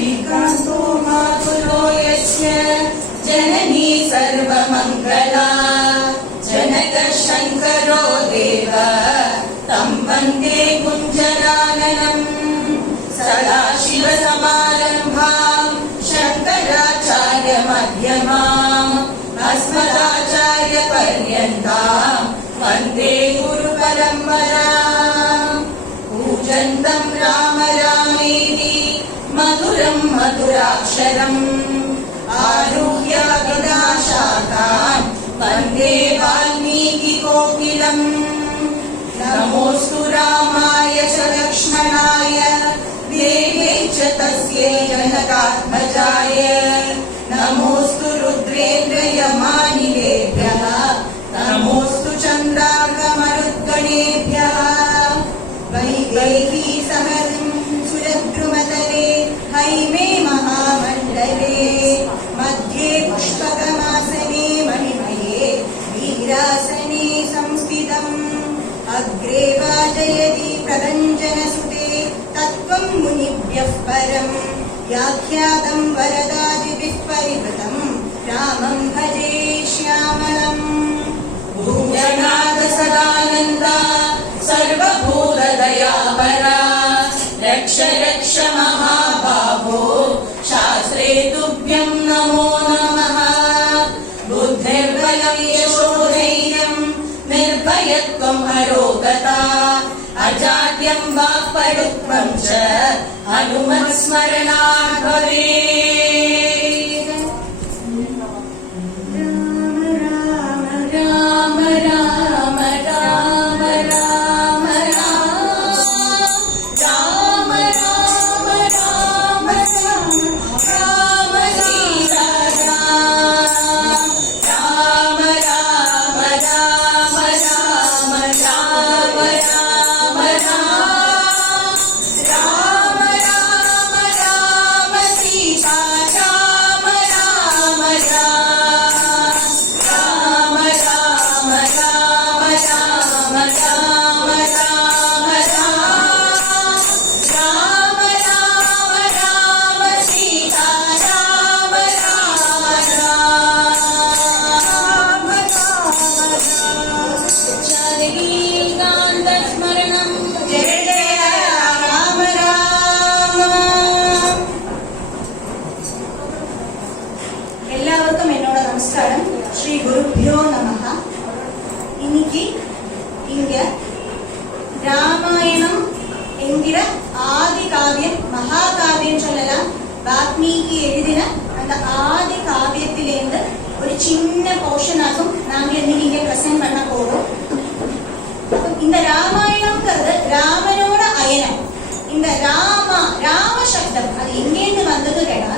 श्रीकान्तो मातुलो यस्य जननी सर्वमङ्गला जनकशङ्करो देव तं वन्दे कुञ्जराननम् सदाशिवसमारम्भाम् शङ्कराचार्यमध्यमाम् अस्मदाचार्यपर्यन्ताम् वन्दे गुरुपरम्पराम् पूजन्तं राम रामेति मधुरं मधुराक्षरम् आरुह्य विनाशाकान् वन्दे वाल्मीकिकोकिलम् नमोऽस्तु रामाय च लक्ष्मणाय देव्यै च तस्यै जनकात्मजाय नमोऽस्तु रुद्रेन्द्रयमानिलेभ्यः नमोऽस्तु चन्द्रार्कमरुद्गणेभ्यः वैदेही सहरं सुरद्रुमतले हैमे महामण्डले मध्ये पुष्पकमासने मणिमये वीरासने संस्थितम् अग्रे वाजयति प्रभञ्जनसुते तत्त्वं मुनिभ्यः परम् व्याख्यातं वरदादिभिः परिवृतं रामं भजे श्यामलम् भूयनाथ सदानन्दा सर्वभूतदयापरा रक्ष रक्ष महाबाहो शास्त्रे तुभ्यं नमो नमः बुद्धिर्बलं यशोधैर्यं निर्भयत्वम् अरोगता अजाड्यं वाक्पटुत्वं च हनुमत्स्मरणात् भवेत्। राम राम राम राम राम राम राम राम राम सीता राम राम राम राम राम राम राम राम राम सीता राम राम राम राम राम राम राम राम राम राम राम सीता राम राम जानकीकान्तस्मरणं जय जय राम राम. எல்லாருக்கும் என்னோட நமஸ்காரம். ஸ்ரீ குருப்யோ நமஹ. இன்னைக்கு இங்க ராமாயணம் என்கிற ஆதி காவியம், மகாகாவியம் சொல்லலாம், வால்மீகி எழுதின அந்த ஆதி காவியத்திலேருந்து ஒரு சின்ன போர்ஷன் ஆகும் நாங்க இன்னைக்கு இங்க பிரசன்ட் பண்ண போறோம். இந்த ராமாயணம்ங்கிறது ராமனோட அயனம். இந்த ராம சப்தம் அது எங்கேருந்து வந்தது கேட்டா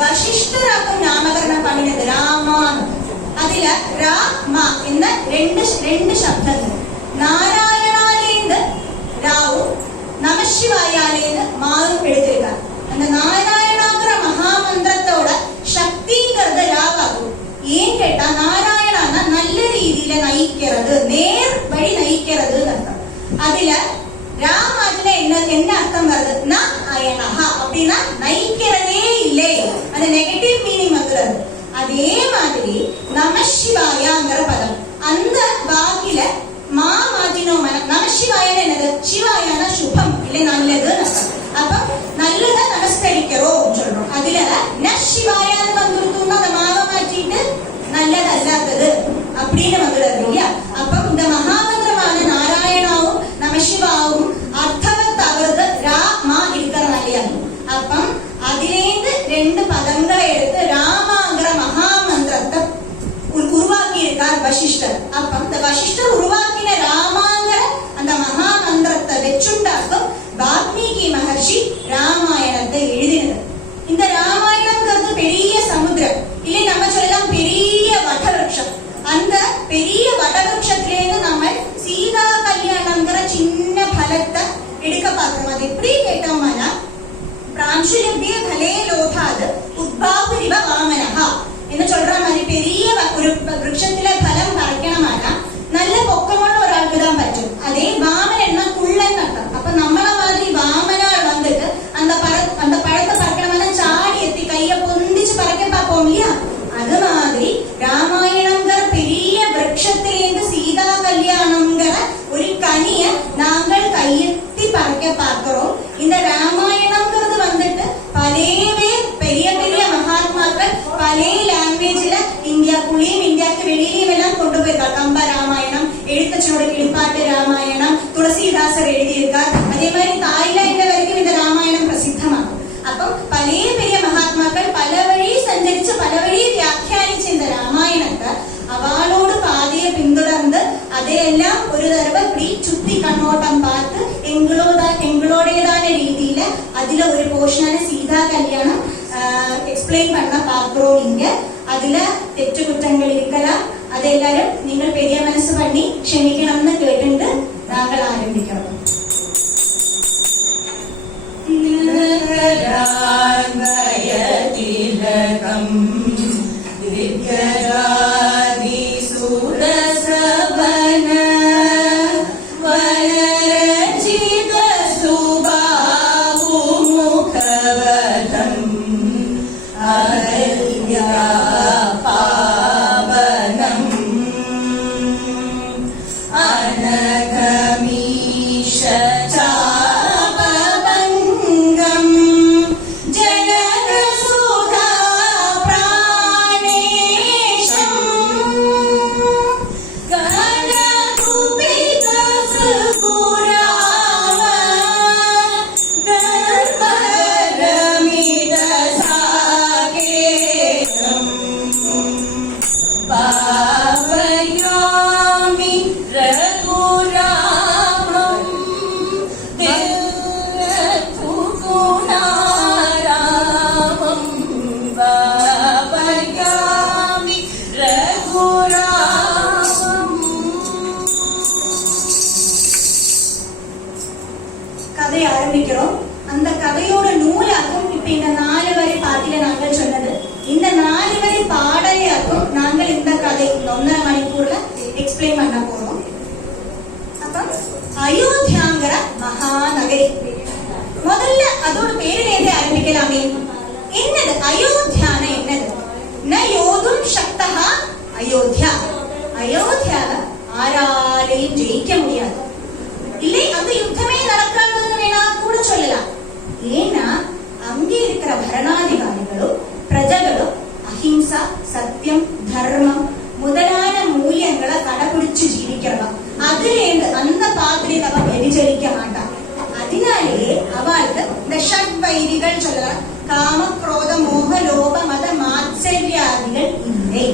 வசிஷ்டராக்கும் நாமகரணம் பண்ணினது ராமான். அதுல ராமா என்ன ரெண்டு சப்தங்கள், நாராயணாலேந்து ராவும் நமசிவாயாலேந்து மாவும் எழுதியிருக்காங்க. அந்த நாராயணாங்கிற மகாமந்திரத்தோட சக்திங்கிறது ராவாகும். ஏன் கேட்டா நாராயணானா நல்ல ரீதியில நயிக்கிறது, நேர் வழி நயிக்கிறதுன்னு அர்த்தம். அதுல ராமாஜ்ல என்ன அர்த்தம் வருது, ந அயனஹா அப்படின்னா நயிக்கிறதே இல்லை, அந்த நெகட்டிவ் மீனிங் வந்துடுறது. அதே மாதிரி நமசிவாயாங்கிற பதம் அந்த வாக்கில மாமாஜினோ நமசிவாயன்னு என்னது, சிவாயான சுபம் இல்லை நல்லது. அப்ப நல்லதா நமஸ்கரிக்கிறோம் சொல்றோம். அதுல ந சிவாயான்னு வந்துருத்தோம்னா அந்த மாவை மாற்றிட்டு நல்லது அல்லாதது அப்படின்னு வந்துடுறது இல்லையா. அப்ப இந்த மகாமந்திரமான நாராயணாவும் நமசிவாவும் அர்த்தவத்தாகிறது ராமா இருக்கிறனாலையா. அப்ப அதிலேந்து ரெண்டு பதங்களை எடுத்து ராமாங்கிற மகாமந்திரத்தை உருவாக்கி இருக்கார் வசிஷ்டர். அப்ப இந்த வசிஷ்டர் உருவாக்கின ராமாங்கிற அந்த மகாமந்திரத்தை வச்சுண்டாக்கும் வால்மீகி மகர்ஷி ராமாயணத்தை எழுதினது. இந்த ராமாயணம்ங்கிறது பெரிய சமுத்திரம் இல்லை, நம்ம சொல்லலாம் பெரிய வடவிருஷம். அந்த பெரிய வடவிருஷத்திலேருந்து நம்ம சீதா கல்யாணம்ங்கிற சின்ன பலத்தை எடுக்க பார்க்கிறோம். அது எப்படி கேட்டோம்னா பிரான்சுலபிய பலே லோதாது உத்பாபுரிவ வாமனஹா என்ன சொல்ற மாதிரி பெரிய ஒரு விருட்சத்துல பலம் பறக்கணுமானா நல்ல பொக்கமான ஒரு ஆளுக்கு தான் பറ്റുம். அதே வாமன் குள்ளன்னு அர்த்தம். அப்ப நம்மள மாதிரி வாமனாள் வந்துட்டு அந்த பழத்தை பறக்கணும்னா அதுல ஒரு போர்ஷனான சீதா கல்யாணம் எக்ஸ்பிளைன் பண்ண பாக்குறோம். நீங்க அதுல தெற்று குற்றங்கள் இருக்கலாம். அதை எல்லாரும் நீங்கள் பெரிய மனசு பண்ணி க்ஷமிக்கணும்னு கேட்டு நாங்கள் ஆரம்பிக்கிறோம். கதை ஆரம்பிக்கிறோம். அந்த கதையோட நூலாக்கும் இப்ப இந்த 4 வரி பாட்டில நாங்கள் சொன்னது. இந்த 4 வரி பாடலையாக்கும் நாங்கள் இந்த கதை 1.5 மணிக்கூர்ல எக்ஸ்பிளைன் பண்ண போறோம். அப்ப அயோத்தியாங்கிற மகாநகரி, முதல்ல அதோட பேரிலேயே ஆரம்பிக்கலாமே. என்னது அயோத்தியான? என்னது ந யோதும் சக்தஹா அயோத்தியா. அயோத்தியால ஆராலையும் ஜெயிக்க முடியாது. இல்லை, அந்த யுத்தமே நடக்காதுன்னு வேணா கூட சொல்லலாம். ஏன்னா அங்கே இருக்கிற பரணாதிகாரிகளும் பிரஜகளும் அஹிம்சா, சத்தியம், தர்மம் முதலான மூல்யங்களை கடைபிடிச்சு ஜீவிக்கிறவா. அதுல அந்த பாத்திரத்தை அவ வெடிச்சரிக்க மாட்டான். அதனாலேயே அவளுக்கு இந்த ஷட் வைரிகள் சொல்லலாம். காம, குரோத, மோக, லோப, மத, மாத்சர்யாதிகள் இல்லை.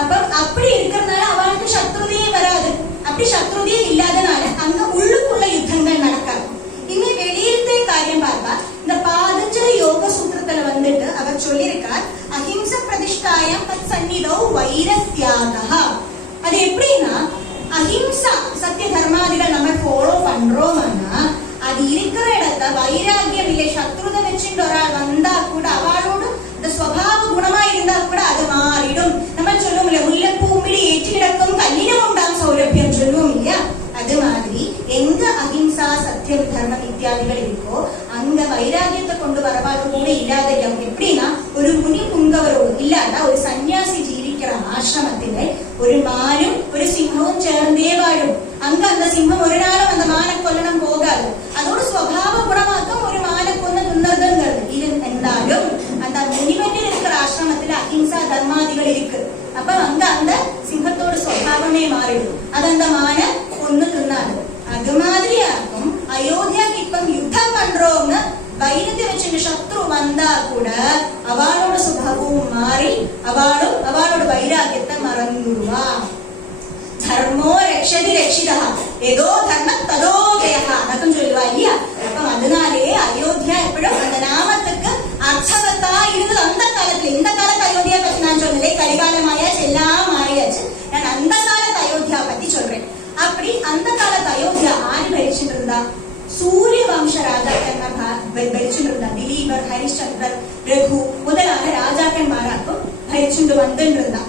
அப்ப அப்படி இருக்கிறதுனால அவளுக்கு சத்ருதையே வராது. அப்படி சத்ருதையே இல்லாதனால அங்க உள்ளுக்குள்ள யுத்தங்கள் நடக்காது. இனி வெளியிலത്തെ காரியம் பார்த்தா இந்த பாதஞ்சலி யோக சூத்திரத்துல வந்துட்டு அவர் சொல்லியிருக்கார், அஹிம்ச பிரதிஷ்டாயம் தத் சந்நிதோ வைரத்யாகா. அது எப்படின்னா அஹிம்சா சத்திய தர்மாதிகள் நம்ம ஃபாலோ பண்றோம்னா அது இருக்கிற இடத்த வைராகியம் இல்லை, சத்ருதை வச்சுட்டு ஒரு ஆள் வந்தா கூட அவளோடு இந்த ஸ்வபாவ குணமா இருந்தா கூட அது மாறிடும். நம்ம சொல்லுவோம் இல்லையா, முல்லைப்பூமிடி ஏற்றி கிடக்கும் கல்லினம் உண்டாம் சௌரபியம் சொல்லுவோம் இல்லையா. அது மாதிரி எங்க அஹிம்சா, சத்தியம், தர்மம் இத்தியாதிகள் இருக்கோ அங்க வைராகியத்தை கொண்டு வரவாது கூட இல்லாத இடம். எப்படின்னா ஒரு முனி புங்கவரோடு இல்லாட்டா ஒரு சன்னியாசி ஜீவிக்கிற ஆசிரமத்தில ஒரு மானும் ஒரு சிங்கமும் சேர்ந்தே வாழும். அங்க அந்த சிங்கம் ஒரு நாளும் அந்த மான கொல்லனம் போகாது. அதோட ஸ்வபாவ குணமாக்கம் ஒரு மான கொல்ல துன்னதுங்கிறது இது. இருந்தாலும் அந்த முனிவனில் இருக்கிற ஆசிரமத்துல அஹிம்சா தர்மாதிகள் இருக்கு. அப்ப அங்க அந்த சிங்கத்தோட ஸ்வபாவமே மாறிடும். அது அந்த மான ஒண்ணு தின்னாது. அது மாதிரியாக்கும் அயோத்தியாக்கு இப்ப யுத்தம் பண்றோம்னு வைரத்தை வச்சு சத்ரு வந்தா கூட அவளோட சுபாவமும் மாறி அவளோட வைராகியத்தை மறந்துடுவா. தர்மோ ரக்ஷதி ரக்ஷிதா ஏதோ தர்ம ததோ கயா அதுக்கும் சொல்லுவா இல்லையா. அப்ப அதனாலே அயோத்தியா எப்படும் அந்த நாமத்துக்கு அர்த்தவத்தா இருந்தது அந்த காலத்துல. இந்த காலத்து அயோத்தியா பத்தி நான் சொல்லலை, கரிகாலமாயாச்சு எல்லாம் மாறியாச்சு. நான் அந்த காலத்து அயோத்தியா பத்தி சொல்றேன். அப்படி அந்த காலத்து அயோத்தியா ஆறு பரிச்சுட்டு இருந்தா சூரிய வம்ச ராஜாக்கன்மார் பரிச்சுட்டு இருந்தா. திலீபர், ஹரிச்சந்திரர், ரகு முதலான ராஜாக்கன்மாராக்கும் பரிச்சுட்டு வந்துட்டு இருந்தா.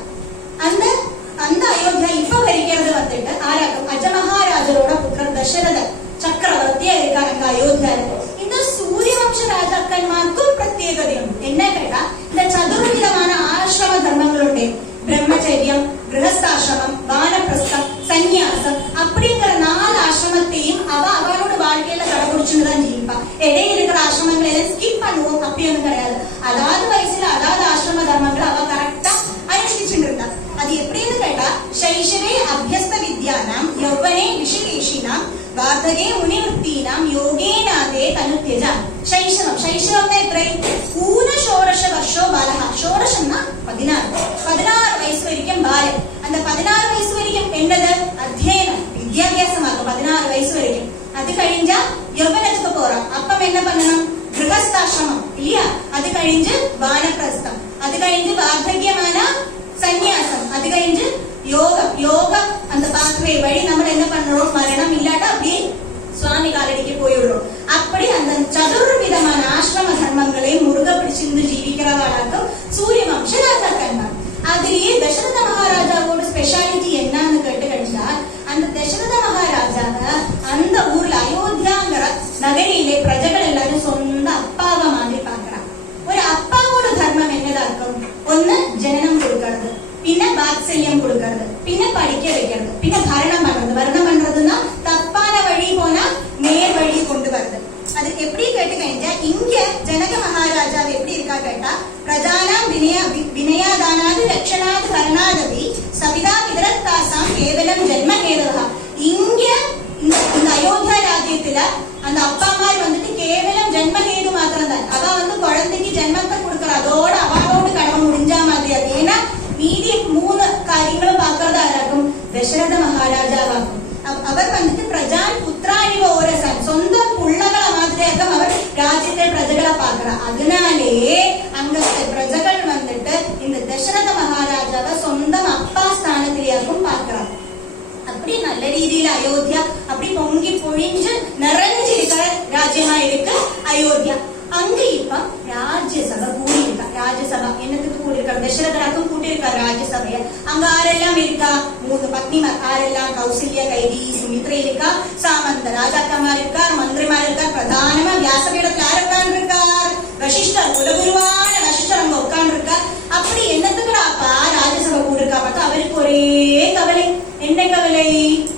அந்த அயோத்தியா இப்ப வரிக்கிறது வந்துட்டு ஆராக்கும் அஜமகாராஜரோட புத்திரர் தசரத சக்கரவர்த்தியா இருக்காங்க அங்க அயோத்தியால. இந்த சூரிய வம்ச ராஜாக்கன்மாருக்கும் பிரத்யேகதையும் என்ன கேட்டா இந்த சதுர்விதமான ஆசிரம தர்மங்களுடைய பிரம்மச்சரியம், கிரகஸ்தாசிரமம், வானப்பிரஸ்தம், சந்நியாசம் அப்படிங்கிற 4 ஆசிரமத்தையும் அவளோட வாழ்க்கையில கடைபிடிச்சுதான் ஜீவிப்பா. இடையில இருக்கிற ஆசிரமங்களை எல்லாம் ஸ்கிப் பண்ணுவோம் அப்படின்னு கிடையாது. அதாவது வயசுல அதாவது ஆசிரம தர்மங்களை அவ கரெக்டா அனுஷ்டிச்சுட்டு இருந்தா. அது எப்படின்னு கேட்டா சைஷவே அபியஸ்த வித்யானாம் யௌவனே ரிஷிகேஷினாம் வார்த்தகே முனிவృత్తீனாம் யோகேநாதே தனுத்யஜா. சைஷவம்னா எத்தனை? ஊன ஷோடச வருஷோ பாலகா. ஷோடசம்னா 16 வயசு வரைக்கும் பாலன். அந்த 16 வயசு வரைக்கும் என்னது? அத்தியனம், வித்யாபியாசமாகும் 16 வயசு வரைக்கும். அது கழிஞ்சா யௌவனத்துக்கு போறான். அப்ப என்ன பண்ணணும்? ഗൃഹസ്ഥാശ്രമം ഇല്ല, അത് കഴിഞ്ഞ് വാനപ്രസ്ഥം, അത് കഴിഞ്ഞ് വാർദ്ധക്യமான சந்நியாசம், அது கழிஞ்சு யோகம். யோகம் அந்த பாத்வே வழி நம்ம என்ன பண்றோம், மரணம் இல்லாட்டா அப்படியே சுவாமி காலடிக்கு போயிடுறோம். அப்படி அந்த சதுர்விதமான ஆசிரம தர்மங்களை முருக பிடிச்சிருந்து ஜீவிக்கிறவாளாக்கும் சூரிய வம்ச ராஜாக்கள். அதுலயே தசரத மகாராஜாவோட ஸ்பெஷாலிட்டி என்னன்னு கேட்டு கழிச்சா, அந்த தசரத மகாராஜாவை அந்த ஊர்ல அயோத்தியாங்கிற நகரிலே பிரஜைகள் எல்லாரும் சொந்த அப்பாவை மாதிரி பாக்குறாங்க. ஒரு அப்பாவோட தர்மம் என்னதாக்கும், ஒன்னு ஜனனம் கொடுக்கறது, பின்ன வாத்சல்யம் கொடுக்கறது, பின்ன படிக்க வைக்கிறது, பின்ன பரணம் பண்றது. வரணம் பண்றதுன்னா தப்பான வழி போனா நேர் வழி கொண்டு வருது. அது எப்படி கேட்டு கேட்டா, இங்க ஜனக மகாராஜா எப்படி இருக்கா கேட்டா, பிரஜானாம் வினயாதானாது ரட்சணாது கரணாதபி சபிதா விதரத்தாசாம் கேவலம் ஜென்ம கேதவா. இங்க இந்த அயோத்தியா ராஜ்யத்துல அந்த அப்பா அம்மா வந்துட்டு கேவலம் ஜென்ம கேது மாத்திரம் தான். அவ வந்து குழந்தைக்கு ஜென்மத்தை கொடுக்கற, அதோட அவளோட கடமை முடிஞ்சா மாதிரி. அது ஏன்னா மீதி 3 കാര്യങ്ങളും பார்க்கறதா இருக்கும் தசரத மகாராஜாவாகும். அவர் வந்துட்டு பிரஜான் புத்திராணிவ ஓரசன், சொந்தம் புள்ளகள மாதிரியாக்கும் அவர் ராஜ்யத்தை பிரஜைகளை பார்க்கிறார். அதனாலே அங்க பிரஜைகள் வந்துட்டு இந்த தசரத மகாராஜாவை சொந்தம் அப்பா ஸ்தானத்திலேயாக்கும் பார்க்கிறார். அப்படி நல்ல ரீதியில அயோத்தியா அப்படி பொங்கி பொழிஞ்சு நிறைஞ்சு இருக்கிற ராஜ்யமா இருக்கு அயோத்தியா. அங்க இப்ப ராஜ்யசபை கூடி இருக்கா. ராஜ்யசபா என்னத்துக்கு கூடி இருக்கா, தசரதராக்கும் கூட்டி இருக்கா ராஜ்யசபைய. அங்க ஆரெல்லாம் இருக்கா, 3 பத்னிமார். ஆரெல்லாம், கௌசல்யா, கைதி, சுமித்ரா இருக்கா, சாமந்த ராஜாக்கமார் இருக்கார், மந்திரிமார் இருக்கார். பிரதானமா வியாசபீடத்துல யார் உட்கார்ந்து இருக்கார், வசிஷ்டர், குலகுருவான வசிஷ்டர் அங்க உட்கார்ந்து இருக்கார். அப்படி என்னத்துக்குடாப்பா ராஜ்யசபை கூடி இருக்கா பார்த்தா அவருக்கு ஒரே கவலை. என்ன கவலை,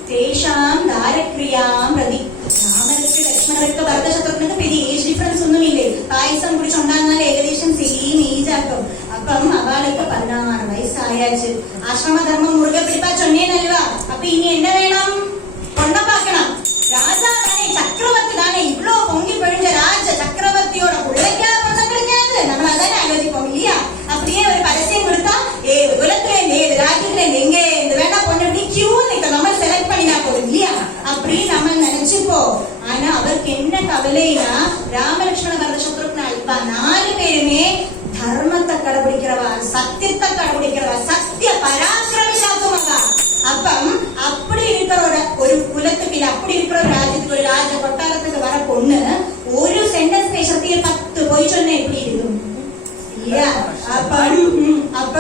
தேஷாம் தாரக்ரியாம் ரதி. ராமனுக்கு லக்ஷ்மணருக்கு பரத சத்ருகனுக்கு பெரிய ஏஜ் டிஃபரன்ஸ் ஒண்ணும் இல்லை. பாயசம் குடிச்சோண்டாருனால ஏகதேசம் சேம் ஏஜ் ஆகும். அப்பம் அவளுக்கு 16 வயசு ஆயாச்சு. ஆசிரம தர்மம் முருக பிடிப்பா சொன்னேன் அல்வா. அப்ப இனி என்ன வேணும், பொண்ண பாக்கணும். ராஜா தானே, சக்கரவர்த்தி தானே, இவ்வளவு பொங்கி பொழிஞ்ச ராஜ சக்கரவர்த்தியோட பிள்ளைக்கா பொண்ண கிடைக்காது, நம்மள தானே ஆலோசிப்போம் இல்லையா. அப்படியே ஒரு பரசியம் கொடுத்தா, உலகத்துல இருந்து ராஜ்யத்துல இருந்து எங்க இந்த வேணா பொண்ணு கியூ நிக்க, நம்ம செலக்ட் பண்ணினா போதும் இல்லையா, அப்படி நம்ம நினைச்சுப்போம். ஆனா அவருக்கு என்ன கவலைனா, ராமலட்சுமண பரத சத்ருக்னா 4 பேருமே தர்மத்தை கடைபிடிக்கிறவா, சத்தியத்தை கடைபிடிக்கிறவா, சத்திய பராக்கிரமிசாக்குமகா. அப்பம் அப்படி இருக்கிற ஒரு குலத்துக்கு, அப்படி இருக்கிற ஒரு ராஜ்யத்துக்கு, ஒரு ராஜ கொட்டாரத்துக்கு வர பொண்ணு ஒரு சென்டென்ஸ் பேசுறதுக்கு 10 போய் சொன்ன எப்படி இருக்கும் இல்லையா. அப்ப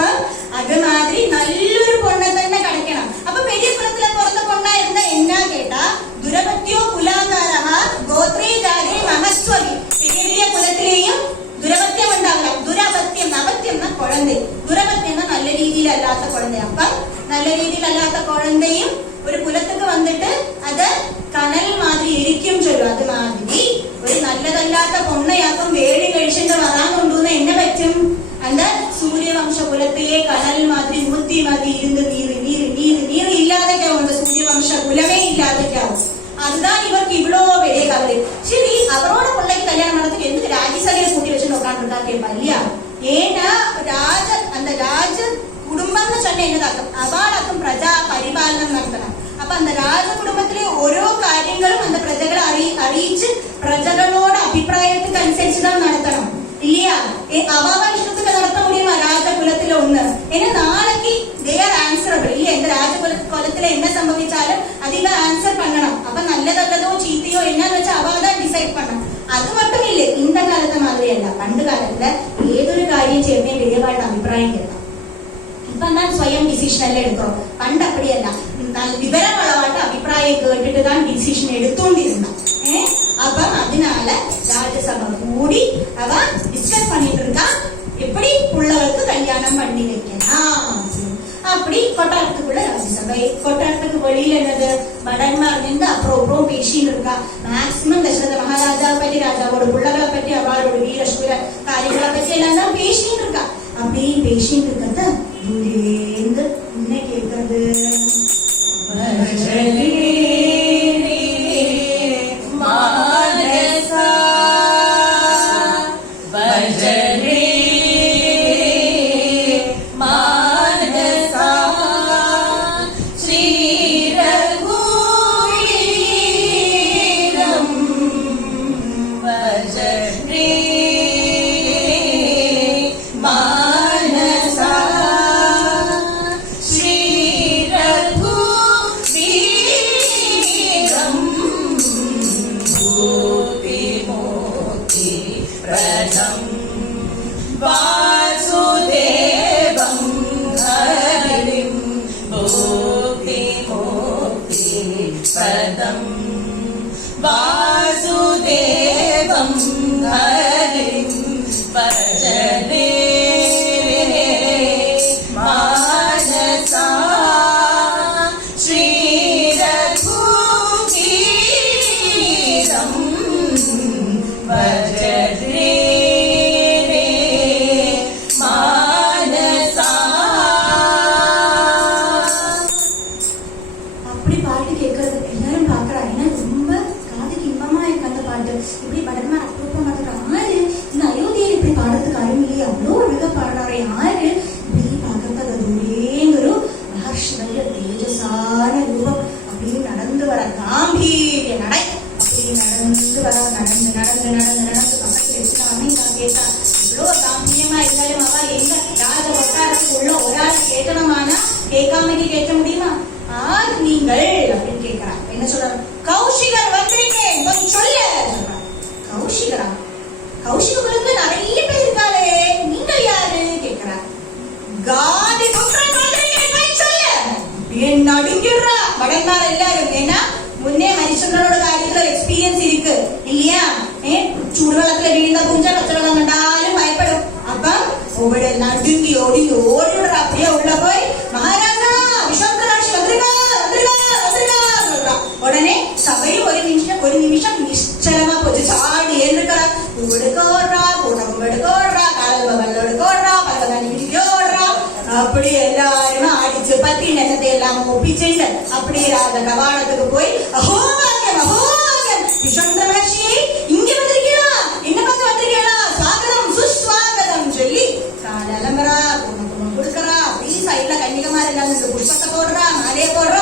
அது மாதிரி நல்லொரு பொண்ணை തന്നെ கிடைக்கணும். அப்ப பெரிய குலத்துல பிறந்த பொண்ணா இருந்தா என்ன கேட்டா, துரபத்தியோ குலாகாரா கோத்ரே ஜாதி மகஸ்வரி. பெரிய குலத்திலேயும் துரபத்தியம் உண்டாகலாம். துரபத்தியம், அபத்தியம்னா குழந்தை, துரபத்தியம்னா நல்ல ரீதியில் அல்லாத குழந்தை. அப்ப நல்ல ரீதியில் அல்லாத குழந்தையும் ஒரு குலத்துக்கு வந்துட்டு அத கனல் மாதிரி எரிக்கும் சொல்லும். அது மாதிரி ഒരു നല്ലതല്ലാത്ത പൊണ്ണയാക്കും വേളി കഴിച്ചിട്ട് വരാൻ കൊണ്ടുവന്ന എന്നെ പറ്റും, அந்த சூரியவம்ச குலத்தையே கனல் மாதிரி ஊத்தி மாதிரி இருந்து நீர் நீர் நீர் நீர் இல்லாதக்காவும், அந்த சூரியவம்ச குலமே இல்லாதக்காவும். அதுதான் இவருக்கு இவ்வளவு பெரிய கவலை. சரி, அவரோட பிள்ளைக்கு கல்யாணம் பண்ணதுக்கு எதுக்கு ராஜ்யசபையை கூட்டி வச்சு உட்காந்துருக்கா கேட்பா இல்லையா. ஏன்னா அந்த ராஜ குடும்பம்னு சொன்ன என்னதாக்கும், அவளாக்கும் பிரஜா பரிபாலனம் நடத்தணும். அப்ப அந்த ராஜ குடும்பத்திலே ഓരോ കാര്യങ്ങളും அந்த பிரஜைகளை அறிയിச்சு பிரஜைகளோட அபிப்பிராயத்துக்கு അനുസരിச்சுதான் நடத்தணும் இல்லையா. அவ இஷ்டத்துக்கு நடத்த முடியுமா ராஜ குலத்துல ஒண்ணு. ஏன்னா நாளைக்கு தேர் ஆன்சரபிள் இல்லையா. இந்த ராஜ குலத்துல என்ன சம்பவிச்சாலும் அதிக ஆன்சர் பண்ணணும். அப்ப நல்லதல்லதோ சீத்தையோ என்னன்னு வச்சு அவதான் டிசைட் பண்ணணும். அது மட்டும் இல்லை, இந்த காலத்து மாதிரி அல்ல. பண்டு காலத்துல ஏதொரு காரியம் செய்யவே பெரியவாட அபிப்பிராயம் கேட்கலாம். இப்ப நான் ஸ்வயம் டிசிஷன் எல்லாம் எடுக்கிறோம். பண்டு அப்படியல்ல, விவரமளவாட்ட அபிப்பிராயம் கேட்டுட்டுதான் டிசிஷன் எடுத்துண்டிருந்தான். அப்ப அதனால ராஜசபை கூடி அவ டிஸ்கஸ் பண்ணிட்டு இருக்கா, எப்படி புள்ளவருக்கு கல்யாணம் பண்ணி வைக்கலாம். அப்படி கொட்டாரத்துக்குள்ள ராஜ்யசபை, கொட்டாரத்துக்கு வெளியில என்னது மடன்மார் நின்று அப்புறம் பேசின்னு இருக்கா. மேக்சிமம் தசரத மகாராஜாவை பற்றி, ராஜாவோட புள்ளகளை பற்றி, அவளோட வீரசூர காரியங்களை பற்றி எல்லாம் தான் பேசின்னு இருக்கா. அப்படி பேசின்னு இருக்கிறத தூரேந்து என்ன கேட்கறது, Jai मानसा श्री रघुवीरं भूति मोक्ति प्रदं वासुदेवं हरिं भूति मोक्ति प्रदं वासुदेवं हरिं भजने मानसा श्री रघुवीरं भजने मानसा. அப்படி பாட்டு கேட்கறது எல்லாரும் பாக்குறா. ஏன்னா ரொம்ப காதுக்கு இன்பமா இருக்கு அந்த பாட்டு. இப்படி படமா அப்ரூவா பாக்குறாங்க. இந்த அயோத்தியை இப்படி பாடுறதுக்கு அருமையே அவ்வளோ அழகா பாடுறாரு. யாரு இப்படி பார்க்கறது ஒரேங்கொரு மகர்ஷிவல்ய தேஜசான ரூபம் அப்படின்னு நடந்து வர காம்பீரிய நடை அப்படி நடந்து வர நடந்து நடந்து நடந்து நடந்து பக்கத்துல வச்சுட்டான்னு நான் கேட்டேன். இவ்வளோ காம்பீரியமா இருந்தாலும் அவ எங்க ராஜ வட்டாரத்துக்கு உள்ள ஒரு ஆள் கேட்கணுமானா கேட்காமக்கு கேட்க முடியுமா? ஆர் நீங்கள் அப்படின்னு கேட்கிறார். என்ன சொல்றாரு? கௌஷிகர் வந்திருக்கேன் கொஞ்சம் சொல்ல சொல்றார். கௌஷிகரா? கௌஷிக குலத்துல நிறைய பேர் இருக்காளே, நீங்கள் யாரு கேட்கிறார். காதி புத்திரன் வந்திருக்கேன் போய் சொல்ல. ஏன் நடுங்கிடுறா வடன்மார எல்லாரும். ஏன்னா முன்னே ஹரிச்சந்திரனோட காரியத்துல எக்ஸ்பீரியன்ஸ் இருக்கு இல்லையா? சுடுவளத்துல வீழ்ந்த பூஞ்சா பச்சவளம் கண்டாலும் பயப்படும். அப்ப ஒவ்வொரு நடுங்கி ஓடி ஓடிடுற. அப்படியே உள்ள போய் மகாராஜா விஸ்வாமித்ராட்சி வந்திருக்கா வந்திருக்கா வந்திருக்கா சொல்றா. உடனே சபையும் ஒரு நிமிஷம் நிச்சலமா போச்சு. சாடி ஏந்திருக்கிறா. உடுக்கோடுறா உடுக்கோடுறா காலல் வல்லோடுக்கோடுறா பல்லவனிக்கு ஓடுறா. அப்படி எல்லாருமே அடிச்சு பத்தி நெசத்தை எல்லாம் ஒப்பிச்சுண்டு அப்படி ராஜ கவாடத்துக்கு போய் அஹோபாகியம் அஹோபாகியம் விஸ்வாமித்ர மகர்ஷி இங்க வந்திருக்கீங்களா? என்ன பார்த்து வந்திருக்கீங்களா? ஸ்வாகதம் சுஸ்வாகதம் சொல்லி கால அலம்பரா பொண்ணு கொடுக்கறா. அப்படி சைட்ல கன்னிகமார் எல்லாம் இந்த புஷ்பத்தை போடுறா மாலையை போடுறா.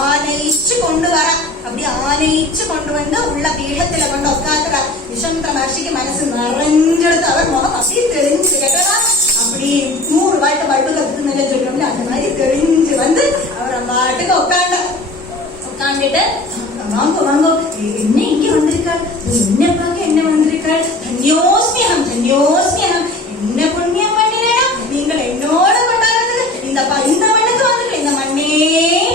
ஆனைச்சு கொண்டு வரா. அப்படி ஆனைச்சு கொண்டு வந்து உள்ள பீடத்துல கொண்டு உட்காந்துறா. விஸ்வாமித்ர மகர்ஷிக்கு மனசு நிறைஞ்செடுத்து அவர் முகம் அப்படி தெரிஞ்சு கேட்டதா. அப்படி 100 வாய்ட்டு பட்டு கத்துக்குன்னு சொல்றோம்ல அந்த மாதிரி தெரிஞ்சு வந்து அவர் பாட்டுக்கு உட்காந்துட்டு வாங்க வாங்க என்ன இங்க வந்திருக்காள், என்ன பார்க்க என்ன வந்திருக்காள், தன்யோஸ்மியம் தன்யோஸ்மியம் என்ன புண்ணியம் பண்ணினா நீங்கள் என்னோட கொண்டாடுறதுக்கு இந்த மண்ணுக்கு வந்து இந்த மண்ணே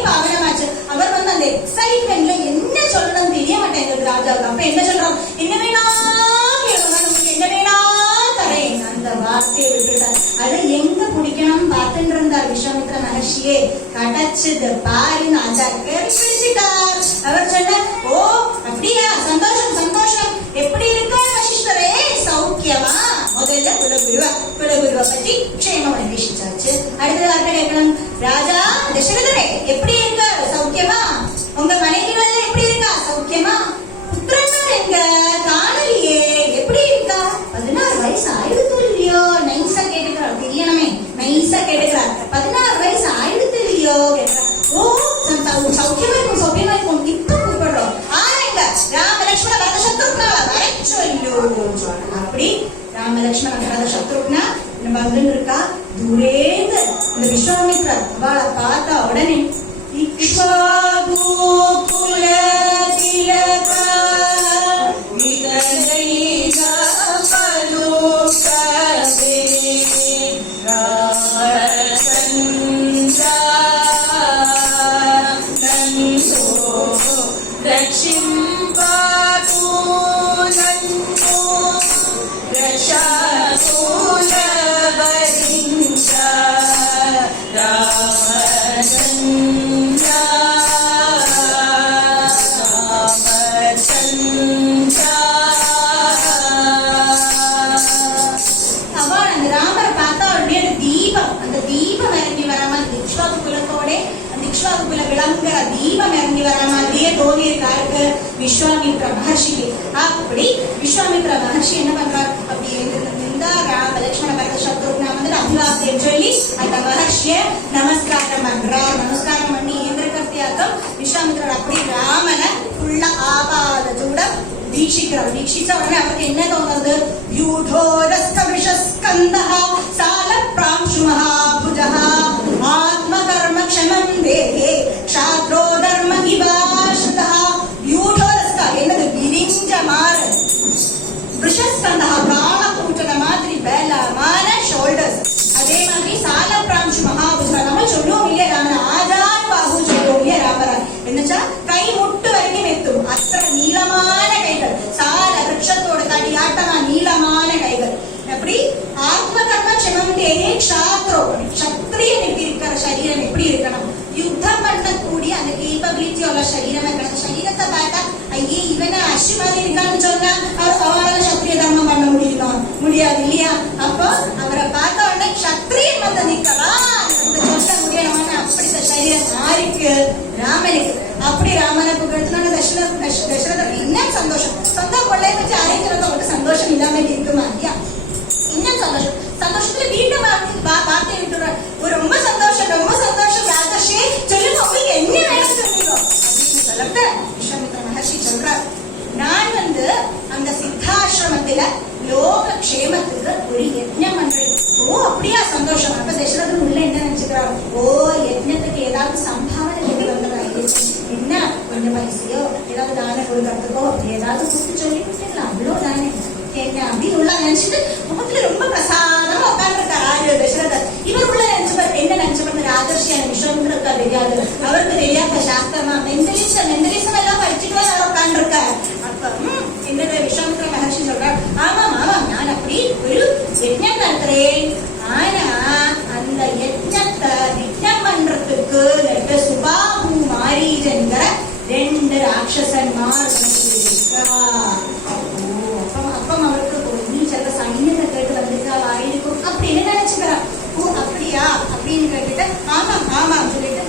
பாவனமாச்சு. அவர் வந்து அந்த எக்ஸைட்மெண்ட்ல என்ன சொல்லணும் தெரிய மாட்டேங்குது ராஜாவுக்கு. அப்ப என்ன சொல்றோம்? என்ன வேணா உங்களுக்கு என்ன வேணா தரேன் அந்த வார்த்தையை விட்டுட்டார். அதை எங்க பிடிக்கணும் பார்த்துட்டு இருந்தார் விஸ்வாமித்ர மகர்ஷியே. கிடைச்சது பாருன்னு ஆச்சார் பிடிச்சிட்டார். அவர் சொன்னார், ஓ அப்படியா, சந்தோஷம் சந்தோஷம், எப்படி இருக்கா வசிஷ்டரே, சௌக்கியமா? முதல்ல குலகுருவை பற்றி க்ஷேமம் அன்வேஷிச்சாச்சு. அடுத்த வார்த்தை கேட்கணும், ராஜா தசரதரே எப்படி இருக்க, சௌக்கியமா? உங்க மனைவிகள் எப்படி இருக்கா, சௌக்கியமா? புத்திரன் எங்க காணலையே, எப்படி இருக்கா? 16 வயசு ஆயிடுத்து இல்லையோ? நைஸா கேட்டுக்கிறார். தெரியணுமே, நைஸா கேட்டுக்கிறார். 16 வயசு ஆயிடுத்து இல்லையோ கேட்கிறார். ஓ சௌக்கியமா இருக்கும் சௌக்கியமா இருக்கும். இப்ப கூப்பிடுறோம் ஆரங்க ராம லட்சுமண பரத சத்ருக்னா வரச்சொல்லு. அப்படி ராம லட்சுமண பரத சத்ருக்னா வந்து இருக்கா. தூரேந்து இந்த விஸ்வாமித்ரர் அவளை பார்த்தா உடனே இக்ஷ்வாகு குல திலகா விதனைக பலுகதே ராமச்சந்திரா நந்தோ ரட்சிம்பாது நந்தோ ரஷாகுலவரிஞ்சா ராமச்சந்திரா ராமச்சந்திரா. அவள் அந்த ராமரை பார்த்தா அவருடைய தீபம், அந்த தீபம் இறங்கி வர மாதிரி இக்ஷ்வாகு குலத்தோட அந்த இக்ஷ்வாகு குல விளங்குற தீபம் இறங்கி வர மாதிரியே தோணி இருக்காருக்கு விஸ்வாமித்ர மகர்ஷிக்கு. அப்படி விஸ்வாமித்ர மகர்ஷி என்ன பண்றாரு, அப்படி இருந்தா ராம லட்சுமண பரத சத்ருக்னா வந்து அபிவாதம் சொல்லி அந்த மகர்ஷிய நமஸ்காரம் பண்றார். நமஸ்காரம் பண்ணி ஏந்திரகர்த்தியாக்கம் விஸ்வாமித்ரர் அப்படி ராமனை உள்ள ஆபாத சூடம் வீட்சிக்கிறார். வீட்சிச்ச உடனே அவருக்கு என்ன தோணுது? யூடோரஸ்கவிஷஸ்கந்தஹ சால பிராம்சுமஹா புஜஹ ஆத்ம கர்ம க்ஷமம் தேஹே க்ஷாத்ரோ தர்ம விபாஷதஹ. யூடோரஸ்க என்னது? விரிஞ்ச மாறு. விஷஸ்கந்தஹ கால கூட்டன மாதிரி பலமான ஷோல்டர்ஸ். அதே மாதிரி சால பிராம்சு மகாபுஜ நம்ம சொல்லுவோம் இல்லையா ராமர ஆஜான் பாபு சொல்லுவோம் இல்லையா ராமர என்னச்சா கை முட்டு வரைக்கும் எத்தும் அத்தனை நீளமான கைகள். சால விருட்சத்தோட தடியாட்டமா நீளமான கைகள். எப்படி ஆத்ம கர்ம க்ஷமம் தேஹே க்ஷாத்ரோ க்ஷத்ரியன் இருக்கிற சரீரம் எப்படி இருக்கணும்? யுத்தம் பண்ணக்கூடிய அந்த கேப்பபிலிட்டி உள்ள சரீரம் இருக்கணும். சரீரத்தை பார்த்தா ஐயே இவன அஸ்வி மாதிரி இருக்கான்னு சொன்னா அவரால சத்திரிய தர்மம் பண்ண முடியுமா? முடியாது இல்லையா? அப்போ அவரை பார்த்த உடனே சத்திரியன் வந்து நிக்கலாம் சொல்ல முடியணும்னு அப்படித்த சரீரம் யாருக்கு? ராமனுக்கு. அப்படி ராமனை புகழ்த்தினால தசரதற்கு இன்னும் சந்தோஷம். சொந்த கொள்ளையை வச்சு அரைக்கிறத மட்டும் சந்தோஷம் இல்லாம இருக்குமா இல்லையா? இன்னும் சந்தோஷம். சந்தோஷத்துல வீட்டு வார்த்தை விட்டுறாரு. ரொம்ப சந்தோஷம் ரொம்ப சந்தோஷம் ராஜர்ஷே சொல்லுங்க உங்களுக்கு என்ன வேணும் சொல்லுங்க அப்படின்னு சொல்லிட்டு விஸ்வாமித்ர மகர்ஷி சொல்றார். நான் வந்து அந்த சித்தாசிரமத்துல லோக க்ஷேமத்துக்கு ஒரு யஜ்ஞம் பண்றேன். ஓ அப்படியா சந்தோஷம். அப்ப தசரதன் உள்ள என்ன நினைச்சுக்கிறாரு? ஓ யஜ்ஞத்துக்கு ஏதாவது சம்பாவனை கொண்டு வந்துடுறாங்க. என்ன கொஞ்சம் பைசையோ ஏதாவது தானே கொடுக்கறதுக்கோ ஏதாவது கூப்பிட்டு சொல்லி கொடுத்துடலாம். அவ்வளவு தானே என்ன அப்படின்னு உள்ள நினைச்சிட்டு முகத்துல ரொம்ப பிரசாதமா உட்காந்துருக்காரு ஆறு தசரதர். இவர் உள்ள நினைச்சுப்பாரு என்ன நினைச்சுப்பாரு? ஆதர்ஷியான விஸ்வாமித்திரருக்கு தெரியாது, அவருக்கு தெரியாத சாஸ்திரமா மெண்டலிசம் எல்லாம் படிச்சுட்டு அவர் உட்காந்துருக்காரு. அப்ப என்னது விஸ்வாமித்திர மகர்ஷி சொல்றாரு, ஆமாம் ஆமாம் நான் அப்படி ஒரு யஜ்ஞம் நடத்துறேன். ஆனா அந்த யஜ்ஞத்தை யஜ்ஞம் பண்றதுக்கு சுபாபு மாரீஜன்கிற 2 ராட்சசன்மார் அப்பம் அவருக்கு நீ சொல்ற சைன்யத்தை கேட்டு வந்திருக்கா வாயிருக்கும் அப்படின்னு நினைச்சுக்கிறார். ஓ அப்படியா அப்படின்னு கேட்டுட்டு ஆமாம் ஆமாம் சொல்லிட்டு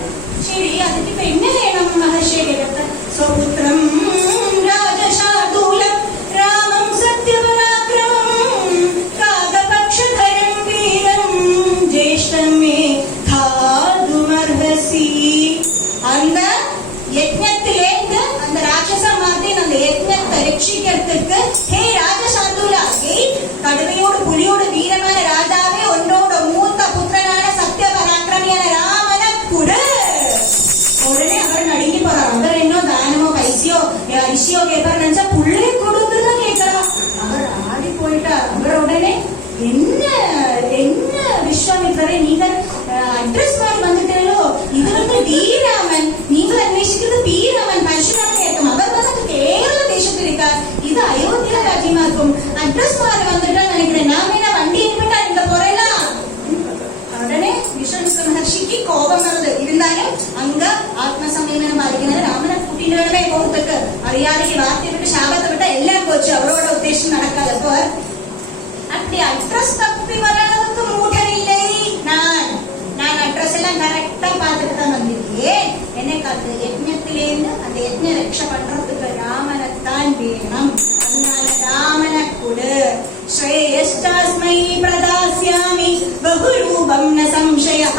சரி அதுக்கு இப்ப என்ன வேணும் மகர்ஷியை கேட்டு சௌபுத்திரம் ராஜசாதூலம் ராமம் சத்யபராக்கிரமம் காகபக்ஷதரம் வீரம் ஜேஷ்டம் மே தாதுமர்ஹசி. அந்த யஜ்ஞத்திலேந்து அந்த ராட்சச மாதிரி அந்த யஜ்ஞத்தை ரட்சிக்கிறதுக்கு ஹே ராஜசாந்தூலா ஹே கடுமையோடு புலியோடு வீரமான ராஜாவே ஒன்றோட மூத்த புத்திரனான சத்திய பராக்கிரமியான ராமன குடு. உடனே அவர் நடுங்கி போறார். அவர் என்ன தானமோ பைசியோ ஐசியோ கேட்பார் நினைச்சா புள்ளை கொடுத்துதான் கேட்கலாம். அவர் ஆடி போயிட்டார். அவர் உடனே என்ன என்ன விஸ்வாமித்திரரை நீங்கள் அட்ரஸ் மாதிரி வந்துட்டீங்களோ இது வந்து வீராமன், நீங்கள் அன்வேஷிக்கிறது வீராமன் பரசுராமன் இருக்கும். அவர் வந்து கேரள தேசத்தில் இருக்கார், இது அயோத்தியா ராஜ்யமா இருக்கும். அட்ரஸ் மாதிரி வந்துட்டா நினைக்கிறேன். நாம என்ன வண்டி ஏற்பட்டா நீங்க போறலாம். உடனே விஸ்வாமித்திர மகர்ஷிக்கு கோபம் வருது. இருந்தாலும் அங்க ஆத்ம சமயனம் பாதிக்கிறது. ராமனை கூட்டினே போகிறதுக்கு அறியாதைக்கு வார்த்தை விட்டு சாபத்தை விட்டா எல்லாம் போச்சு. அவரோட உத்தேசம் நடக்காது. அப்போ அப்படி அட்ரஸ் தப்பி வர அளவுக்கு மூடன் இல்லை. நான் அட்ரஸ் எல்லாம் கரெக்டா பார்த்துட்டு தான் வந்திருக்கேன். எனக்கு அந்த யஜ்ஞத்திலேருந்து அந்த யஜ்ஞ ரட்ச பண்றதுக்கு ராமனைத்தான் வேணும். அதனால ராமனை கொடு. ஸ்ரேயஸ்டாஸ்மை பிரதாஸ்யாமி பகுரூபம் ந சம்சயः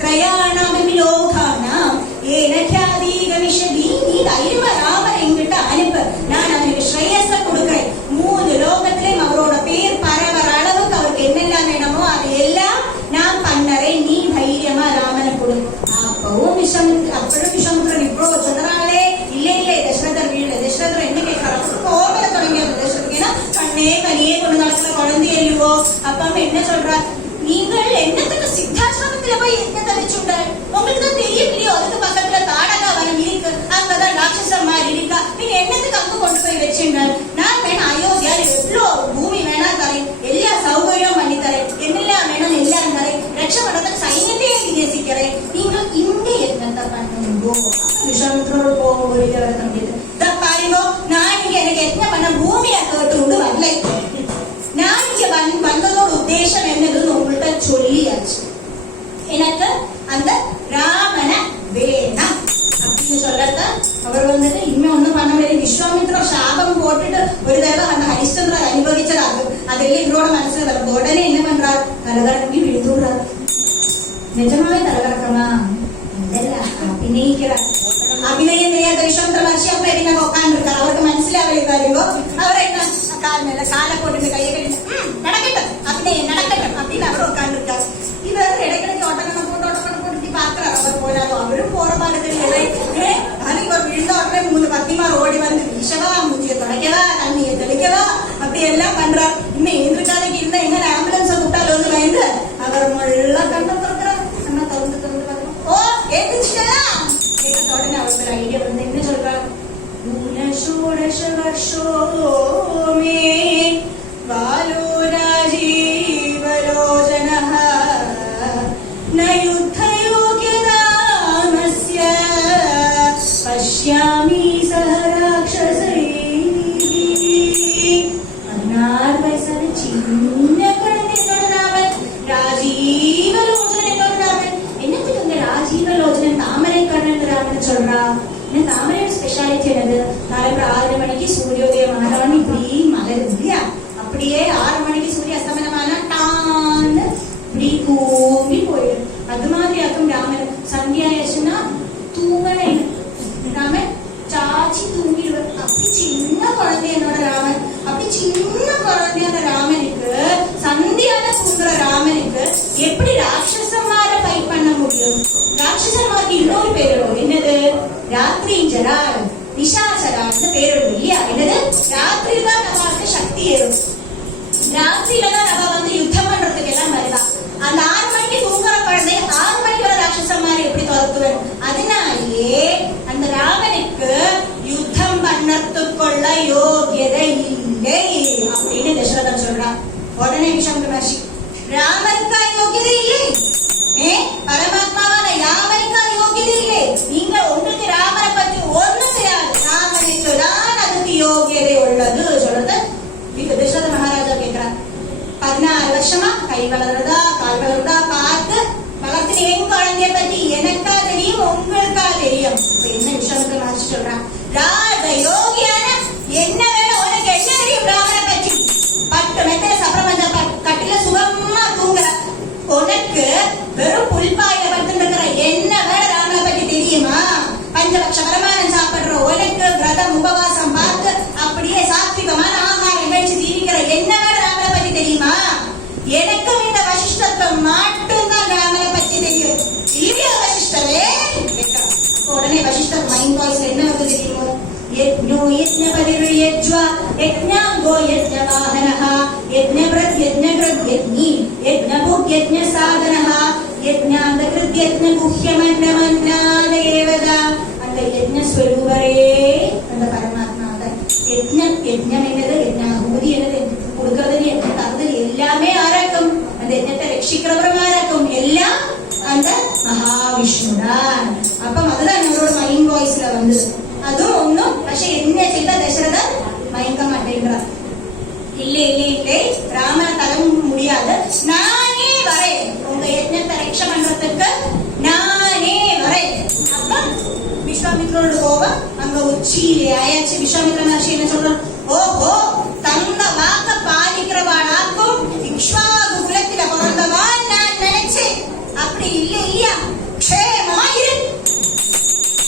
த்ரயாணாமபி லோகானாம் ஏன க்யாதி கமிஷதி. நீ தைரியமா ராமனை என்கிட்ட அனுப்பு, நான் அவனுக்கு ஸ்ரேயஸ கொடுக்கிறேன். 3 லோகத்திலேயும் அவரோட பேர் பரவற அளவுக்கு அவருக்கு என்னெல்லாம் வேணுமோ அது எல்லாம் நான் பண்ணறேன். நீ தைரியமா ராமனை கொடு. அப்பவும் விஸ்வாமித்திரன் இப்போ சொல்றாங்களே இல்ல இல்ல தசரதர் வீடு. தசரதர் என்ன கேட்கறாரு? கோபல தொடங்கியது தசரதர். ஏன்னா கண்ணே கனியே கொண்டு நடக்கிற குழந்தை இல்லையோ. அப்ப என்ன சொல்றார்? நீங்கள் என்னத்துக்கு சித்தாசிரமத்துல போய் யஜ்ஞத்தை வச்சுட்ட? உங்களுக்கு தான் தெரியும் இல்லையோ அதுக்கு பக்கத்துல தாடகா வனம் இருக்கு, அங்கதான் ராட்சசம் மாதிரி இருக்கா. நீங்க என்னத்துக்கு அங்க கொண்டு போய் வச்சுங்க? நான் வேணா அயோத்தியா எவ்வளோ பூமி வேணா தரேன், எல்லா சௌகரியம் பண்ணி தரேன், என்னெல்லாம் வேணும் எல்லாம் தரேன், ரட்சபடத்துக்கு சைன்யத்தையே நேசிக்கிறேன். நீங்கள் இங்க யஜ்ஞத்தை பண்ணுங்கோ. விஸ்வாமித்திரோடு போக ஒரு பாருங்கோ. நான் இங்க எனக்கு யஜ்ஞம் பண்ண பூமியை கேட்டு உண்டு வரலை. நான் இங்க வந்ததோட உத்தேசம் என்னதுன்னு உங்கள்கிட்ட சொல்லியாச்சு. எனக்கு அந்த ராமன வேணாம் அப்படின்னு சொல்லத்த அவர் வந்துட்டு இனிமே ஒண்ணும் பண்ண முடியாது. விஸ்வாமித்திர சாபம் போட்டுட்டு ஒரு தடவை அந்த ஹரிச்சந்திரர் அனுபவிச்சதாகு. அதெல்லாம் இவரோட மனசுல வருது. உடனே என்ன பண்றார்? தலகரக்கி விழுந்துடுறார். நிஜமாவே தலகரக்கமா இல்ல அபிநயிக்கிறார். അഭിനയം ചെയ്യാത്ത വിശ്വാമിത്ര മഹർഷി അപ്പൊ എന്നെ ഉட்கார்ந்துருக்காரு. அவருக்கு മനസ്സിലാവില്ല കാര്യമോ അവരെ കാലിമേல காலை போட்டு கையை கட்டி நடக்கட்டும் அபிநயம் நடக்கட்டும் அப்படின்னு அவர் உட்கார்ந்துருக்காரு. இவர் இடைக்கிடைக்கு ஒட்டக்கணம் போட்டு பாக்குறாரு. அவர் போறாரோ அவரும் போற பாடு தெரியல. ஆனா இவர் விழுந்த உடனே 3 பத்திமார் ஓடி வந்து விஷவா மூச்சிய தொடக்கவா தண்ணியை தெளிக்கவா அப்படி எல்லாம் பண்றாரு. இன்னும் எந்திரிக்காதைக்கு இருந்தா எங்க ஆம்புலன்ஸ் கூப்பிட்டாலும் வந்து பயந்து அவர் முள்ள கண்ண திறக்கிறார். கண்ணை திறந்து பார்க்கணும். ஓ எந்திரிச்சிட்டா உடனே அவருக்கு ஒரு ஐடியா வந்து என்ன சொல்றாரு, षोडश वर्षो मे बालो राजीवलोचनः न युद्धयोग्यनामस्य पश्यामि सह राक्षसैः. 16 വയസ്സാണ്. ചിന്ന കുഴந்தையோட ராமன் ராஜீவலோச்சனோட ராமன். என்ன தெரியுங்க ராஜீவலோச்சனன் தாமரை கண்ணன் ராமன் சொல்றா. இந்த தாமரையோட ஸ்பெஷாலிட்டி என்னது, நாளை 6 மணிக்கு சூரியோதயம் ஆனவன் இப்படி மலருது இல்லையா, அப்படியே 6 மணிக்கு சூரிய அஸ்தமனமான டான்னு இப்படி கூம்பி போயிடும். அது மாதிரி ஆக்கும் ராமன். சந்தியாச்சுன்னா தூங்கணும். ராமன் சாச்சி தூங்கிடுவார். அப்படி சின்ன குழந்தை என்னோட ராமன். அப்படி சின்ன குழந்தையான ராமனுக்கு சந்தியான தூங்குற ராமனுக்கு எப்படி ராட்சசமார ஃபைட் பண்ண முடியும்? ராட்சசமாருக்கு இன்னொரு பேரு என்னது, ராத்திரிஞ்சரா நிஷாசரான்னு பேரு இல்லையா. என்னது, ராத்திரில தான் நமக்கு சக்தி ஏறும். ராத்திரில தான் நம்ம வந்து யுத்தம் பண்றதுக்கு எல்லாம் வருவா. அந்த 6 மணிக்கு தூங்குற குழந்தை 6 மணிக்கு வர ராட்சசம் மாதிரி எப்படி துரத்துவேன்? அதனாலேயே அந்த ராமனுக்கு யுத்தம் பண்ணத்துக்குள்ள யோகியதை இல்லை அப்படின்னு தசரதன் சொல்றான். உடனே விஸ்வாமித்திர மகர்ஷி, ராமனுக்கா யோகியதை இல்லை? பரமாத்மாவான ராமனுக்கா யோகியதை இல்லை? நீங்க உங்களுக்கு ராமனை பத்தி ஒண்ணும் தெரியாது. ராமனுக்கு தான் அதுக்கு யோகியதை உள்ளது சொல்றது தசரத மகாராஜா கேட்கிறார். 16 வருஷமா கை வளர்றதா கால் வளர்றதா பார்த்து வளர்த்து என் குழந்தைய பத்தி எனக்கா தெரியும், உங்களுக்கா தெரியும். என்ன விஸ்வாமித்திர மகர்ஷி சொல்றான், ராஜ யோகியான என்ன வேணும் உனக்கு, என்ன தெரியும் ராமனை பத்தி? 10 மெத்தல சப்ரமஞ்ச கட்டில சுகமா தூங்குற உனக்கு வெறும் புல்பாயில படுத்துட்டு என்ன வேணும் ராமனை பத்தி தெரியுமா? பஞ்சபக்ஷ பரமானம் சாப்பிடுற உனக்கு விரதம் உபவாசம் பார்த்து அப்படியே சாத்விகமான ஆகாரம் கழிச்சு ஜீவிக்கிற என்ன வேணும் ராமனை பத்தி தெரியுமா? எனக்கும் இந்த வசிஷ்டத்துவம் மட்டும்தான் ராமனை பத்தி தெரியும். இல்லையா வசிஷ்டரே? அப்போ உடனே வசிஷ்டர் மைண்ட் வாய்ஸ்ல என்ன வந்து தெரியுமோ, யஜ்ஞோ யஜ்ஞபதிர்யஜ்வா யஜ்ஞாங்கோ யஜ்ஞவாஹனஹ யஜ்ஞவ்ரத் யஜ்ஞக்ருத் யஜ்ஞி யஜ்ஞபுக் யஜ்ஞசாதனஹ யஜ்ஞாந்தக்ருத் யஜ்ஞகுஹ்யமன்னமன்னாதேவதா. அந்த யஜ்ஞ ஸ்வரூபரே அந்த பரமாத்மா தான். யஜ்ஞம் என்னது, யஜ்ஞாபூதி என்னது, கொடுக்கறது யஜ்ஞ தகுதி எல்லாமே ஆராக்கும். அந்த யஜ்ஞத்தை ரட்சிக்கிறவரும் ஆராக்கும். எல்லாம் அந்த மகாவிஷ்ணுதான். அப்ப அதுதான் நம்மளோட மைண்ட் வாய்ஸ்ல வந்தது. அதுவும் ஒண்ணும் പക്ഷെ என்ன செய்த தசரதன் மயங்க மாட்டேங்கிறார். இல்லை ராமனை தர முடியாது, நானே வரேன் உங்க யஜ்ஞத்தை ரட்ச பண்றதுக்கு, நானே வரேன். அப்ப விஸ்வாமித்ரோட கோபம் அங்க உச்சியிலே ஆயாச்சு. விஸ்வாமித்ர மகர்ஷி என்ன சொல்றான், ஓஹோ தந்த வாக்க பாதிக்கிறவானாக்கும் இக்ஷ்வாகு குலத்தில பிறந்தவான் நான் நினைச்சேன். அப்படி இல்லையா, க்ஷேமாயிரு.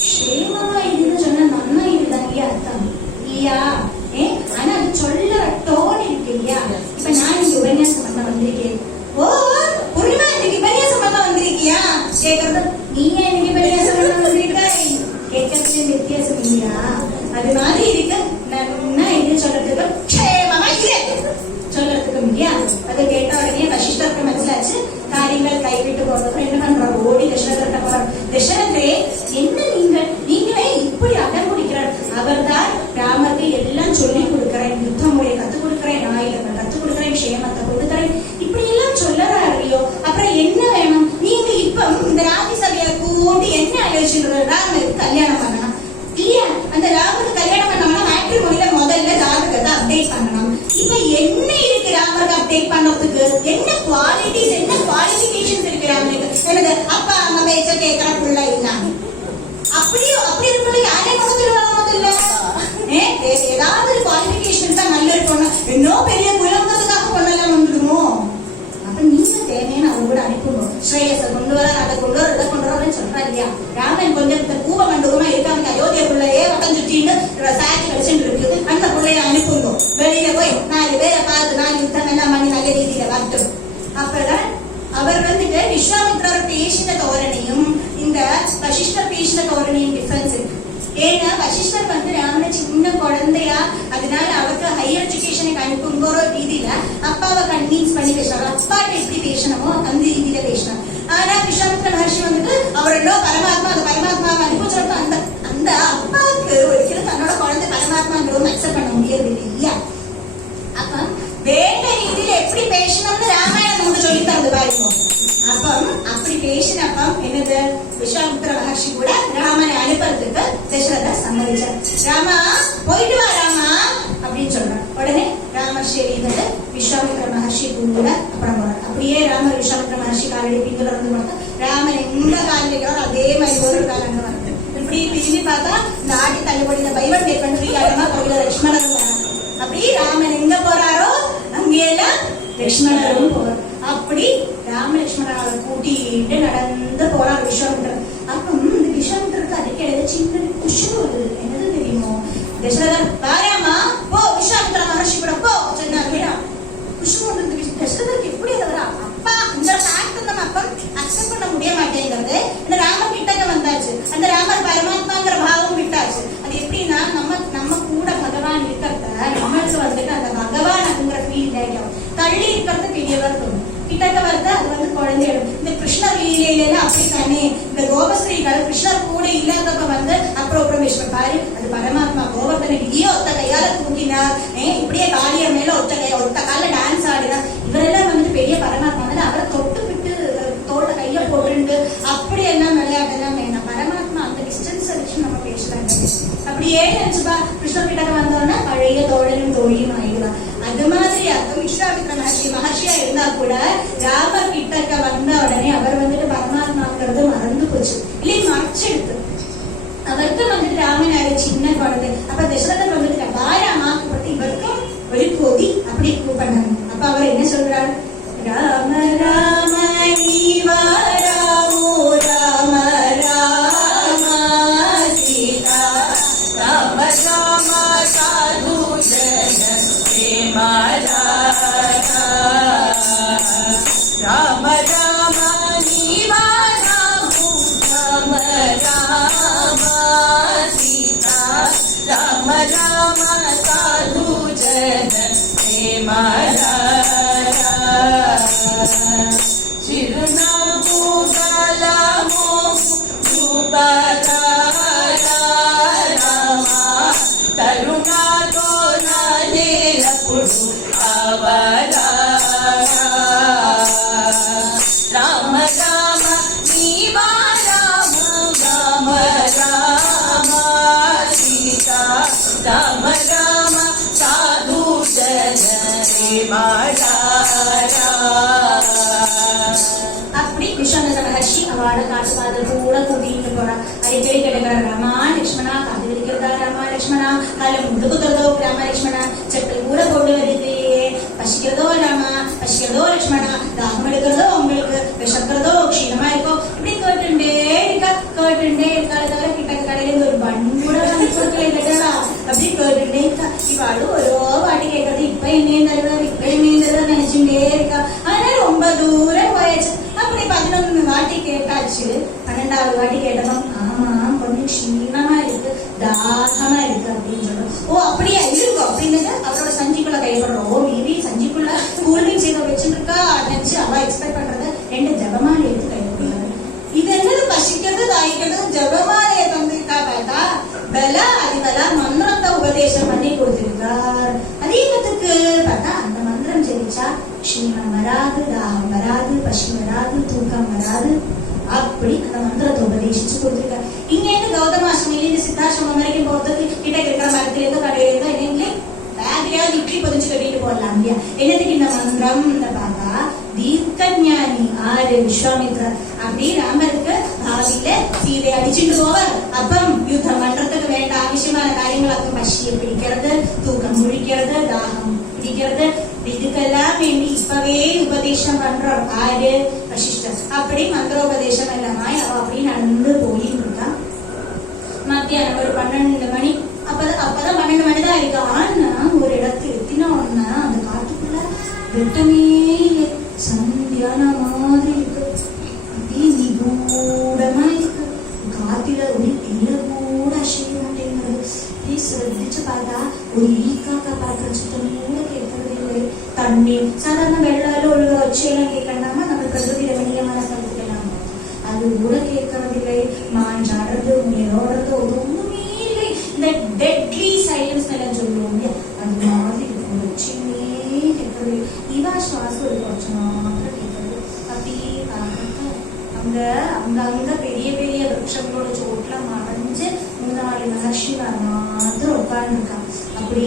க்ஷேமாயிருன்னு சொன்னா நன்னா இதுதான் இல்லையா அர்த்தம் இல்லையா? ஆனா அது சொல்ல டோன் இருக்கு இல்லையா? இப்ப நான் இங்க உபன்யாசம் பண்ண வந்திருக்கேன். ஓ பூர்ணிமா இன்னைக்கு உபன்யாசம் பண்ண வந்திருக்கியா கேட்கறது, நீ ஏன் இன்னைக்கு உபன்யாசம் பண்ண வந்திருக்க கேட்கறதுல வித்தியாசம் இல்லையா? அது மாதிரி இருக்கு. நான் என்ன சொல்றதுக்கு க்ஷேமாயிரு சொல்றதுக்கு இல்லையா? அதை கேட்ட உடனே வசிஷ்டருக்கு மனசிலாச்சு. காரியங்கள் கைவிட்டு போறதுக்கு என்ன பண்றாங்க, ஓடி தசரதர்கிட்ட போறாங்க. தசரதரே என்ன நீங்களே இப்படி அடம் பிடிக்கிறார்? அவர் தான் ராமருக்கு எல்லாம் சொல்லி கொடுக்கிறேன், யுத்த முறையை கத்துக் கொடுக்கிறேன், ஆயுதத்தை கத்துக் கொடுக்கிறேன், க்ஷேமத்தை கொடுக்கிறேன், இப்படி எல்லாம் சொல்லறாரியோ. அப்புறம் என்ன வேணும்? நீங்க இப்ப இந்த ராஜ்யசபையை கூட்டி என்ன ஆலோசிச்சு ராமருக்கு கல்யாணம் பண்ணணும் இல்லையா? அந்த ராமருக்கு கல்யாணம் பண்ணோம்னா மேட்ரிமோனில முதல்ல ஜாதகத்தை அப்டேட் பண்ணணும். இப்ப என்ன இருக்கு ராமருக்கு அப்டேட் பண்றதுக்கு? என்ன குவாலிட்டிஸ், என்ன குவாலிஃபிகேஷன்ஸ் இருக்கு ராமருக்கு? என்னது, அப்பா அம்மா பேச்ச கேட்கற புள்ள இல்லாம அப்படி இருக்குள்ள யாரே கொடுத்துருவாங்க இல்ல? ஏதாவது ஒரு குவாலிஃபிகேஷன் தான் நல்ல இருக்கணும். இன்னும் பெரிய குலங்கிறதுக்காக பண்ணலாம் வந்துடுமோ? அப்ப நீங்க தேவையான அவங்க கூட அனுப்பணும். ஸ்ரேயஸை கொண்டு வர, அதை கொண்டு வர, இதை கொண்டு வரன்னு சொல்றா இல்லையா? ராமன் கொஞ்சம் கூப மண்டபமா இருக்காங்க வசிஷ்டர் பேசின தோரணையும் டிஃபரன்ஸ் இருக்கு. ஏன்னா வசிஷ்டர் வந்து ராமனை சின்ன குழந்தையா, அதனால அவருக்கு ஹையர் எஜுகேஷனுக்கு அனுப்புங்கிற ரீதியில அப்பாவை கன்வின்ஸ் பண்ணி பேசுறாரு. அப்பாட்ட எப்படி பேசணுமோ அந்த ரீதியில பேசினார். ஆனா விஸ்வாமித்ர மகர்ஷி வந்துட்டு அவரோட பரமாத்மா, அந்த பரமாத்மாவை அனுப்பிச்சப்ப அந்த அந்த அப்பாவுக்கு ஒரிக்கலும் தன்னோட குழந்தை பரமாத்மாங்கிறதும் அக்செப்ட் பண்ண முடியாது இல்லையா? அப்ப வேண்ட ரீதியில எப்படி பேசணும்னு ராமாயணம் நமக்கு சொல்லி தந்து பாருங்க. அப்ப அப்படி பேசினப்ப என்னது, விஸ்வாமித்ர மகர்ஷி கூட ராமனை அனுப்புறதுக்கு தசரதர் சம்மதிச்சார். ராமா போயிட்டு வா ராமா அப்படின்னு சொல்றாரு. உடனே ராமர் சரின்னு விஸ்வாமித்ர மகர்ஷி கூட அப்புறம் போறாரு. அப்படியே ராமர் விஸ்வாமித்ர மகர்ஷி காலடி பின்தொடர்ந்து பார்த்தா ராமன் எங்க கால் வைக்கிறாரோ அதே மாதிரி ஒரு கால் அங்க வருது. இப்படி திரும்பி பார்த்தா இந்த ஆட்டி தள்ளுபடி இந்த பைவன் டே பண்ணி இடமா கோவில லட்சுமணரும் வராங்க. அப்படி ராமன் எங்க போறாரோ அங்கெல்லாம் லட்சுமணரும் போறாரு. அப்படி ராம லட்சுமணாவை கூட்டிட்டு நடந்து போறாரு விஸ்வாமித்திரர். அப்ப இந்த விஸ்வாமித்திரருக்கு அதுக்கு சின்ன குஷு வருது. என்னது தெரியுமோ, தசரதர் வாராமா போ விஸ்வாமித்திர மகர்ஷி கூட போ சொன்னாரு. குஷு வந்து தசரதருக்கு எப்படி அது வரா, அப்பா இந்த ஃபேக்ட் நம்ம அப்பா அக்செப்ட் பண்ண முடிய மாட்டேங்கிறது. இந்த ராமர் கிட்டக்க வந்தாச்சு, அந்த ராமர் பரமாத்மாங்கிற பாவம் விட்டாச்சு. அது எப்படின்னா நம்ம கூட பகவான் இருக்கிறத நம்மளுக்கு வந்துட்டு அந்த பகவான் அப்படிங்கிற ஃபீல் ஆகிடும். தள்ளி இருக்கிறது பெரியவர் தோணும், கிட்டக்க வருது அது வந்து குழந்தையிடும். இந்த கிருஷ்ணர் லீலையில அப்படி தானே இந்த கோபஸ்ரீகள் கிருஷ்ணர் கூட இல்லாதப்ப வந்து அப்புறம் பாரு அது பரமாத்மா கோவர்தனை விதியோ ஒத்த கையால தூக்கினார், இப்படியே காளியர் மேல ஒத்த கால டான்ஸ் ஆடினார். இவரெல்லாம் வந்துட்டு பெரிய பரமாத்மா அவரை தொட்டு விட்டு தோட்ட கைய போட்டு அப்படி எல்லாம் விளையாட்டெல்லாம் வேணாம். பரமாத்மா அந்த டிஸ்டன்ஸ் வச்சு நம்ம பேசலாம். அப்படியே நினைச்சுப்பா கிருஷ்ணர் கிட்டக்க வந்தோம்னா பழைய தோழனும் தோழியும் ஆயிடுவான். அது மாதிரி அர்த்தம் விஸ்வாமித்ர மகர்ஷியா இருந்தா கூட ராமர் கிட்டக்க வந்த உடனே அவர் வந்துட்டு பரமாத்மாங்கிறது மறந்து போச்சு, இல்லையே மறைச்செடுத்து. அவருக்கு வந்துட்டு ராமனாரு சின்ன குழந்தை. அப்ப தசரதர் வந்துட்டு வாராமா பத்தி இவருக்கும் ஒரு கோதி அப்படி கூப்பிடுறாங்க. அப்ப அவர் என்ன சொல்றாரு, ராம ராம ராமோ ராம ராம சீதா ராம ராம சாது ஜன ராம ராம நீவா ராமோ ராம ராம சீதா ராம ராம சாது ஜன చిరునవ్వు గలము కరుణతో నాదేలప్పుడు అవరా రామ రామ నీవా రామ రామ రామ సీతా రామ రామ సాధు జన அப்படி விஸ்வாமித்ர மகர்ஷி அவளோட காட்டு பாதல் கூட கூட்டிட்டு போறா. அடிக்கடி கேட்டுக்கிற ராமா லட்சுமணா காது விரிக்கிறதா ராமா லட்சுமணா, கால முண்டு குத்துறதோ ராமா லட்சுமணா, செப்பல் கூட கொண்டு வருது, பசிக்கிறதோ ராமா பசிக்கிறதோ லட்சுமணா, தாகம் எடுக்கிறதோ உங்களுக்கு, விஷக்கிறதோ க்ஷீணமா இருக்கோ, இப்படி கேட்டுட்டே இருக்கா. தவிர கிட்ட கடையில ஒரு பண் கூட கொடுக்கல அப்படி கேட்டுட்டே இருக்கா. இவாளும் ஓரோ வாட்டி கேட்கறது, இப்ப என்ன தருவார் நினைச்சுட்டே இருக்கா. ஆனா ரொம்ப தூரம் போயாச்சு. அப்படி 11 வாட்டி கேட்டாச்சு. 12வது வாட்டி கேட்டதும் ஆமா கொஞ்சம் க்ஷீணமா இருக்கு, தாகமா இருக்கு அப்படின்னு சொல்றோம். ஓ அப்படியா இருக்கும் அப்படின்னு அவரோட சஞ்சிக்குள்ள கைப்படுறோம். ஓ மேபி சஞ்சிக்குள்ள கூல்ட்ரிங்க்ஸ் ஏதோ வச்சுருக்கா நினைச்சு அவ எக்ஸ்பெக்ட் பண்றது 2 ஜபமாலை எடுத்து கைப்படுறாரு. இது என்னது பசிக்கிறது தாய்க்கிறது ஜபமாலையை தந்துட்டா பார்த்தா பல அதிபலா மந்திரத்தை உபதேசம் பண்ணி கொடுத்திருக்கார். அதிகத்துக்கு பார்த்தா அந்த மந்திரம் ஜெயிச்சா க்ஷீணம் வராது, தாகம் வராது, பசி வராது, தூக்கம் வராது. அப்படி அந்த மந்திரத்தை உபதேசிச்சு கொடுத்திருக்காரு. இங்க இருந்து கௌதமாசிரமில இருந்து சித்தாசிரமம் வரைக்கும் போறதுக்கு கிட்ட இருக்கிற மரத்துல இருந்தோ கடையில இருந்தோ என்னங்களே பேக்லயாவது இப்படி பதிச்சு கட்டிட்டு போடலாம் இல்லையா? என்னதுக்கு இந்த மந்திரம் பார்த்தா தீர்க்க ஞானி ஆறு விஸ்வாமித்ரர். அப்படி ராமருக்கு பாவியில சீதை அடிச்சுட்டு போவார். அப்பம் யுத்தம் பண்றதுக்கு வேண்ட அவசியமான காரியங்களாக்கும் பசியை பிடிக்கிறது, தூக்கம் முழிக்கிறது, தாகம் பிடிக்கிறது, இதுக்கெல்லாம் வேண்டி இப்பவே உபதேசம் பண்றோம் ஆறு வசிஷ்டர். அப்படி மந்திரோபதேசம் எல்லாமே அவ அப்படி நடந்து போயிட்டு இருக்கான். மத்தியானம் ஒரு 12 மணி. அப்பதான் 12 மணி தான் இருக்கு. ஆனா ஒரு இடத்துல எத்தினோன்னா அந்த காட்டுக்குள்ள வெட்டமே சந்தியான மாதிரி இருக்கு. அப்படியே நிகூடமா இருக்கு. காது சாதாரண வெள்ளால ஒழுங்க ஒச்சையெல்லாம் கேட்கலாமா, நம்ம பிரகிருதி ரமணீயமான சந்திக்கலாம், அது கூட கேட்கறதில்லை. மாஞ்சாடுறது, முயலோடுறது ஒண்ணுமே இல்லை. இந்த டெட்லி சைலன்ஸ் எல்லாம் சொல்லுவோம், அது மாதிரி ஒச்சுமே கேட்கறது. இவா சுவாசம் ஒரு கொஞ்சம் மாத்திரம் கேட்கறது. அப்படியே அங்க பெரிய பெரிய விருட்சங்களோட சோட்டுல மறைஞ்சு 3-4 மகர்ஷிமார் மாத்திரம் உட்கார்ந்துருக்கான். அப்படி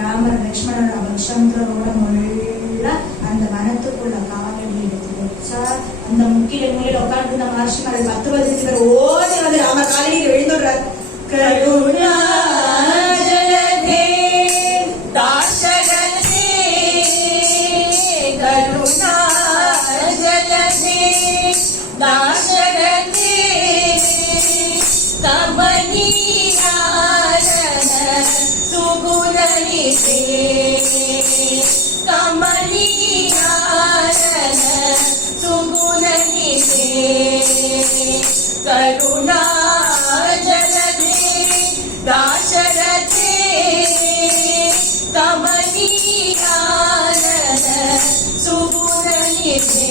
ராமர் லட்சுமணர் அபக்ஷந்தரோட முள்ள அந்த வனத்துக்குள்ள காவடி எடுத்து வச்சா அந்த முக்கிய மூலையில உட்கார்ந்து இந்த மகர்ஷிமார்கள் 10-15 பேர் ஓடி வந்து ராமர் காலடியில் விழுந்துடுறார். கருணா दाशरथे कमनीयारण सुगुणनिधे कमनीयारण सुगुणनिधे करुणा जलधे दाशरथे कमनीयारण सुगुणनिधे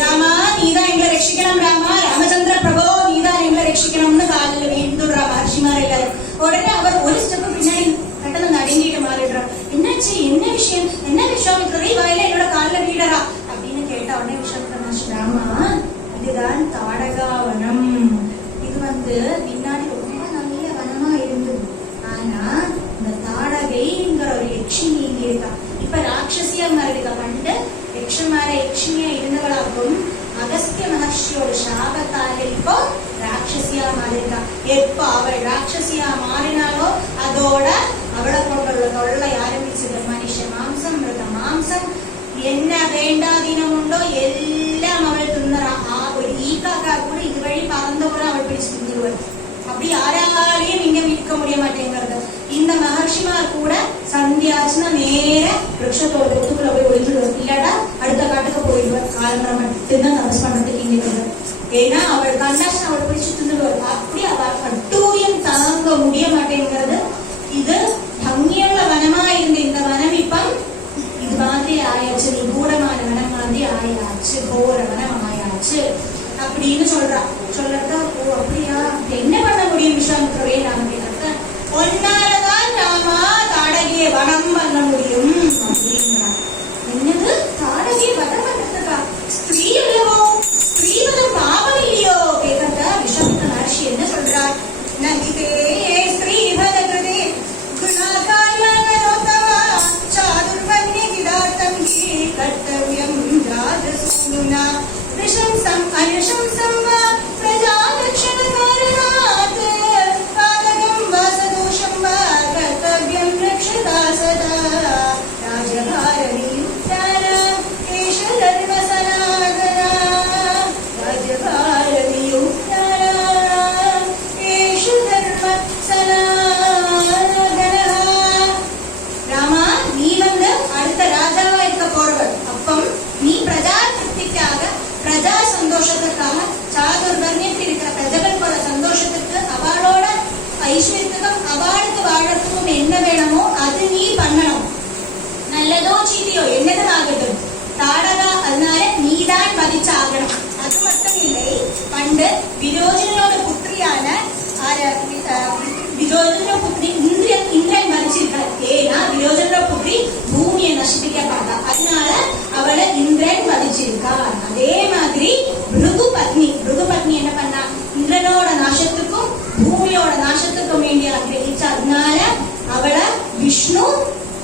ராமா நீதான் எங்களை ரட்சிக்கணும், ராமா ராமச்சந்திர பிரபோ நீதான் எங்களை ரட்சிக்கணும்னு காலில் வீழ்ந்துடுறா மகர்ஷிமார் எல்லாரும். உடனே அவர் ஒரு ஸ்டெப் பின்னாடி கட்டணம் அடங்கிட்டு மாறிடுறார். என்னாச்சு, என்ன விஷயம், என்ன விஸ்வாமித்திரரை வாயில என்னோட காலில் வீடரா அப்படின்னு கேட்ட உடனே விஸ்வாமித்திர ராமா இதுதான் தாடகாவனம். இது பின்னாடி ரொம்ப நல்ல வனமா இருந்தது. ஆனா இந்த தாடகைங்கிற ஒரு யக்ஷினி இங்க இருக்கா. இப்ப ராட்சசியா மாறிடுக்கா. பண்டு யக்ஷினியா இருந்தவளாக்கும் அகஸ்திய மகர்ஷியோட சாபத்தால இப்போ ராட்சசியா மாறிருக்கா. எப்ப அவள் ராட்சசியா மாறினாலோ அதோட அவளை கொண்டுள்ள தொல்லை ஆரம்பிச்சது. மனுஷ மாம்சம், மிருக மாம்சம், என்ன வேண்டாதீனம் உண்டோ எல்லாம் அவள் தின்னறா. ஒரு ஈக்காக்கா கூட இது வழி பறந்த கூட அவள் பிடிச்சு தின்னுருவாள். அப்படி யாராலையும் இங்க மீட்க முடிய மாட்டேங்கிறது. இந்த மகர்ஷிமார் கூட சந்தியாச்சுன்னா நேர விருட்சத்தோட ஒத்துக்குள்ள போய் ஒழிஞ்சிடுவார். இல்லாட்டா அடுத்த காட்டுக்கு போயிடுவார். காலம்பரம் மட்டும்தான் தபஸ் பண்றதுக்கு இங்க இருக்கிறார். ஏன்னா அவள் கண்ணாச்சு அவள் பிடிச்சு தின்னுடுவார். அப்படி அவள் கட்டூரியம் தாங்க முடிய மாட்டேங்கிறது. இது பங்கியுள்ள வனமா இருந்த இந்த வனம் இப்ப இது மாதிரி ஆயாச்சு, நிகூடமான வனம் மாதிரி ஆயாச்சு, கோர வனம் ஆயாச்சு அப்படின்னு சொல்றா. சொல்றதா ஓ அப்படியா, என்ன பண்ண முடியும் விஸ்வாமித்திரரே நாம கேட்கறத, ஒன்னாலதான் ராமா தாடகிய வனம் பண்ண முடியும் அப்படிங்கிறார். என்னது தாடகிய வனம் பண்றதுக்கா? ஸ்திரீ அல்லவோ, ஸ்திரீவதம் பாவம் இல்லையோ கேட்கறத விஸ்வாமித்திர மகர்ஷி என்ன சொல்றார், நகிதே ஸ்திரீவத கிருதே குணாகாரியானோத்தமா சாதுர்வன்ய கிதார்த்தம் ஹி கர்த்தவ்யம் ராஜசூனுனா நிஷம்சம் அனுஷம்சம் வா பிரஜாலக்ஷண காரணாத் பாதகம் வாசதோஷம் வா கர்த்தவ்யம் ரக்ஷதா சதா ராஜபாரவியுக்தான ஏஷ தர்ம சனாதனா ராஜபாரவியுக்தான ஏஷ தர்ம சனாதனா. ராமா நீ அடுத்த ராஜாவா இருக்க போறவர். அப்பம் நீ பிரஜா திருப்திக்காக, பிரஜா சந்தோஷத்துக்காக, சாதுர்வர்ணியத்தில் இருக்கிற பிரஜகளோட சந்தோஷத்துக்கு, அவளோட ஐஸ்வர்யத்துக்கும் அவளுக்கு வாழறதுக்கும் என்ன வேணுமோ அது நீ பண்ணணும். நல்லதோ சீதையோ என்னதும் ஆகட்டும், தாடகா அதனால நீதான் மதிச்சாகணும். அது மட்டும் இல்லை, பண்டு விரோஜனோட புத்திரியான விரோஜன புத்திரி இந்திரன் மதிச்சிருக்கார். ஏன்னா விரோஜன புத்திரி பூமியை நசிப்பிக்க பார்த்தா, அதனால அவளை இந்திரன் மதிச்சிருக்கார். அதே மாதிரி பிருகு பத்னி என்ன பண்ணா, இந்திரனோட நாசத்துக்கும் பூமியோட நாசத்துக்கும் வேண்டிய கிரகிச்சா, அதனால அவளை விஷ்ணு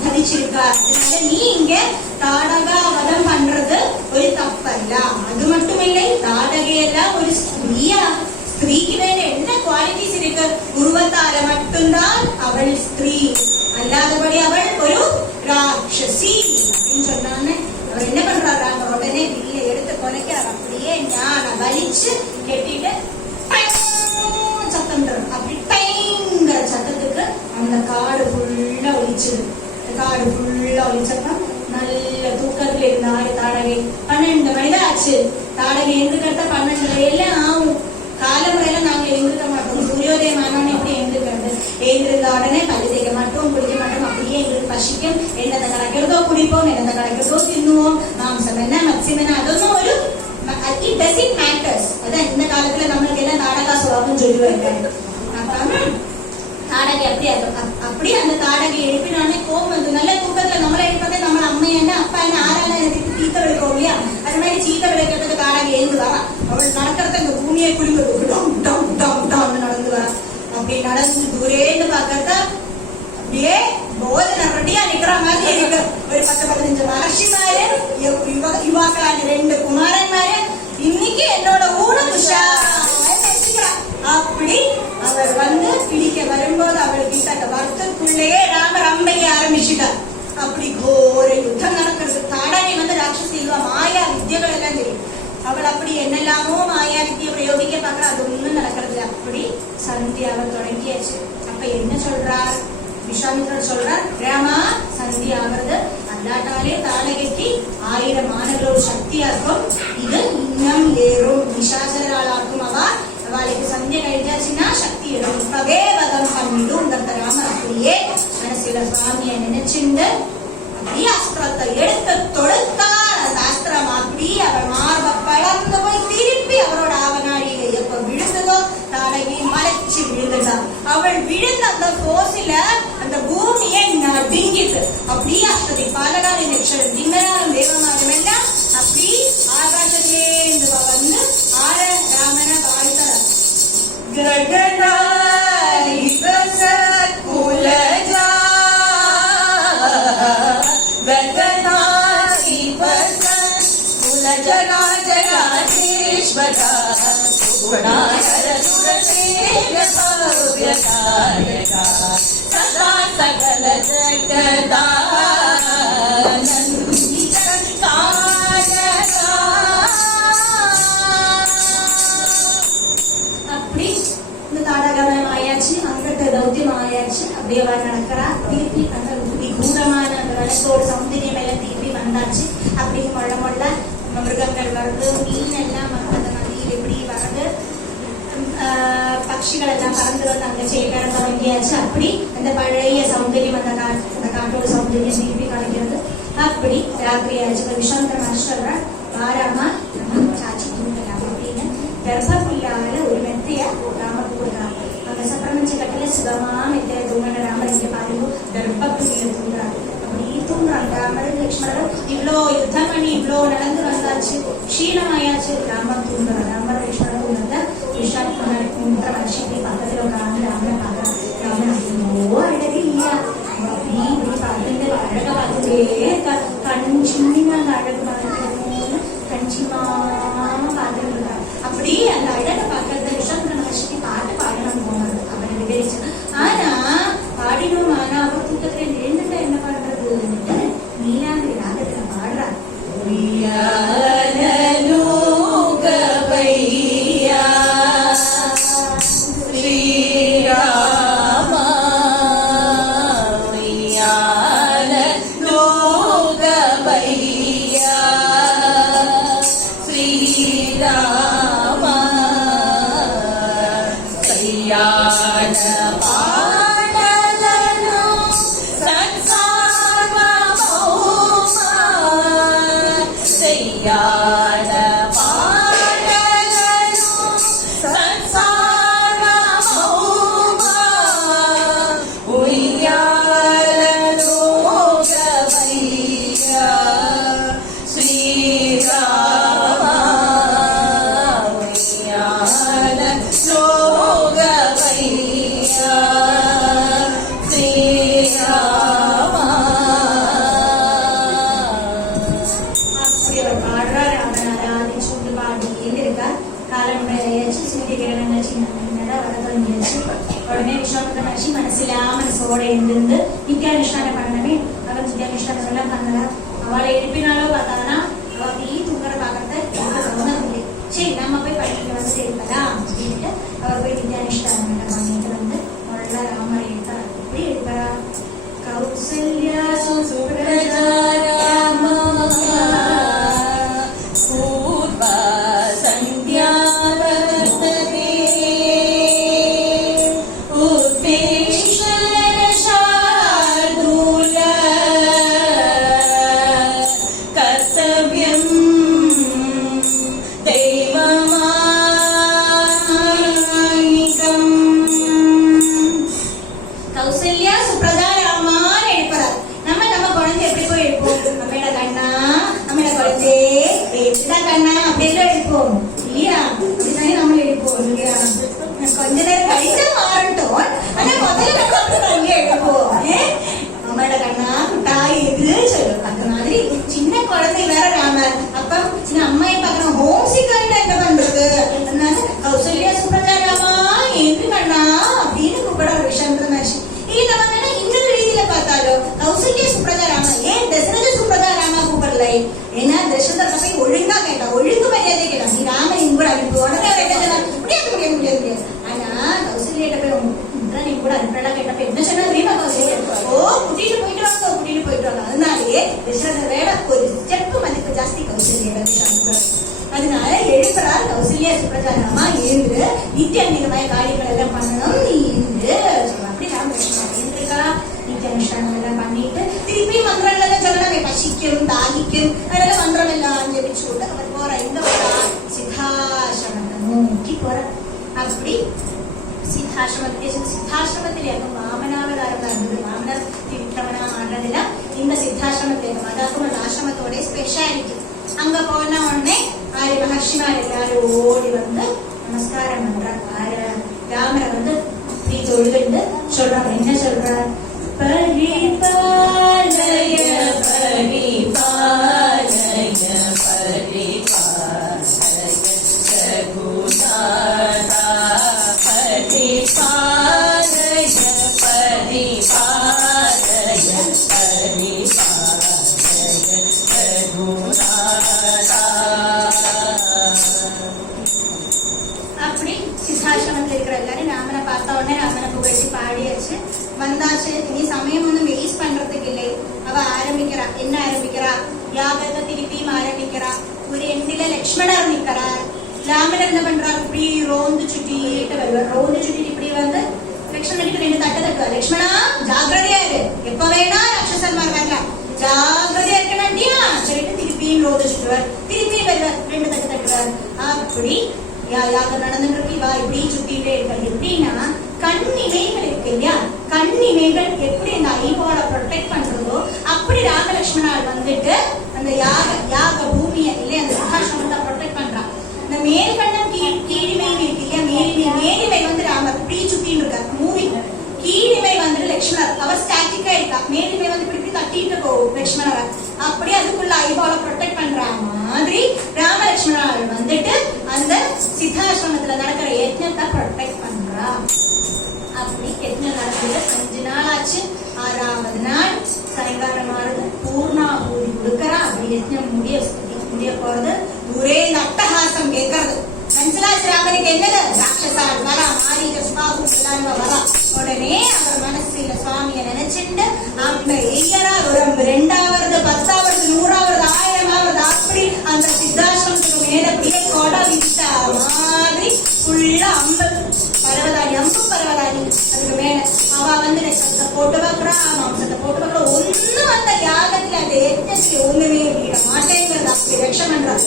மதிச்சிருக்கார். அதனால நீ இங்க தாடகா வதம் பண்றது ஒரு தப்பல்ல. அது மட்டும் இல்லை, தாடகையெல்லாம் ஒரு ஸ்திரீயா, ஸ்திரீக்கு வேற என்ன குவாலிட்டிஸ் இருக்கு, உருவத்தால மட்டும்தான் அவள் ஸ்திரீ, அல்லாதபடி அவள் ஒரு ராட்சசி அப்படின்னு சொன்னான்னு அவர் என்ன பண்றாரு, உடனே வில்லை எடுத்து கொலைக்கிறார். அப்படியே ஞான வலிச்சு கெட்டிட்டு சத்தம் தரும். அப்படி டைங்கிற சத்தத்துக்கு அந்த காடு ஃபுல்லா ஒழிச்சிரு. காடு ஃபுல்லா ஒழிச்சப்ப நல்ல தூக்கத்துல இருந்தாரு தாடகை. 12 மணிதான் ஆச்சு. தாடகை எந்திருக்கிறத 12 எல்லாம் ஆகும். காலமுறையில நாங்க எந்திருக்க மாட்டோம். சூரியோதயம் சூரியன் ஆனோன்னு எப்படி எழுந்திருக்கிறது? எழுந்திருந்த உடனே பல்லு தேய்க்க மாட்டோம், குளிக்க மாட்டோம். அப்படியே எங்களுக்கு பசிக்கும். என்னத்தை கிடைக்கிறதோ குடிப்போம், என்னத்தை கிடைக்கிறதோ தின்னுவோம். மாംസം என்ன மத்സ്യം என்ன അതൊന്നും ഒരു it doesn't matters. அதான் இந்த காலத்துல நம்மளுக்கு எல்லாம் தாடகா சுவாபம் சொல்லுவாங்க. தாடகை எப்படி அப்படி அந்த தாடகை எழுப்பினானே கோபம் வந்து நல்ல தூக்கத்துல நம்மளை எழுப்பதே நம்ம அம்மா என்ன அப்பா என்ன ஆறான எனக்கு தீத்த விழுக்கிறோம் இல்லையா? அது மாதிரி சீத்த விழுக்கிறதுக்கு தாடகை எழுந்து வரா. அவள் நடக்கிறது அந்த பூமியை குளிக்கிறது நடந்து வரா. அப்படி நடந்து தூரேன்னு பாக்கிறதா அப்படியே போதனை ரெடியா நிக்கிற மாதிரி இருக்கு. ஒரு 10-15 மகர்ஷிமாரு, யுவாக்களான 2 குமாரன்மாரு இன்னைக்கு என்னோட ஊனம் அப்படி அவர் வந்து பிடிக்க வரும்போது அவளுக்கு அந்த வருத்தத்துக்குள்ளேயே ராமர் அம்பைய ஆரம்பிச்சுட்டார். அப்படி கோர யுத்தம் நடக்கிறது. தாடகை வந்து ராட்சசி இல்லவா, மாயா வித்தியகள் எல்லாம் தெரியும். அவள் அப்படி என்னெல்லாமோ மாயா வித்தியை பிரயோகிக்க பாக்குற, அது ஒண்ணும் நடக்கிறது. அப்படி சந்தியாவை தொடங்கியாச்சு. அப்ப என்ன சொல்றார் விஸ்வாமித்திரர் சொல்றார், ராமா சந்தி ஆகிறது அல்லாட்டாலே தாடகைக்கு 1000 மாணவர்களோட சக்தியா இருக்கும். இது இன்னும் ஏறும் நிஷாச்சராளாக்கும். அவளுக்கு சந்திய கழிச்சாச்சுன்னா சக்தி ஏறும். இப்பவே வதம் பண்ணிடுங்கிறத ராமர் அப்படியே மனசுல சுவாமிய நினைச்சுண்டு அப்படியே அஸ்திரத்தை எடுத்து தொடுத்தார். அந்த அஸ்திரம் அப்படி அவள் மார்ப பழந்து போய் திருப்பி அவரோட ஆவநாடியில எப்ப விழுந்ததோ தாடகை மலைச்சு விழுந்துட்டான். அவள் விழுந்த அந்த போசில அந்த பூமியை நடுங்கிட்டு அப்படியே அஷ்டதி பாலகாரி நட்சத்திரம் திங்களாலும் தேவமானம் எல்லாம் அப்படி ஆகாசத்திலேந்து வந்து ஆர ராமன வாழ்த்தார். சகல ஜகதா அப்படி இந்த தாடகமயம் ஆயாச்சு, அங்கிட்ட தௌத்தியம் ஆயாச்சு. அப்படியே அவர் நடக்கிறா. திருப்பி அந்த விகூரமான அந்த வனத்தோட சௌந்தரியம் எல்லாம் திருப்பி வந்தாச்சு. அப்படி மொள்ள மிருகங்கள் வருது, மீன் எல்லாம் அந்த நதியில் எப்படி வருது, பட்சிகள் எல்லாம் பறந்து வந்து அங்க சேகர தொடங்கியாச்சு. அப்படி அந்த பழைய சௌந்தரியம் அந்த காட்டோட சௌந்தரியம் திருப்பி கிடைக்கிறது. அப்படி ராத்திரி ஆச்சு. விஸ்வாமித்திர மனுஷர் வாராமா சாட்சி தூங்கலாம் அப்படின்னு கர்ப்பப்புள்ளால ஒரு மெத்தைய ராமர் தூங்குறாங்க. அங்க சப்பிரமஞ்ச கட்டில சுகமா மெத்தைய தூங்கின ராமர் இங்க பாருங்க கர்ப்பப்புள்ளியில தூங்குறாங்க. அப்படி தூங்குறாங்க ராமரும் லட்சுமணரும். இவ்வளோ யுத்தம் பண்ணி இவ்வளோ நடந்து வந்தாச்சு, க்ஷீணமாயாச்சு. ராமர் தூங்குறார். ராமர் லட்சுமணர் தூங்குறத விஸ்வாமித்திர மனுஷன் பக்கத்துல உட்காந்து ராமனை பார்க்கறான். ராமன் அவ்வளோ அழகு இல்லையா? அப்படி இப்படி பார்த்துட்டு அழக பார்த்துட்டே கண் சின்ன அந்த அழகு பார்த்துட்டு கஞ்சிமா பார்த்துட்டு இருக்காரு. அப்படி அந்த அழகை பார்க்கறத விஸ்வாமித்திர மகர்ஷிக்கு பாட்டு பாடணும் போனாரு. அவரை விவரிச்சு ஆனா பாடினோம். ஆனா அவர் தூக்கத்துல எழுந்துட்டா என்ன பண்றது? நீலாந்திரி ராகத்துல பாடுறாரு. உடனே விஸ்வாமித்திர மகர்ஷி மனசோட இருந்து நித்யானுஷ்டானம் பண்ணவே அவன் நித்யானுஷ்டானம் எல்லாம் பண்ணல. அவளை எழுப்பினாலோ பார்த்தாங்கன்னா அவ நீ தூங்குற பாக்கிறத சம்மந்தம் இல்லை. சரி நம்ம போய் படிக்க வந்து இருக்கலாம் அப்படின்ட்டு அவர் போய் நித்யானுஷ்டானம் பண்ணிட்டு வந்து முதல்ல ராமரை எடுத்தார். எப்படி எடுப்பாரா? கௌசல்யா சுப்ரஜா பூர்வ சந்தியா வர்த்ததே கௌசல்யா சுப்ரஜா ராமான்னு எழுப்புறாரு. நம்ம குழந்தை எப்படி போய் எழுப்போம்? அம்மையோட கண்ணா, அம்மையோட குழந்தை எப்படிதான் கண்ணா அப்படியெல்லாம் எழுப்போம் இல்லையா? அப்படித்தானே நம்ம எழுப்போம் இல்லையா? கொஞ்ச நேரம் கழித்து மாறட்டும். ஆனா முதல்ல நம்ம அப்படிதான் எழுப்போம். அம்மையோட கண்ணா குட்டா எது சொல்லும். அந்த மாதிரி சின்ன குழந்தை வேற ராமர். அப்ப சின்ன அம்மையை பார்க்கணும். ஹோம் சிக்கர்னா என்ன பண்றது? அதனால கௌசல்யா சுப்ரஜா ராமா என்று கண்ணா அப்படின்னு கூப்பிட ஒரு விஷயம் இருந்தாச்சு. இல்ல நம்ம வேணா இன்னொரு ரீதியில பார்த்தாலும் கௌசல்யா சுப்ரஜா ராமா ஏன் தசரத சுப்ரஜா ராமா கூப்பிடல? ஏன்னா தசரத போய் ஒழுங்கா கேட்டா, ஒழுங்கு மரியாதை கேட்டா, நீ ராமன் இங்க கூட அனுப்பி உடனே முடியாது முடியாது முடியாது முடியாது. ஆனா கௌசல்யிட்ட போய் நீ கூட அனுப்பா கேட்டப்ப என்ன சொன்னா தெரியுமா? கௌசல்யா ஓ கூட்டிட்டு போயிட்டு வாங்க, கூட்டிட்டு போயிட்டு வாங்க. அதனாலேயே தசரத வேட ஒரு ஸ்டெப் மதிப்பு ஜாஸ்தி கௌசல்யா. அதனால எழுப்புறார் கௌசல்யா சுப்ரஜா ராமா எழுந்து நித்திய காரியங்கள் எல்லாம் பண்ணணும் நீ இருந்து அப்படி ராமகிருஷ்ணன் எழுந்திருக்கா. நித்திய அனுஷ்டானம் எல்லாம் பண்ணிட்டு திருப்பி மந்திரங்கள் எல்லாம் சொல்லணும். பசிக்கும் தாகிக்கும் அதெல்லாம் மந்திரம் எல்லாம் ஜெபிச்சு விட்டு அவர் போற எங்க போறா? சித்தாசிரமத்தை நோக்கி போற. அப்படி சித்தாசிரமத்தில் இருக்கும் மாமனாவதாரம் இருந்தது. மாமனார் விக்ரமணா ஆடுறதுல இந்த சித்தாசிரமத்தில் இருக்கும். அதாவது ஒரு ஆசிரமத்தோட ஸ்பெஷாலிட்டி. அங்க போன உடனே ஆறு மகர்ஷிமார் எல்லாரும் ஓடி வந்து நமஸ்காரம் பண்றாங்க. ராமரை வந்து இப்படி தொழுதுண்டு சொல்றாங்க. என்ன சொல்றார்? பரிபாலய பரிபாலய பரிபாலய ரகுநாதா பரிபாலய பரிபாலய பரிபாலய ரகுநாதா. அப்படி சித்தாசிரமத்தில் இருக்கிற எல்லாரும் ராமனை பார்த்த உடனே ராமனை புகழ்ச்சி பாடியாச்சு. வந்தாச்சு. இனி சமயம் ஒன்றும் வேஸ்ட் பண்றதுக்கு இல்லை. அவ ஆரம்பிக்கிறா. என்ன ஆரம்பிக்கிறா? யாகத்தை திருப்பியும் ஆரம்பிக்கிறா. ஒரு எண்டில லக்ஷ்மணர் நிக்கிறார். ராமனர் என்ன பண்றாரு? இப்படி ரோந்து சுட்டிட்டு வருவார். ரோந்து சுட்டிட்டு இப்படி வந்து லக்ஷ்மணனுக்கு ரெண்டு தட்டு தட்டுவார். லக்ஷ்மணா ஜாகிரதையா இரு, எப்ப வேணா ராட்சசன்மார் வரலாம், ஜாகிரதையா இருக்கணும்டியா சொல்லிட்டு திருப்பியும் ரோந்து சுட்டுவார். திருப்பியும் வருவார், ரெண்டு தட்டு தட்டுவார். அப்படி யாகம் நடந்துட்டு இருக்கு. இவா இப்படி சுத்திட்டே இருக்காரு. எப்படின்னா கண்ணிமைகள் இருக்கு இல்லையா? கண்ணிமைகள் எப்படி அந்த ஐவாளை ப்ரொடெக்ட் பண்றதோ அப்படி ராமலட்சுமணால் வந்துட்டு அந்த யாக பூமியை இல்லையா அந்த சித்தாசிரமத்தை ப்ரொடெக்ட் பண்றான். இந்த மேல்கண்ணம் கீழிமை இருக்கு இல்லையா? மேலிமை வந்து ராமர் இப்படி சுத்தின்னு இருக்காரு மூவி. கீழிமை வந்து லட்சுமணர் அவர் ஸ்டாட்டிக்கா இருக்கா. மேலிமை வந்து இப்படி தட்டிட்டு போகும் லட்சுமணரை. அப்படி அதுக்குள்ள ஐவாளை ப்ரொடெக்ட் பண்ற மாதிரி ராமலட்சுமணால் வந்துட்டு அந்த சித்தாசிரமத்துல நடக்கிற யஜ்ஞத்தை ப்ரொடெக்ட் பண்றா. அப்படி யஜ்ஞம் நடக்குது. 5 நாள் ஆச்சு. 6வது நாள் சாயங்காலம் ஆறுது. பூர்ணாபூதி கொடுக்கறா. அப்படி யஜ்ஞம் முடிய போறது. ஒரே அட்டகாசம் கேட்கறது. மனசிலாச்சு ராமனுக்கு என்னது? ராட்சசால் வரா, மாரீக சுபாகும் எல்லாரும் வரா. உடனே அவர் மனசுல சுவாமியை நினைச்சுட்டு அந்த எய்யரா ஒரு 2வது 10வது 100வது 1000வது அப்படி அந்த சித்தாசிரமத்துக்கு மேல அப்படியே கொடை விட்ட மாதிரி ஃபுல்லா அம்பு பரவதானி அதுக்கு மேல அவ வந்து ரத்தத்தை போட்டு வைக்கிறா, மாம்சத்தை போட்டு வைக்கிறா. ஒண்ணும் அந்த யாகத்துல அந்த யஜ்ஞத்துல ஒண்ணுமே விட மாட்டேங்கிறது. அப்படி ரட்சம் பண்றாரு.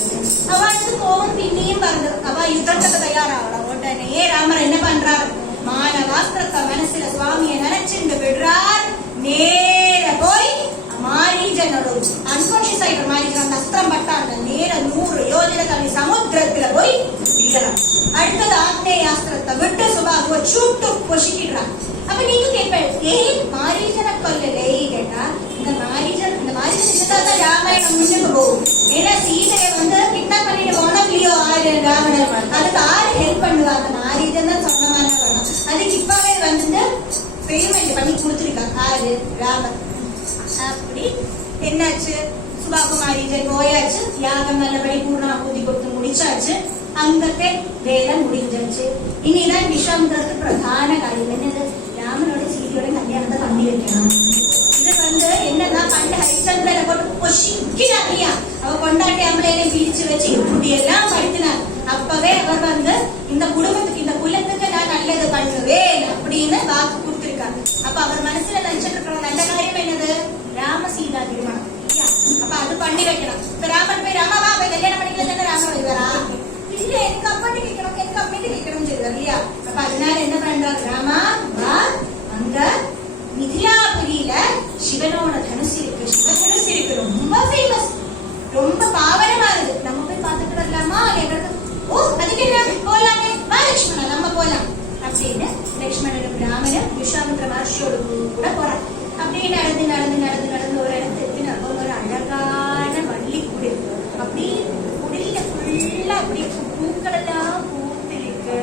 அவளுக்கு கோவம் பின்னியும் வருது. அவ யுத்தத்துக்கு தயாராகலாம். உடனே ராமர் என்ன பண்றாரு? மானவாஸ்திரத்தை மனசுல சுவாமியை நினைச்சுட்டு விடுறார். நேர போய் மாரீஜனோட அன்கான்சியஸ் ஆயிட்ட மாரீஜன் அந்த அஸ்திரம் பட்டாங்க. நேர 100 யோஜனை தள்ளி சமுத்திரத்துல போய் விடலாம். அடுத்தது ஆக்னேயாஸ்திரத்தை விட்டு சுபாகுவ சுட்டு பொசுக்கிடுறான். அப்ப நீங்க கேட்பேன், ஏன் மாரீஜனை கொல்லலை கேட்டா, இந்த மாரீஜன் இருந்தாதான் ராமாயணம் முன்னுக்கு போகும். ஏன்னா சீதையை வந்து கிட்னாப் பண்ணிட்டு போனோம் இல்லையோ ராவணன், அதுக்கு ஆறு ஹெல்ப் பண்ணுவா? அந்த மாரீஜன் தான் சொன்ன மாதிரி வேணும். அதுக்கு இப்பவே வந்துட்டு பேமெண்ட் பண்ணி கொடுத்துருக்காங்க ஆறு ராமன். அப்படி என்னாச்சு? சுபாகு மாரீஜன் போயாச்சு. யாகம் நல்லபடி பூர்ணாபூதி கொடுத்து முடிச்சாச்சு. அங்கத்தே வேலை முடிஞ்சாச்சு. இனிதான் விஸ்வாமித்திரருக்கு பிரதான காரியம் என்னது? ராமனோட சீதையோட கல்யாணத்தை பண்ணி வைக்கணும். இது வந்து என்னன்னா பண்டு ஹரிச்சந்திரனை போட்டு பொசிக்கிறாரியா. அவ கொண்டாட்டி அம்பளையில பிரிச்சு வச்சு இப்படி எல்லாம் படுத்தினார். அப்பவே அவர் வந்து இந்த குடும்பத்துக்கு இந்த குலத்துக்கு நான் நல்லது பண்ணுவேன் அப்படின்னு வாக்கு கொடுத்திருக்காரு. அப்ப அவர் மனசுல நினைச்சிட்டு இருக்கிற நல்ல காரியம் என்னது? ராம சீதா திருமணம். அப்ப அது பண்ணி வைக்கணும். இப்ப ராமன் போய் ராமாவா போய் கல்யாணம் பண்ணிக்கல ராமன் வருவாரா? இல்ல, எனக்கு அப்பாட்டி கேட்கணும், எனக்கு அப்பாட்டி கேட்கணும் சொல்லுவார் இல்லையா? அப்ப அதனால என்ன பண்றாரு? ராமா வா, அங்க சிவனோட தனுசு இருக்கு, சிவதனுசு இருக்கு, ரொம்ப ஃபேமஸ், ரொம்ப பாவனமானது. நம்ம போய் பார்த்துட்டு வரலாமா கேட்கறது. ஓ அதுக்கு என்ன, போலாமே, வா லட்சுமணா நம்ம போலாம் அப்படின்னு லட்சுமணனும் ராமனும் விஸ்வாமித்ர மகர்ஷியோட கூட போறாங்க. அப்படியே நடந்து நடந்து நடந்து நடந்து ஒரு இடத்துக்கு ஒரு அழகான வள்ளி குடில், அப்படி குடில ஃபுல்லா அப்படி பூக்கள் எல்லாம் பூத்து இருக்கு,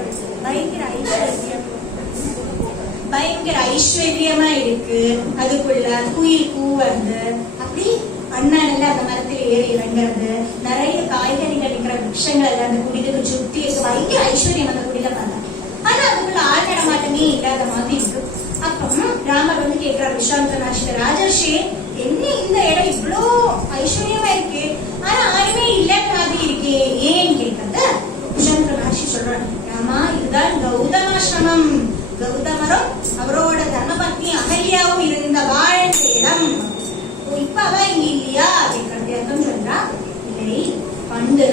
பயங்கர ஐஸ்வர்யமா இருக்கு. அதுக்குள்ள குயில் கூவது, அப்படி அண்ணால அந்த மரத்துல ஏறி இறங்குறது, நிறைய காய்கறிகள் இருக்கிற விருட்சங்கள் எல்லாம் அந்த குடிலுக்கு சுத்தி இருக்கு, பயங்கர ஐஸ்வர்யம் அந்த குடில பார்த்தா. ஆனா அதுக்குள்ள ஆள் நடமாட்டமே இல்லாத மாதிரி இருக்கு. அப்ப ராமர் வந்து கேட்கிறார் விஸ்வாமித்ர மகர்ஷி, ராஜர்ஷி என்ன இந்த இடம் இவ்வளோ ஐஸ்வர்யமா இருக்கு, ஆனா ஆளுமே இல்லாத மாதிரி இருக்கே, ஏன்னு கேட்கறது. விஸ்வாமித்ர மகர்ஷி சொல்றாரு, ராமா இதுதான் கௌதமாசிரமம், கௌதமரும் அவரோட தர்மபத்னி அகல்யாவும் இருந்த வாழ்ந்த இடம். இப்ப அவ இங்க இல்லையா கேட்கறது சொல்றா. இல்லை, பண்டு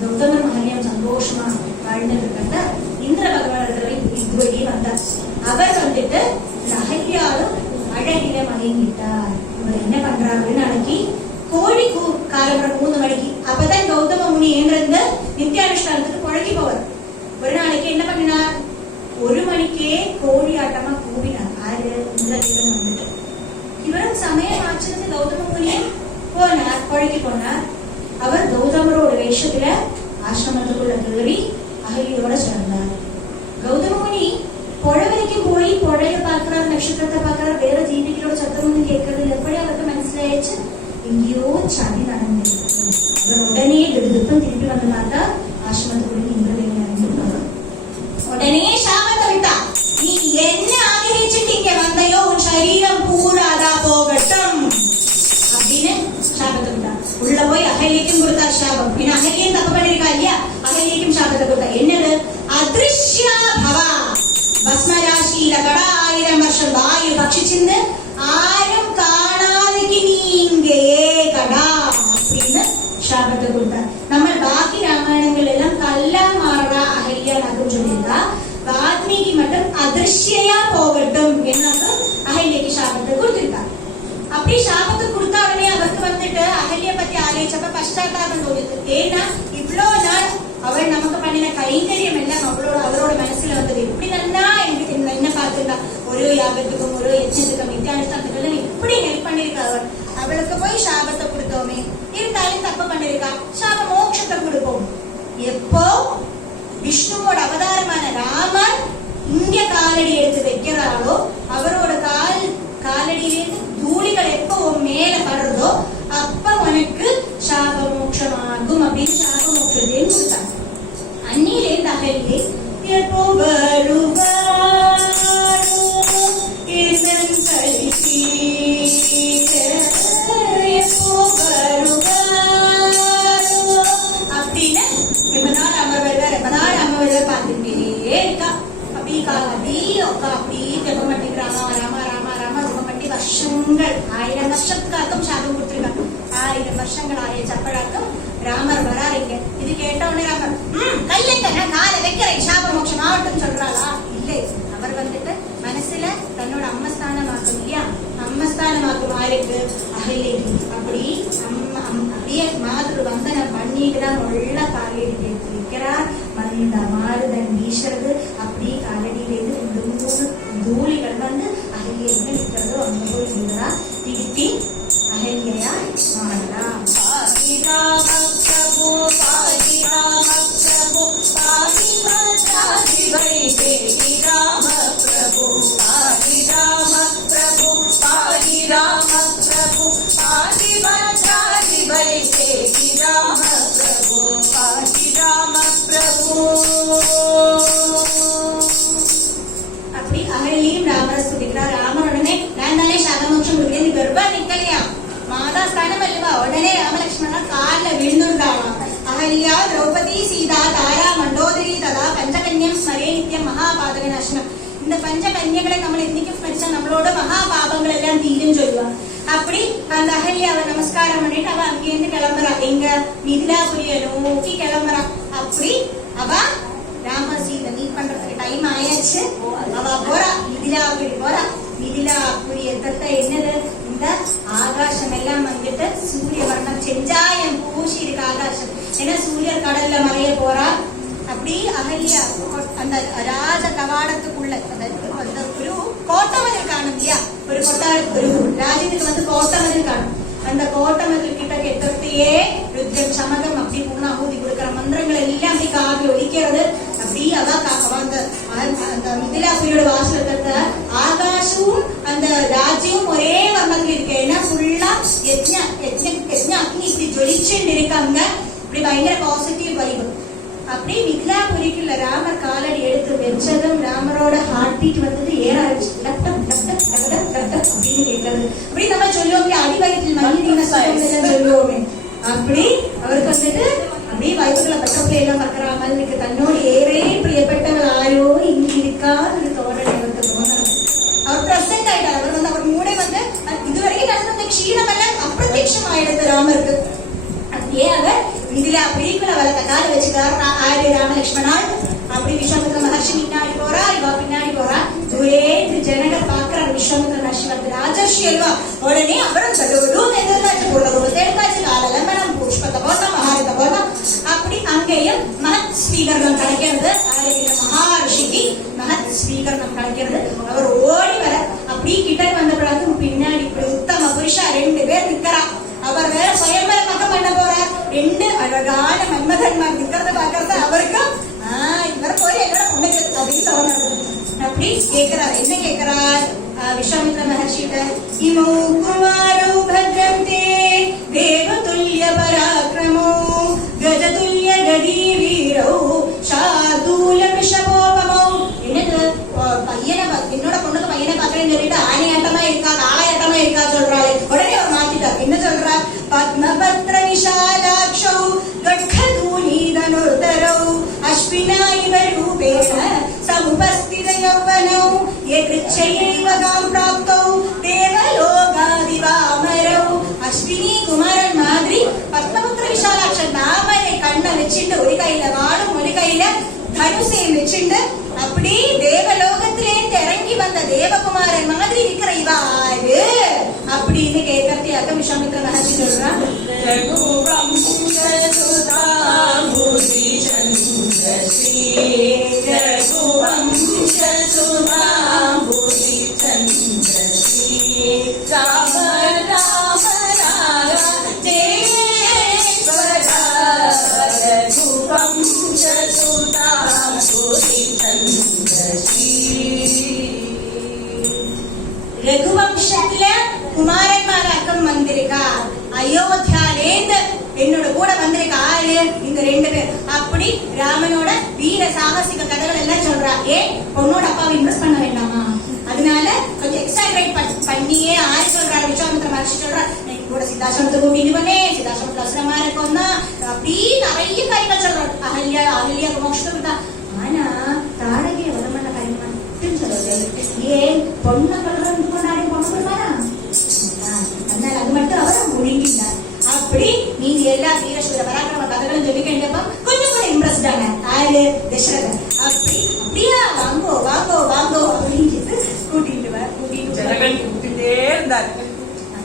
கௌதமர் அகல்யம் சந்தோஷமா வாழ்ந்து இருக்கிறத இந்திர பகவான் இதுவழி வந்தார். அவர் வந்துட்டு அகல்யாரும் அழகில மயங்கிட்டார். இவர் என்ன பண்றாருன்னு அன்னைக்கு கோழி காலம்பரம் 3 மணிக்கு, அப்பதான் கௌதம முனி ஏந்திருந்து நித்தியானுஷ்டானத்துக்கு புழக்கி போவார். ஒரு நாளைக்கு என்ன பண்ணினார், 1 மணிக்கே கோழி ஆட்டமா கூவினார். ஆறு இந்திரதேவன் வந்துட்டு இவரும் சமயம் ஆச்சிருந்து கௌதம முனி போனார், புழக்கி போனார். அவர் கௌதமரோட வேஷத்துல ஆசிரமத்துக்குள்ள தேறி அகலியோட சேர்ந்தார். கௌதம முனி புழவரைக்கும் போய் புழைய பாக்குறாரு, நட்சத்திரத்தை பாக்குறாரு, வேற ஜீவிகளோட சத்தம் கேட்கறது எப்படி அவருக்கு மனசிலாயிடுச்சு, எங்கேயோ சதி நடந்திருக்கு. அவர் உடனே திடுதுப்பும் திருப்பி வந்து பார்த்தா ஆசிரமத்துக்குள்ள இந்திரதேவன் அறிஞ்சிருப்பாங்க. உடனே சாபத்தை விட்டா, நீ என்ன ஆகிரிச்சுட்டு இங்க வந்தையோ உன் சரீரம் பூராதா போகட்டும் அப்படின்னு சாபத்தை விட்டா. உள்ள போய் அகல்யக்கும் கொடுத்தார் சாபம். ஏன்னா அகல்யம் தப்பு பண்ணிருக்கா இல்லையா, அகல்யக்கும் சாபத்தை கொடுத்தா. என்னது, அதிருஷ்யா பவா, பஸ்மராசியில கடா 1000 வருஷம் வாயு பட்சிச்சிருந்து ஆரும் காணாதைக்கு நீ இங்கே கடா அப்படின்னு சாபத்தை கொடுத்தார். நம்ம பாக்கி ராமாயணங்கள் எல்லாம் கல்லா மாறா அகல்யா நகும் சொல்லியிருக்கா. வால்மீகி மட்டும் அதிர்ஷ்யா போகட்டும் என்னன்னு அகல்யக்கு சாபத்தை கொடுத்திருக்கா. அப்படி சாபத்தை கொடுத்தா உடனே அவருக்கு வந்துட்டு அகல்ய பத்தி ஆலோசிச்சப்ப பஷ்டாத்தாபம் தோணுது. ஏன்னா இவ்வளவு நாள் அவள் நமக்கு பண்ணின கைங்கரியம் எல்லாம் அவரோட மனசுல வந்தது. எப்படி நல்லா என்ன பார்த்துருக்கா, ஒரு யாகத்துக்கும் ஒரு யஜ்ஞத்துக்கும் நித்தியானுஷ்டானத்துக்கும் இப்படி ஹெல்ப் பண்ணிருக்கா. அவளுக்கு போய் சாபத்தை கொடுத்தோமே, இருந்தாலும் தப்பு பண்ணிருக்கா, சாப மோட்சத்தை கொடுப்போம். எப்போ விஷ்ணுவோட அவதாரமான ராமர் இங்க காலடி எடுத்து வைக்கிறாளோ, அவரோட காலடியிலிருந்து தூளிகள் எப்போ மேல படுறதோ அப்ப உனக்கு சாப மோட்சமாகும் அப்படின்னு சாப மோட்சத்தையும் கொடுத்தாங்க. அன்னிலே தகல்லே எப்போ அப்படின்னு எப்பதான் நம்ம வருவார் பார்த்துட்டே இருக்கா. அப்படி ஜெப பண்ணிக்கிறாங்க, ராமா ராமா ராமா ஜெப பண்ணி வருஷங்கள் 1000 வருஷத்துக்காக்கும் சாபம் கொடுத்துருக்காங்க. 1000 வருஷங்கள் ஆய சப்படாக்கும் ராமர் வராருங்க. இது கேட்ட உடனே ராமர் கையெங்க நான் காலை வைக்கிறேன் சாப மோட்சம் ஆகட்டும் சொல்றாளா? இல்லை, அவர் வந்துட்டு மனசுல தன்னோட அம்மஸ்தானமாக்கும் இல்லையா, அம்மஸ்தானமாக்கும் ஆயிருக்கு அகல்யக்கு. அப்படி அப்படியே மாதிரி வந்தனம் பண்ணிட்டு தான் உள்ள காலடி எடுத்து வைக்கிறார். மந்த மாறுதன் வீசுறது, அப்படி காலடியிலேருந்து 2-3 தூளிகள் வந்து அகல்ய எங்க நிற்கிறதோ அங்க போய் இருந்தா திருப்பி அகல்யா மாறலாம். அப்படி அகல்யும் ராமரை சுதிக்கிறார். ராமருடனே நான் தானே சாபமோட்சம் கொடுக்கிறேன், கர்ப்பா நிக்கலையா, மாதா ஸ்தானம் அல்லவா. உடனே ராமலட்சுமணா கால விழுந்துட்டாளாம். அகல்யா திரௌபதி சீதா தாரா மண்டோதரி ததா பஞ்சகன்யம் ஸ்மரே நித்தியம் மகாபாதக நாசனம். இந்த பஞ்சகன்யங்களை நம்ம இன்னைக்கு படிச்சா நம்மளோட மகாபாபங்கள் எல்லாம் தீருன்னு சொல்லுவாங்க. அப்படி அந்த அகல்யாவை நமஸ்காரம் பண்ணிட்டு அவ அங்கிருந்து கிளம்புறா. எங்க மிதிலாபுரிய நோக்கி கிளம்புறா. அப்படி அவ ராம சீதை மீட் பண்றதுக்கு டைம் ஆயாச்சு. அவ போறா, மிதிலாபுரி போறா. மிதிலாபுரிய என்னது, இந்த ഒരു രാജ്യத்துக்கு வந்து கோட்டை மதில் காணும். அந்த கோட்டை மதில் கிட்ட கெட்டத்தையே ருத்ரம் சமகம் அப்படி பூர்ண ஆகுதி கொடுக்கிற மந்திரங்கள் எல்லாம் அப்படி காதில் ஒலிக்கிறது. அப்படி அதான் அந்த மிதிலாபுரியோட வாசல் இருக்கிற ஆகாசமும் அந்த ராஜ்யமும் ஒரே வர்ணத்துல இருக்கு. ஏன்னா ஃபுல்லா அக்னி இப்படி ஜொலிச்சுட்டு இருக்காங்க. இப்படி பயங்கர பாசிட்டிவ் வைபு. அப்படி மிதிலாபுரிக்குள்ள ராமர் காலடி எடுத்து வச்சதும் ராமரோட ஹார்ட் பீட் வந்துட்டு ஏற ஆரம்பிச்சு. டப்டப் டப்டப் டப்டப் டப்டப் அப்படின்னு கேட்கறது. அப்படி நம்ம சொல்லுவோம் அடிவயத்தில் மகிழ்ச்சின்னு சொல்லுவோமே. அப்படி அவருக்கு வந்துட்டு அப்படியே வயசுல பக்கத்துல எல்லாம் பக்கற மாதிரி இருக்கு. தன்னோடு ஏறே பிரியப்பட்டவள் ஆயோ இங்க இருக்கான்னு தோழனை வந்து தோணாரு. அவர் பிரசன்ட் ஆயிட்டார். அவர் வந்து அவர் மூளை வந்து இதுவரைக்கும் நடந்த க்ஷீணம் எல்லாம் அப்பிரத்யட்சம் ஆயிடுது ராமருக்கு. அப்படியே அவர் இதுல பிரிக்குல வளர்த்த கால வச்சுக்காரு ஆரிய ராம லட்சுமணால். அப்படி விஸ்வாமித்திர மகர்ஷி பின்னாடி போறா, இவா பின்னாடி போறா. தூரே ஜனகர் பாக்குற விஸ்வாமித்திர மகர்ஷி வந்து ராஜர்ஷி அல்வா. உடனே அவரும் எதிர்த்தாச்சு போடுறது தேர்ந்தாச்சு காலலம்பனம் புஷ்பத்தை போட்டோம் மகாரத்தை போட்டோம். அப்படி அங்கேயும் மகத் ஸ்வீகரணம் கிடைக்கிறது. ஆரிய மகாரிஷிக்கு மகத் ஸ்வீகரணம் கிடைக்கிறது. அவர் ஓடி வர அப்படி கிட்ட வந்த பிறகு பின்னாடி இப்படி உத்தம புருஷா 2 பேர் நிக்கிறா. அவர் வேற சுயம்பர மகம் பண்ண போறார். 2 அழகான மன்மதன்மார் நிக்கிறத பாக்குறது அவருக்கு இவர் போய் என்னோட பொண்ணுக்கு அப்படின்னு தோணுது. அப்படி கேட்கிறார். என்ன கேட்கிறார் விஸ்வாமித்ர மகர்ஷிட்ட? இமோ குமாரோ பத்ரந்தே தேவதுல்ய பராக்கிரமோ கஜதுல்ய கதி வீரோ ஷார்தூல விஷபோபமோ. என்னது பையனை என்னோட பொண்ணுக்கு பையனை பாக்குறேன்னு சொல்லிட்டு ஆணையாட்டமா இருக்கா காளையாட்டமா இருக்கா சொல்றாரு. உடனே அவர் மாத்திட்டார். என்ன சொல்றார்? பத்மபத்ர விஷாலாக்ஷோ கட்கதூனீதனுர்தரோ அஸ்வினாயிவ ரூபேண சமுபஸ்தித யௌவனோ யக்ருச்சையைவகாம் பிராப்தோ தேவலோகாதிவாமரோ. அஸ்வினி குமாரன் மாதிரி பத்மபுத்திர விஷாலாட்சன் தாமரை கண்ணை வச்சுட்டு ஒரு கையில வாடும் ஒரு கையில தனுசையும் வச்சுட்டு அப்படி தேவலோகத்திலேருந்து இறங்கி வந்த தேவகுமாரன் மாதிரி இருக்கிற இவாரு அப்படின்னு கேட்கறதுக்காக விஸ்வாமித்திர மகர்ஷி சொல்றான். ரகுவம்சத்துல குமாரன்மாராக்கம் வந்திருக்கா. அயோத்தியாலேந்து என்னோட கூட வந்திருக்க ஆளு இந்த 2 பேர். அப்படி ராமனோட வீர சாகசிக கதைகள் எல்லாம் சொல்றா. ஏன் பொண்ணோட அப்பாவை இன்வெஸ்ட் பண்ண வேண்டாமா? அதனால கொஞ்சம் எக்ஸைட் பண்ணியே ஆறு சொல்றாரு. விஸ்வாமித்திர மகர்ஷி சொல்றா, கூட சித்தாசிரமத்தை கூட்டிட்டு போனேன், சித்தாசிரமத்துல அவசரமா இருக்கும் தான் அப்படி நிறைய காரியங்கள் சொல்றாரு. அகல்யாக்கு மோட்சம் கொடுத்தா. ஆனா தாடகைய வதமான காரியம் மட்டும் சொல்றது. ஏன் பொண்ணை கொள்றது கொண்டாடி பொண்ணு கொடுப்பாரா? அதனால அது மட்டும் அவர் முழுங்கினார். அப்படி நீங்க எல்லா வீரசூர பராக்கிரம கதைகளும் சொல்லி கேட்டப்ப கொஞ்சம் கூட இம்ப்ரெஸ்ட் ஆன ஆளு தசரதன். அப்படி அப்படியா வாங்கோ வாங்கோ வாங்கோ அப்படின்னு கூட்டிட்டு கூட்டிட்டே இருந்தார்.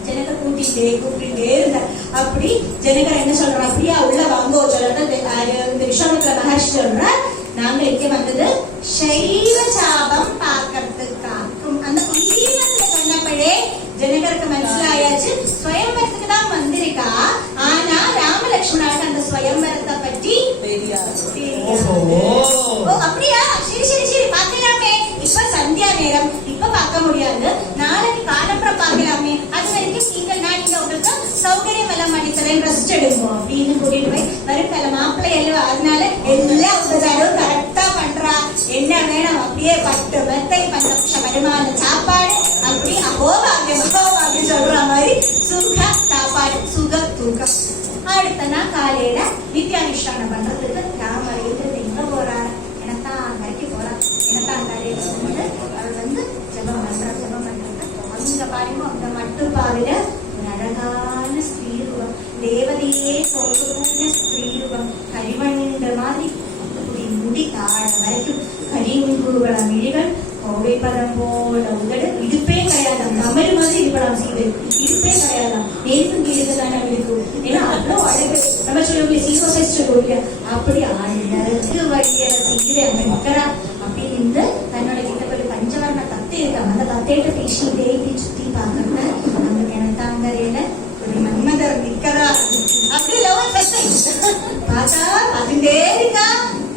ஜனகர் கூட்டிட்டே இருந்தார். அப்படி ஜனகர் என்ன சொல்றார்? அப்படியா உள்ள வாங்கோ சொல்றது. இந்த விஸ்வாமித்திர மகர்ஷி சொல்ற, நாங்க இங்க வந்தது சைவ சாபம் பார்க்கறதுக்காகும். அந்த ஈரத்துல சொன்னப்பழே ஜனகருக்கு மனசிலாயாச்சு ஸ்வயம்பரத்துக்கு தான் வந்திருக்கா. ஆனா ராமலட்சுமணாவுக்கு அந்த ஸ்வயம்பரத்தை பற்றி அப்படியா? சரி சரி சரி பார்க்கலாமே. இப்ப சந்தியா நேரம், இப்ப பார்க்க முடியாது, நாளைக்கு காலப்புறம் பார்க்கலாமே. அது வரைக்கும் நீங்க உங்களுக்கு சௌகரியம் எல்லாம் பண்ணித்தரேன், ரெஸ்ட் எடுப்போம் அப்படின்னு கூட்டிட்டு போய் வருத்தல மாப்பிள்ளை எல்லாம். அதனால எல்லாம் உபச்சாரம் கரெக்டா பண்றா. என்ன வேணும் அப்படியே 10 மெத்தை 10 வருமான சாப்பாடு அப்படி அகோபாகியம் சொல்ற மாதிரி சுக சாப்பாடு சுக தூக்கம். அடுத்த நாள் காலையில நித்யானுஷ்டானம் பண்றதுக்கு ராமர் எங்க போறாரு? எனத்தான் கரைக்கு போறார். எனத்தான் கரையில வந்து அவர் வந்து ஜபம் பண்றது. அங்க பாருங்க, அந்த மட்டும் பாருல ஒரு அழகான ஸ்ரீரூபம், தேவதையே சொல்லக்கூடிய ஸ்ரீரூபம், கரிவண்ட மாதிரி முடி தாழ வரைக்கும் கரிங்குருவள மிழிகள், கோவை பதம் போல உதடு, இடுப்பே கிடையாது. தமிழ் மாதிரி இருக்கலாம் செய்து, இடுப்பே கிடையாதான், நேருக்கும் கீழே தானே இருக்கும். ஏன்னா அவ்வளோ அழகு. நம்ம சொல்லக்கூடிய சீரோசைஸ்ட் அப்படி அழகு வழிய செய்கிற அங்க நிற்கிறா. அப்படி இருந்து தன்னோட கிட்ட ஒரு பஞ்சவர்ண தத்து இருக்காங்க. அந்த அத்தைகிட்ட பேசி இதே சுத்தி பார்க்கறது அந்த கிணத்தாங்கரையில ஒரு மன்மதர் நிக்கிறா. அப்படி லவ் ஃபர்ஸ்ட் பார்த்தா அதுண்டே இருக்கா.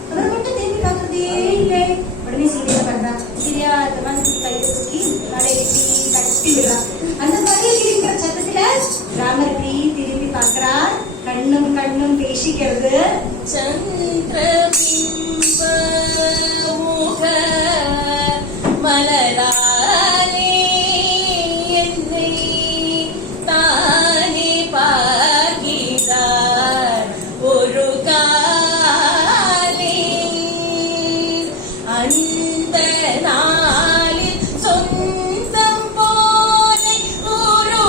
அவர் மட்டும் திரும்பி பார்க்கறதே இல்லை. உடனே சீதையா பண்றா. சீதையா அந்த மாதிரி கையை தூக்கி தலையெட்டி தட்டி விடுறா. அந்த மாதிரி இருக்கிற சத்தத்துல ராமர் இப்படி திரும்பி பார்க்கறா. கண்ணும் கண்ணும் பேசிக்கிறது. சந்திரபிம்ப முக மலராலே என்னை தானே பார்க்கிறார் ஒரு காலே. அந்த நாளில் சொந்தம் போல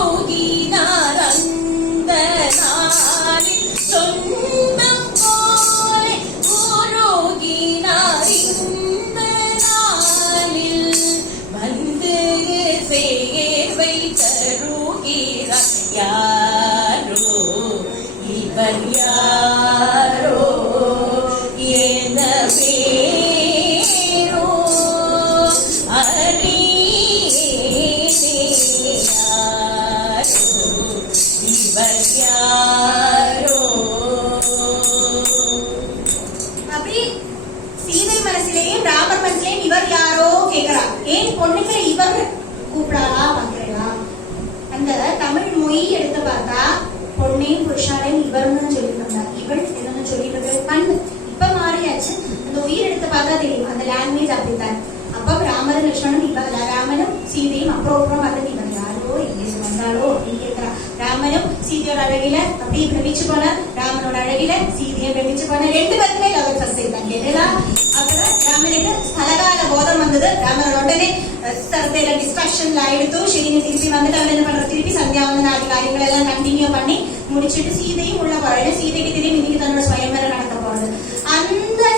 உருகினார். அந்த நாளில் சொந்தம் போல உருகினார். இந்த நாளில் வந்து சேர்வை தருகிறார். யாரோ இவர் யாரோ என பேரோ அறியேனே. யாரோ இவர் யாரோ. அப்படி சீதை மனசிலேயும் ராமர் மனசிலேயும் இவர் யாரோ கேக்குறா. ஏன் பொண்ணுக்கு இவர் கூப்பிடாளா பாக்குறா. அந்த தமிழ் மொழி எடுத்து பார்த்தா பொண்ணையும் புருஷாலையும் இவர்னு சொல்லிட்டு இருந்தா. இவள் என்னன்னு சொல்லிட்டு பண்ணு. இப்ப மாறியாச்சு. அந்த உயிர் எடுத்து பார்த்தா தெரியும் அந்த லாங்குவேஜ் அப்படித்தான். அப்ப ராமர் லட்சுமணன் இவ ராமனும் சீதையும் அப்புறம் வந்து இவன் யாரோ எங்கே வந்தாலோ அப்படின்னு கேட்கிறா. ராமனும் சீதையோட அழகில அப்படி பிரமிச்சு போன. ராமனோட அழகில சீதையை பிரமிச்சு போன. ரெண்டு பேருமே லவ் ஃபர்ஸ்ட் சைட் கேட்டா. அப்புறம் ராமனுக்கு ஸ்தலகால போதம் வந்தது. ராமனோட உடனே സ്ഥലത്തേല ഡിസ്ട്രാക്ഷനിൽ ആയെടുത്തു. ശരിനെ തിരുപ്പി വന്നിട്ട് അവരെന്നെ പண்ற திருப்பி சந்தியாவந்தன ஆகிய കാര്യങ്ങൾ எல்லாம் கண்டினியூ பண்ணி முடிச்சிட்டு சீதையும் உள்ள போறது. சீதைக்கு தெரியும் இன்னைக்கு தன்னோட ஸ்வயംവരം நடக்க போறது. அந்த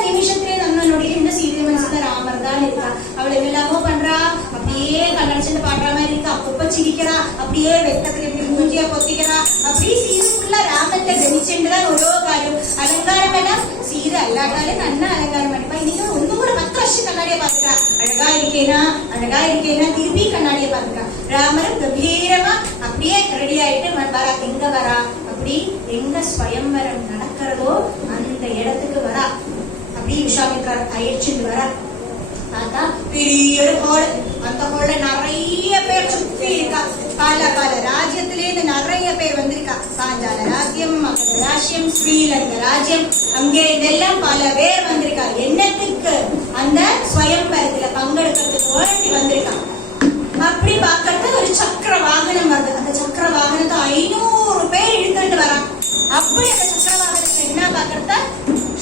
நிமிஷத்திலே நம்மளுடைய இந்த சீதை மனசுல ராமர் தான் இருக்கா. அவள் என்னெல்லாமோ பண்றா. அப்படியே கண்ணடிச்சுட்டு பாடுற மாதிரி இருக்கா. அப்பப்ப சிரிக்கிறா. அப்படியே வெட்டத்துல இப்படி மூஞ்சியா பொத்திக்கிறா. அப்படியே சீதைக்குள்ள ராமத்தை கவனிச்சுட்டுதான் ഓരോ കാര്യം. அலங்காரம் எல்லாம் சீதை அல்லாட்டாலும் நல்லா அலங்காரம் பண்ணிப்பா. இன்னைக்கு ஒன்னும் கூட 10 வருஷம் கண்ணாடியை பாத்துக்கா. அழகா இருக்கேனா திருப்பி கண்ணாடியை பாத்துக்கா. ராமரும் கம்பீரமா அப்படியே ரெடி ஆயிட்டு வரா. எங்க வரா? அப்படி எங்க ஸ்வயம்வரம் நடக்கிறதோ அந்த இடத்துக்கு வரா. அப்படி விஸ்வாமித்திரர் அழைச்சிட்டு வரா. பார்த்தா பெரிய ஹால். அந்த ஹால்ல நிறைய பேர் சுத்தி இருக்கா. பல பல ராஜ்யத்திலேருந்து நிறைய பேர் வந்திருக்கா. பாஞ்சால ராஜ்யம், மகத ராஜ்யம், ஸ்ரீலங்க ராஜ்யம், அங்கே இதெல்லாம் பல பேர் வந்திருக்கா. என்னத்துக்கு? அந்த ஸ்வயம்வரத்துல பங்கெடுக்கிறதுக்கு வேண்டி வந்திருக்கா. அப்படி பாக்கிறது ஒரு சக்கர வாகனம் வருது. அந்த சக்கர வாகனத்தை 500 பேர் இழுத்துட்டு வரான். அப்படி அந்த சக்கர வாகனத்தை என்ன பாக்குறத?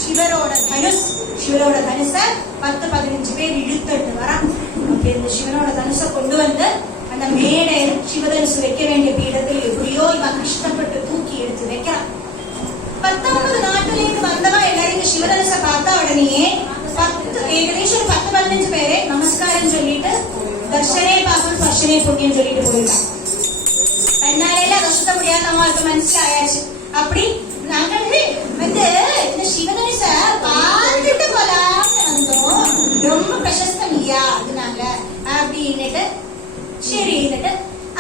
சிவரோட தனுஷ். சிவரோட தனுஷ 10-15 பேர் இழுத்துட்டு வரான். அப்படி இந்த சிவனோட தனுஷ கொண்டு வந்து அந்த மேடை சிவதனுசு வைக்க வேண்டிய பீடத்தில் எப்படியோ இவன் கஷ்டப்பட்டு தூக்கி எடுத்து வைக்கிறான். 19 நாட்டிலிருந்து வந்தவா எல்லாரும் இந்த சிவதனுச பார்த்தா உடனே ஏகദേശம் 10-15 பேரே நமஸ்காரம் சொல்லிட்டு தர்ஷனே பாசம் ஸ்பர்ஷனே புண்ணியம் சொல்லிட்டு போயிருக்கான். ரெண்டாயிரம் கஷ்ட முடியாத நம்மளுக்கு மனசிலாயாச்சு. அப்படி நாங்கள் வந்து இந்த சிவதனுச பார்த்துட்டு போலாம்னு வந்தோம். ரொம்ப பிரசஸ்தம் இல்லையா அதனால அப்படின்னுட்டு சரி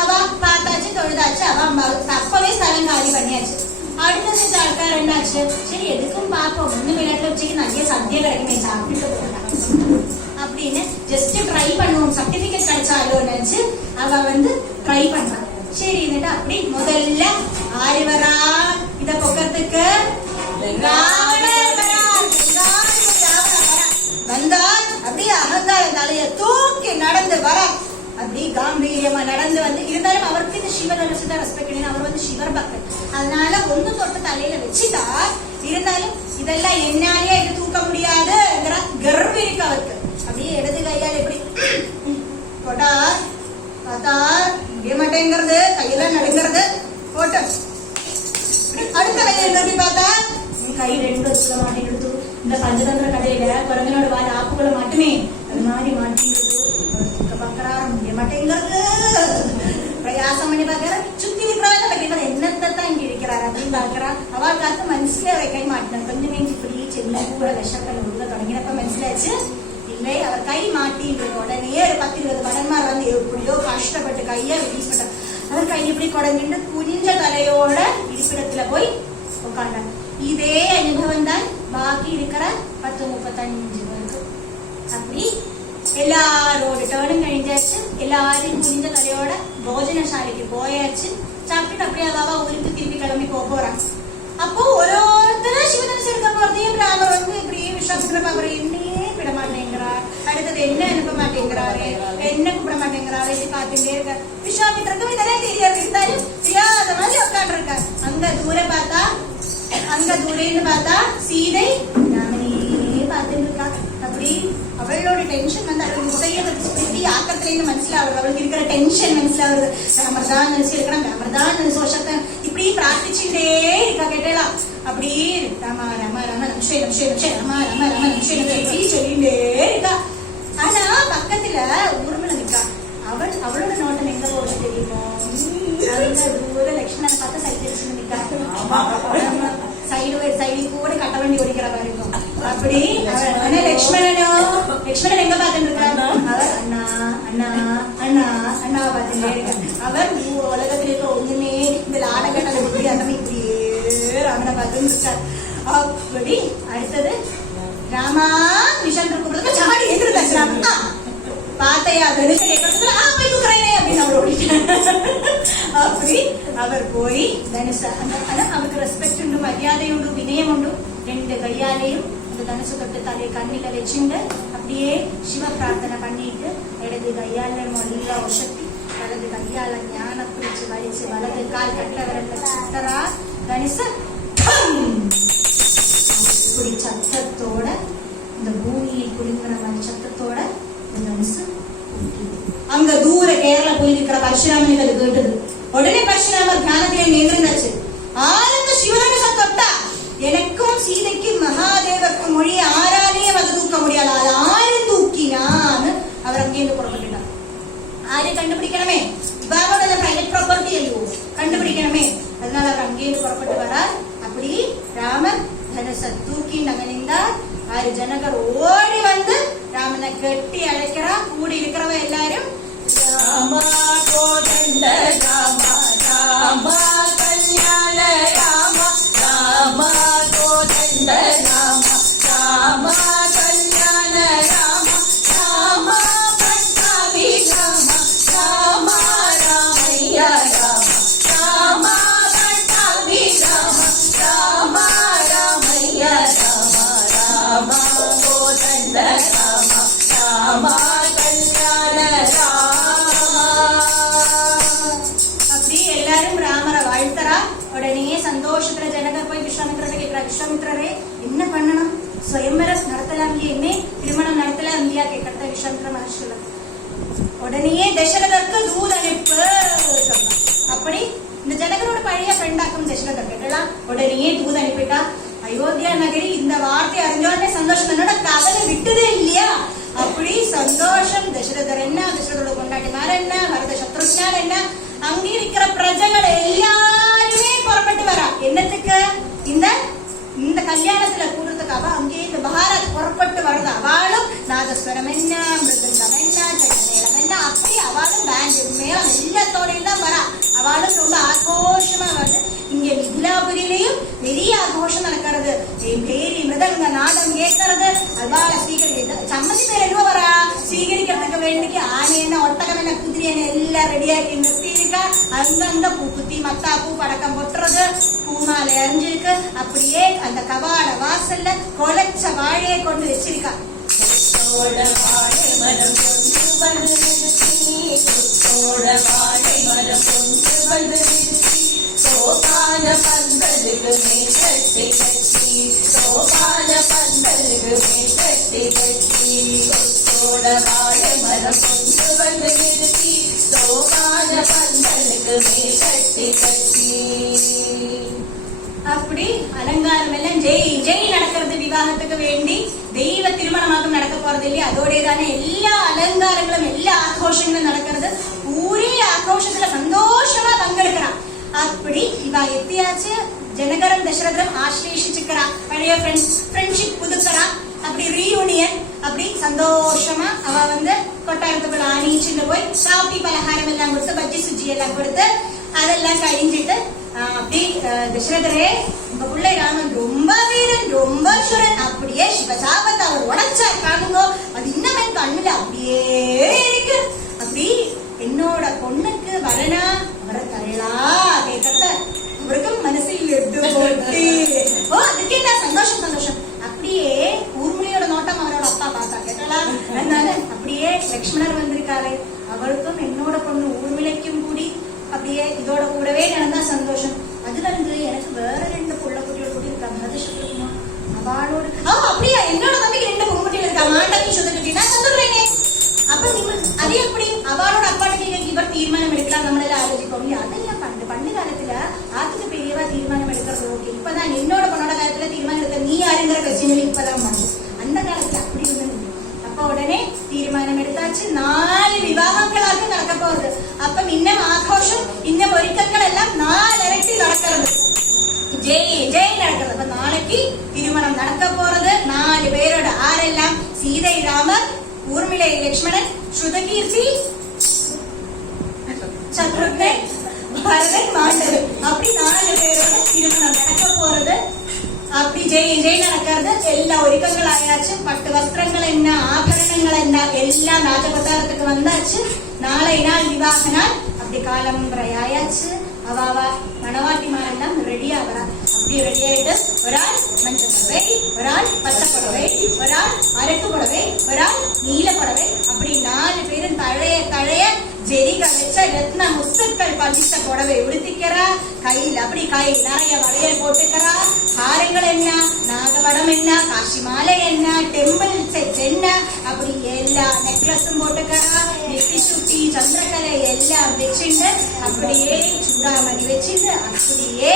அவ பார்த்தாச்சு, தொழுதாச்சு. அவ அப்பவே ஸ்தலம் காலி பண்ணியாச்சு. அடுத்த செஞ்ச ஆൾക്കാர் என்னாச்சு? சரி எதுக்கும் பார்ப்போம். ஒண்ணு விளையாட்டுல வச்சுக்கு நிறைய சத்தியம் கிடைக்குமே சாப்பிட்டு போறாங்க அப்படின்னு ஜஸ்ட் ட்ரை பண்ணுவோம். சர்டிபிகேட் கிடைச்சாலோ நினைச்சு அவ வந்து ட்ரை பண்றான். சரி அப்படி முதல்ல ஆறு வரா இத பொக்கறதுக்கு வந்தால் அப்படியே அகங்கார தலைய தூக்கி நடந்து வர. அப்படி காம்பீரியமா நடந்து வந்து இருந்தாலும் அவருக்கு இந்த சிவதனுசு தான் ரெஸ்பெக்ட் பண்ணி. அவர் வந்து சிவர் பக்தர். அதனால ஒண்ணு தொட்டு தலையில வச்சுட்டா. இருந்தாலும் இதெல்லாம் என்னாலே இது தூக்க முடியாதுங்கிற கர்வம் இருக்கு அவருக்கு. அப்படியே இடது கையால் எப்படி போட்டார் பார்த்தா இங்கே மாட்டேங்கிறது. கையெல்லாம் நடுங்கிறது. போட்டு அடுத்த கையை நோக்கி பார்த்தா கை ரெண்டு சொல்ல மாட்டேங்கிறது. இந்த பஞ்சதந்திர கடையில குரங்கனோட வாழ ஆப்புகளை மட்டுமே அது மாதிரி மாட்டேங்கிறது. பாக்குறாரு இங்கே மாட்டேங்கிறது. பிரயாசம் பண்ணி பாக்குற சுத்தி நிற்கிறவங்க என்னத்தான் இங்க இருக்கிறாரு அப்படின்னு பாக்குறா. அவள் காத்து மனசுல அவரை கை மாட்டினார். கொஞ்சம் மேஞ்சி இப்படி செல்ல கூட விஷக்கல் உள்ள தொடங்கினப்ப மனசிலாச்சு இல்லை அவர் கை மாட்டின்றது. உடனே ஒரு 10-20 மடன்மார் வந்து எப்படியோ கஷ்டப்பட்டு கையை ரிலீஸ் பண்ண அவர் கை இப்படி குடஞ்சிட்டு குனிஞ்ச தலையோட இருப்பிடத்துல போய் உட்காண்டாங்க. இதே அனுபவம் தான் பாக்கி இருக்கிற 10-35 பேருக்கு. அப்படி எல்லாரோட டேர்னும் கழிஞ்சாச்சு. எல்லாரும் குனிஞ்ச தலையோட போஜனசாலைக்கு போயாச்சு. சாப்பிட்டு அப்படியே அவாவா ஊருக்கு திருப்பி கிளம்பி போறாங்க. அப்போ ஒருத்தர சிவதனுசு எடுக்க போறதையும் ராமர் வந்து இப்படி விஸ்வாசத்துல பாக்குற என்னையே விட மாட்டேங்கிறார், அடுத்தது என்ன அனுப்ப மாட்டேங்கிறாரு, என்ன கூப்பிட மாட்டேங்கிறாரு, இது காத்துட்டே இருக்க. விஸ்வாமித்திரக்கும் இதெல்லாம் தெரியாது, இருந்தாலும் தெரியாத மாதிரி உட்காந்துருக்காரு. அங்க தூரேன்னு பார்த்தா சீதை ராமனையே பார்த்துட்டு இருக்கா. அப்படி அவளோட டென்ஷன் வந்து அவளுக்கு முதைய திருப்பி ஆக்கத்துல மனசிலாவது, அவளுக்கு இருக்கிற டென்ஷன் மனசிலாவது. ராமர்தான் நினைச்சு இருக்கிறான், ராமர்தான் சோஷத்தை இப்படி பிரார்த்திச்சுட்டே இருக்கா. கேட்டலாம் அப்படி ராம ராம ராம நம்ஷே நம்ஷே நம்ஷே ராம ராம ராம நம்ஷே நம்ஷே சொல்லிட்டே இருக்கா. ஆனா பக்கத்துல ஊர்மல நிக்கா. அவளோட நோட்டம் எங்க போகுது தெரியுமோ, தூர லட்சுமணனை பார்த்தா சைக்கிள் நிக்கா. சைடு கூட கட்ட வண்டி ஓடிக்கிற மாதிரி இருக்கும். அப்படி லட்சுமணன் எங்க பாத்துட்டு இருக்காரு, அவர் அண்ணா அண்ணா அண்ணா அண்ணா பாத்துட்டே இருக்க. அவர் உலகத்துல இருக்க ஒண்ணுமே இந்த லாடகட்டளை இப்படி அந்த இப்படியே ராமனை பார்த்துட்டு இருக்காரு. அப்படி அடுத்தது ராமா விஷன் கூப்பிடுறது சாடி எதிர்த்தாச்சு. ராமா பாத்தையா தனுஷன் கேட்கறதுல போய் தூக்குறேனே அப்படின்னு அவர் ஓடிட்டார். அப்படி அவர் போய் தனுஷ அவருக்கு ரெஸ்பெக்ட் உண்டு, மரியாதை உண்டு, வினயம் உண்டு. 2 கையாலையும் அந்த தனுசு தொட்டு தலையை கண்ணில வச்சுண்டு அப்படியே சிவ பிரார்த்தனை பண்ணிட்டு இடது கையால மொல்ல ஒசத்தி வலது கையால ஞான பிடிச்சு வலிச்சு வலது கால் கட்ட விரல்ல சுத்தரா தனுச இப்படி சத்தத்தோட இந்த பூமியை குலுங்குற மாதிரி சத்தத்தோட தனுசு அங்க தூர கேரளா போயிருக்கிற பரசுராமனுக்கு அது கேட்டது. உடனே பரசுராமர் தியானத்திலே நின்றுச்சு. ஆனந்த சிவதனுச தொட்டா எனக்கும் சீதைக்கும் மகாதேவருக்கும் மொழி ஆராலையும் அது தூக்க முடியாது, அது ஆறு தூக்கினான்னு அவர் அங்கேருந்து புறப்பட்டுட்டார். ஆறு கண்டுபிடிக்கணுமே, இவாவோட பிரைவேட் ப்ராப்பர்ட்டி இல்லையோ கண்டுபிடிக்கணுமே, அதனால அவர் அங்கேருந்து புறப்பட்டு வரார். அப்படி ராமர் தனுச தூக்கி அங்க நின்றார். 6 ஜனகர் ஓடி வந்து ராமனை கட்டி அழைக்கிறா. கூடி இருக்கிறவ எல்லாரும் ராமா கோதண்ட ராமா ராமா கல்யாண ராமா ராமா கோதண்ட ராமா ராமா கல்யாண ராமா ராமா பட்டாபி ராமா ராமா ராமைய ராமா ராமா பட்டாபி ராமா ராமா ராமைய ராமா ராமா கோதண்ட ராமா ராமா கல்யாண ராமா. அப்படி எல்லாரும் ராமரை வாழ்த்தரா. உடனே சந்தோஷத்துல ஜனகர் போய் விஸ்வாமித்திரரை கேட்கிறா, விஸ்வாமித்திரரே என்ன பண்ணணும், ஸ்வயம்பரம் நடத்தலாம் இல்லையே, திருமணம் நடத்தலாம் இல்லையா கேட்கறத விஸ்வாமித்திர மகர்ஷி. உடனே தசரதற்கு தூது அனுப்பு சொன்னான். அப்படி இந்த ஜனகரோட பழைய ஃப்ரெண்டாக்கும் தசரதர் கேட்டலாம். உடனே தூது அனுப்பிட்டா. அயோத்தியா நகரி இந்த வார்த்தை அறிஞ்சோடனே சந்தோஷம், என்னோட கவலை விட்டுதே இல்லையா. அப்படி சந்தோஷம். தசரதர் என்ன, தசரதோட கொண்டாட்டிமார் என்ன, வரத சத்ருக்னார் என்ன, அங்கே இருக்கிற பிரஜைகள் எல்லாருமே புறப்பட்டு வரா. என்னத்துக்கு, இந்த கல்யாணத்துல கூடுறதுக்காக அங்கே இந்த பாரத் புறப்பட்டு வருது. அவளும் நாதஸ்வரம் என்ன, மிருதங்கம் என்ன, ஜெயமேளம் என்ன, அப்படி அவளும் பேண்ட் மேளம் எல்லாத்தோடையும் தான் வரா. அவளும் ரொம்ப ஆகோஷமா வருது. இங்க மிதிலாபுரியிலையும் பெரிய ஆகோஷம் நடக்கிறது. பேரி மிருதங்க நாதம் கேட்கறது. அவாள சம்மந்தி பேர் என்ன வரா சீகரிக்கிறதுக்கு வேண்டிக்கு ஆனை என்ன, ஒட்டகம் என்ன, குதிரை என்ன எல்லாம் ரெடியாக்கி நிறுத்தி இருக்கா. அங்கங்க பூ குத்தி மத்தாப்பூ படக்கம் பொட்டுறது, பூமாலை அறிஞ்சிருக்கு. அப்படியே அந்த கபாட வாசல்ல கொலைச்ச வாழையை கொண்டு வச்சிருக்கா. வாழை மரம் கொண்டு வந்து வாழை மரம் கொண்டு வந்து சோபான பந்தலுக்கு மேல் கட்டி கட்டி சோபான பந்தலுக்கு மேல் கட்டி கட்டி வாழை மரம் கொண்டு வந்து நிறுத்தி சோபான பந்தலுக்கு மேல் கட்டி கட்டி. அப்படி அலங்காரம் எல்லாம் ஜெய் ஜெய் நடக்கிறது. விவாகத்துக்கு வேண்டி தெய்வ திருமணமாக நடக்க போறது இல்லையா, அதோடையதான எல்லா அலங்காரங்களும் எல்லா ஆகோஷங்களும் நடக்கிறது. ஊரே ஆகோஷத்துல சந்தோஷமா பங்கெடுக்கிறான். அப்படி இவ எத்தியாச்சு ஜனகரம் தசரதரம் ஆசிரேஷிச்சுக்கிறா. பழைய ஃப்ரெண்ட்ஷிப் புதுக்கிறா. அப்படி ரீயூனியன். அப்படி சந்தோஷமா அவ வந்து கொட்டாரத்துக்குள்ள ஆணிச்சுட்டு போய் சாப்பி பலகாரம் எல்லாம் கொடுத்து அதெல்லாம் கழிஞ்சிட்டு அப்படி தசரதரே உங்க பிள்ளை ராமன் ரொம்ப வீரன் ரொம்ப சுரன், அப்படியே சிவசாபத்தை அவர் உடைச்சா காணுங்கோ, அது இன்னும் என் கண்ணுல அப்படியே இருக்கு. அப்படி என்னோட பொண்ணுக்கு வரனா அவரை தரலா கேட்கறத அவருக்கும் மனசில் எடுத்து போட்டு ஓ அதுக்கு என்ன சந்தோஷம் சந்தோஷம். அப்படியே ஊர்மொழியோட நோட்டம் அவரோட அப்பா பார்த்தா கேட்டலா, அதனால அப்படியே லக்ஷ்மணர் வந்திருக்காரு, அவருக்கும் என்னோட பொண்ணு ஊர்மிளைக்கும் கூடி அப்படியே இதோட கூடவே நடந்தா சந்தோஷம். அதுல இருந்து எனக்கு வேற 2 புள்ள குட்டிகள் கூட்டி இருக்காங்க, அது சொல்லுமா அவளோட அப்படியா என்னோட தம்பிக்கு 2 பொங்குட்டிகள் இருக்கா, மாண்டவி சொல்லிட்டு நான் சொல்றேங்க. அப்ப நீங்க அதே எப்படி அவளோட அப்பாட்ட இவர் தீர்மானம் எடுக்கலாம், நம்மளால ஆலோசிப்போம். அதெல்லாம் பண்டு காலத்துல ஆத்துக்கு பெரியவா தீர்மானம் எடுக்கிறது ஓகே, இப்பதான் என்னோட பொண்ணோட காலத்துல தீர்மானம் எடுக்க நீ யாருங்கிற பிரச்சனை இப்பதான் வந்து, அந்த காலத்துல அப்படி ஒண்ணு. அப்ப உடனே தீர்மானம் எடுத்தாச்சு, 4 விவாகங்களாக நடக்க போகுது. அப்ப இன்னும் ஆഘോഷം இன்னும் ஒருக்கங்கள் எல்லாம் 4 இரட்டி நடக்கிறது, ஜெய் ஜெய் நடக்கிறது. அப்ப நாளைக்கு திருமணம் நடக்க போறது 4 பேரோட. ஆரெல்லாம்? சீதை ராமர், ஊர்மிளை லக்ஷ்மணன், ஸ்ருதகீர்த்தி சத்ருக்னன், பரதன் மாண்டவன், அப்படி 4 பேரோட திருமணம் நடக்க போறது. அப்படி ஜெய் ஜெய் நடக்கிறது. எல்லா ஒருக்கங்கள் ஆயாச்சு, பட்டு வஸ்திரங்கள் என்ன ஆபரணங்கள் என்ன எல்லாம் ராஜபட்டாரத்துக்கு வந்தாச்சு. நாளை நாள் விவாக நாள். அப்படி காலம்பரை ஆயாச்சு. அவாவா மணவாட்டிமாரெல்லாம் ரெடியா வரா. அப்படி ரெடி ஆயிட்டு ஒரு ஆள் மஞ்சள் புடவை, ஒரு ஆள் பச்சை புடவை, ஒரு ஆள் அரக்கு புடவை, ஒரு ஆள் நீல புடவை, அப்படி 4 பேரும் தழைய ஜெரிக வச்ச ரத்ன முத்துக்கள் பதித்த புடவை உடுத்திக்கிறா. கையில் அப்படி கை நிறைய வளையல் போட்டுக்கிறா. ஹாரங்கள் என்ன, நாகவடம் என்ன, காஷி மாலை என்ன, டெம்பிள் செட் என்ன, அப்படி எல்லா நெக்லஸும் போட்டுக்கிறா. நெத்தி சுட்டி சந்திரகலை எல்லாம் வச்சுட்டு அப்படியே சூடாமணி வச்சுட்டு அப்படியே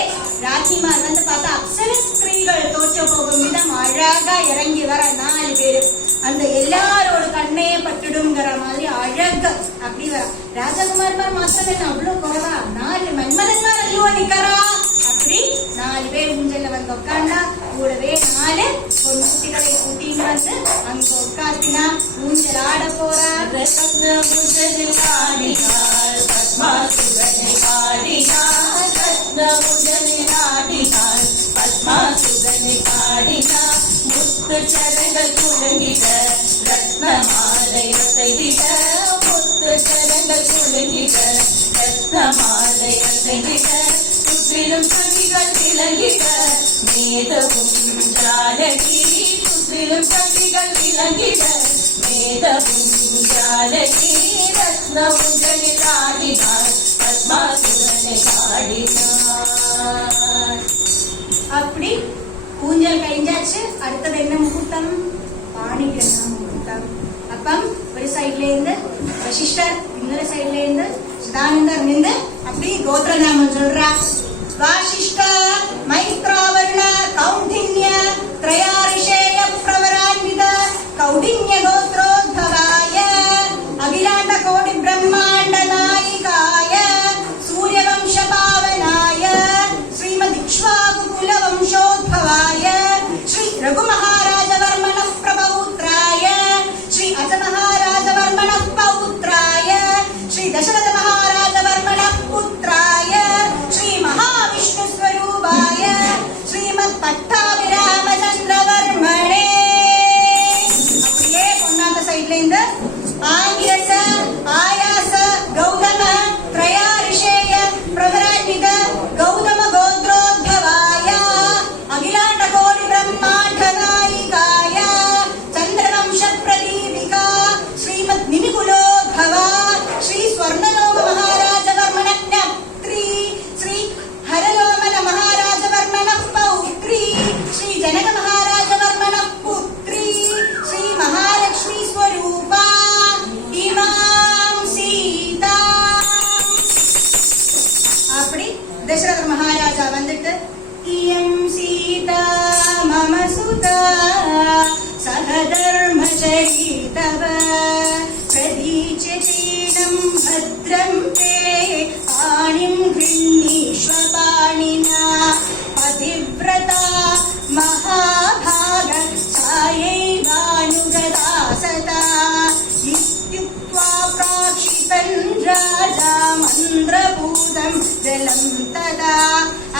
ராக்கிமார் வந்து பார்த்தா அப்சர ஸ்திரீகள் தோற்று போகும் விதம் அழகா இறங்கி வர 4 பேரு. அந்த எல்லாரோட கண்ணையே பட்டுடுங்கிற மாதிரி அழகு அப்படி வர. ராஜகுமார்மார் மாத்திரம் என்ன அவ்வளவு குறைவா, 4 மன்மதன்மார் அல்லுவா நிக்கிறா. அப்படி 4 பேர் ஊஞ்சல்ல வந்து உட்காண்டா. கூடவே 4 பொன்குட்டிகளை கூட்டின்னு வந்து அங்க உட்காத்தினா ஊஞ்சல் ஆட போறா. முத்துச்சரங்கள் குலுங்கிட ரத்ன மாலை அசைவிட, முத்துச்சரங்கள் குலுங்கிட ரத்ன மாலை அசைவிட, சுற்றிலும் சங்கிகள் விளங்கிட மேதவும் ஜானகி, சுற்றிலும் சங்கிகள் விளங்கிட மேதவும் ஜானகி, ரத்ன ஊஞ்சலில் ஆடினார் பத்மாசுரனை ஆடினார். அப்படி ஊஞ்சல் கழிஞ்சாச்சு. அடுத்தது என்ன முகூர்த்தம்? பாணிகிரகண முகூர்த்தம். அப்பம் ஒரு சைட்ல இருந்து வசிஷ்டர், இன்னொரு சைட்ல இருந்து சதானந்தர் நின்று அப்படி கோத்திரநாமம் சொல்றா. வாசிஷ்ட மைத்ராவருண கௌண்டின்ய த்ரயாரிஷேய பிரவரான்வித கௌண்டின்ய கோத்ரோத்பவாய அகிலாண்ட கோடி பிரம்மாண்ட நாயிகாய சூரியவம்ச பாவனாய ஸ்ரீமதிக்ஷ்வாகு குல வம்சோத்பவாய ஸ்ரீ ரகு மகாராஜவர்மண பிரபௌத்ராய ஸ்ரீ அஜ மகாராஜவர்மண பௌத்ராய ஸ்ரீ தசரத மகாராஜவர்மண புத்ராய ஸ்ரீ மகாவிஷ்ணு ஸ்வரூபாய ஸ்ரீமத் பட்டாபிராமச்சந்திரவர்மணே. அப்படியே பொன்னாந்த சைட்ல இருந்து ஆங்கிரச ஆயாச கௌதம த்ரயாரிஷேய பிரவரான்வித கௌதம கோத்ரோத்பவாய அகிலாண்ட கோடி பிரம்மாண்ட நாயிகாய சந்திரவம்ச பிரதீபிகா ஸ்ரீமத் நிமிகுலோத்பவா ஸ்ரீ ஸ்வர்ணலோக மகாராஜவர்மண ஞப்த்ரி ஸ்ரீ ஹரலோமன மகாராஜவர்மண பௌத்ரி ஸ்ரீ ஜனக மகாராஜவர்மண புத்ரி ஸ்ரீ மகாலட்சுமி ஸ்வரூபா இமாம் சீதா. அப்படி தசரத மகாராஜா வந்துட்டு இயம் சீதா மம சுதா சகதர்மச்சரி தவ பிரதீச்சதீனம் பத்ரம் தே பாணிம் கிருண்ணீஸ்வ பாணினா பதிவ்ரதா மகாபாக சாயைவானுகதா சதா இத்யுக்த்வா பிராக்ஷிதன் ராஜா மந்திர மந்திரபூதம் ஜலம் ததா.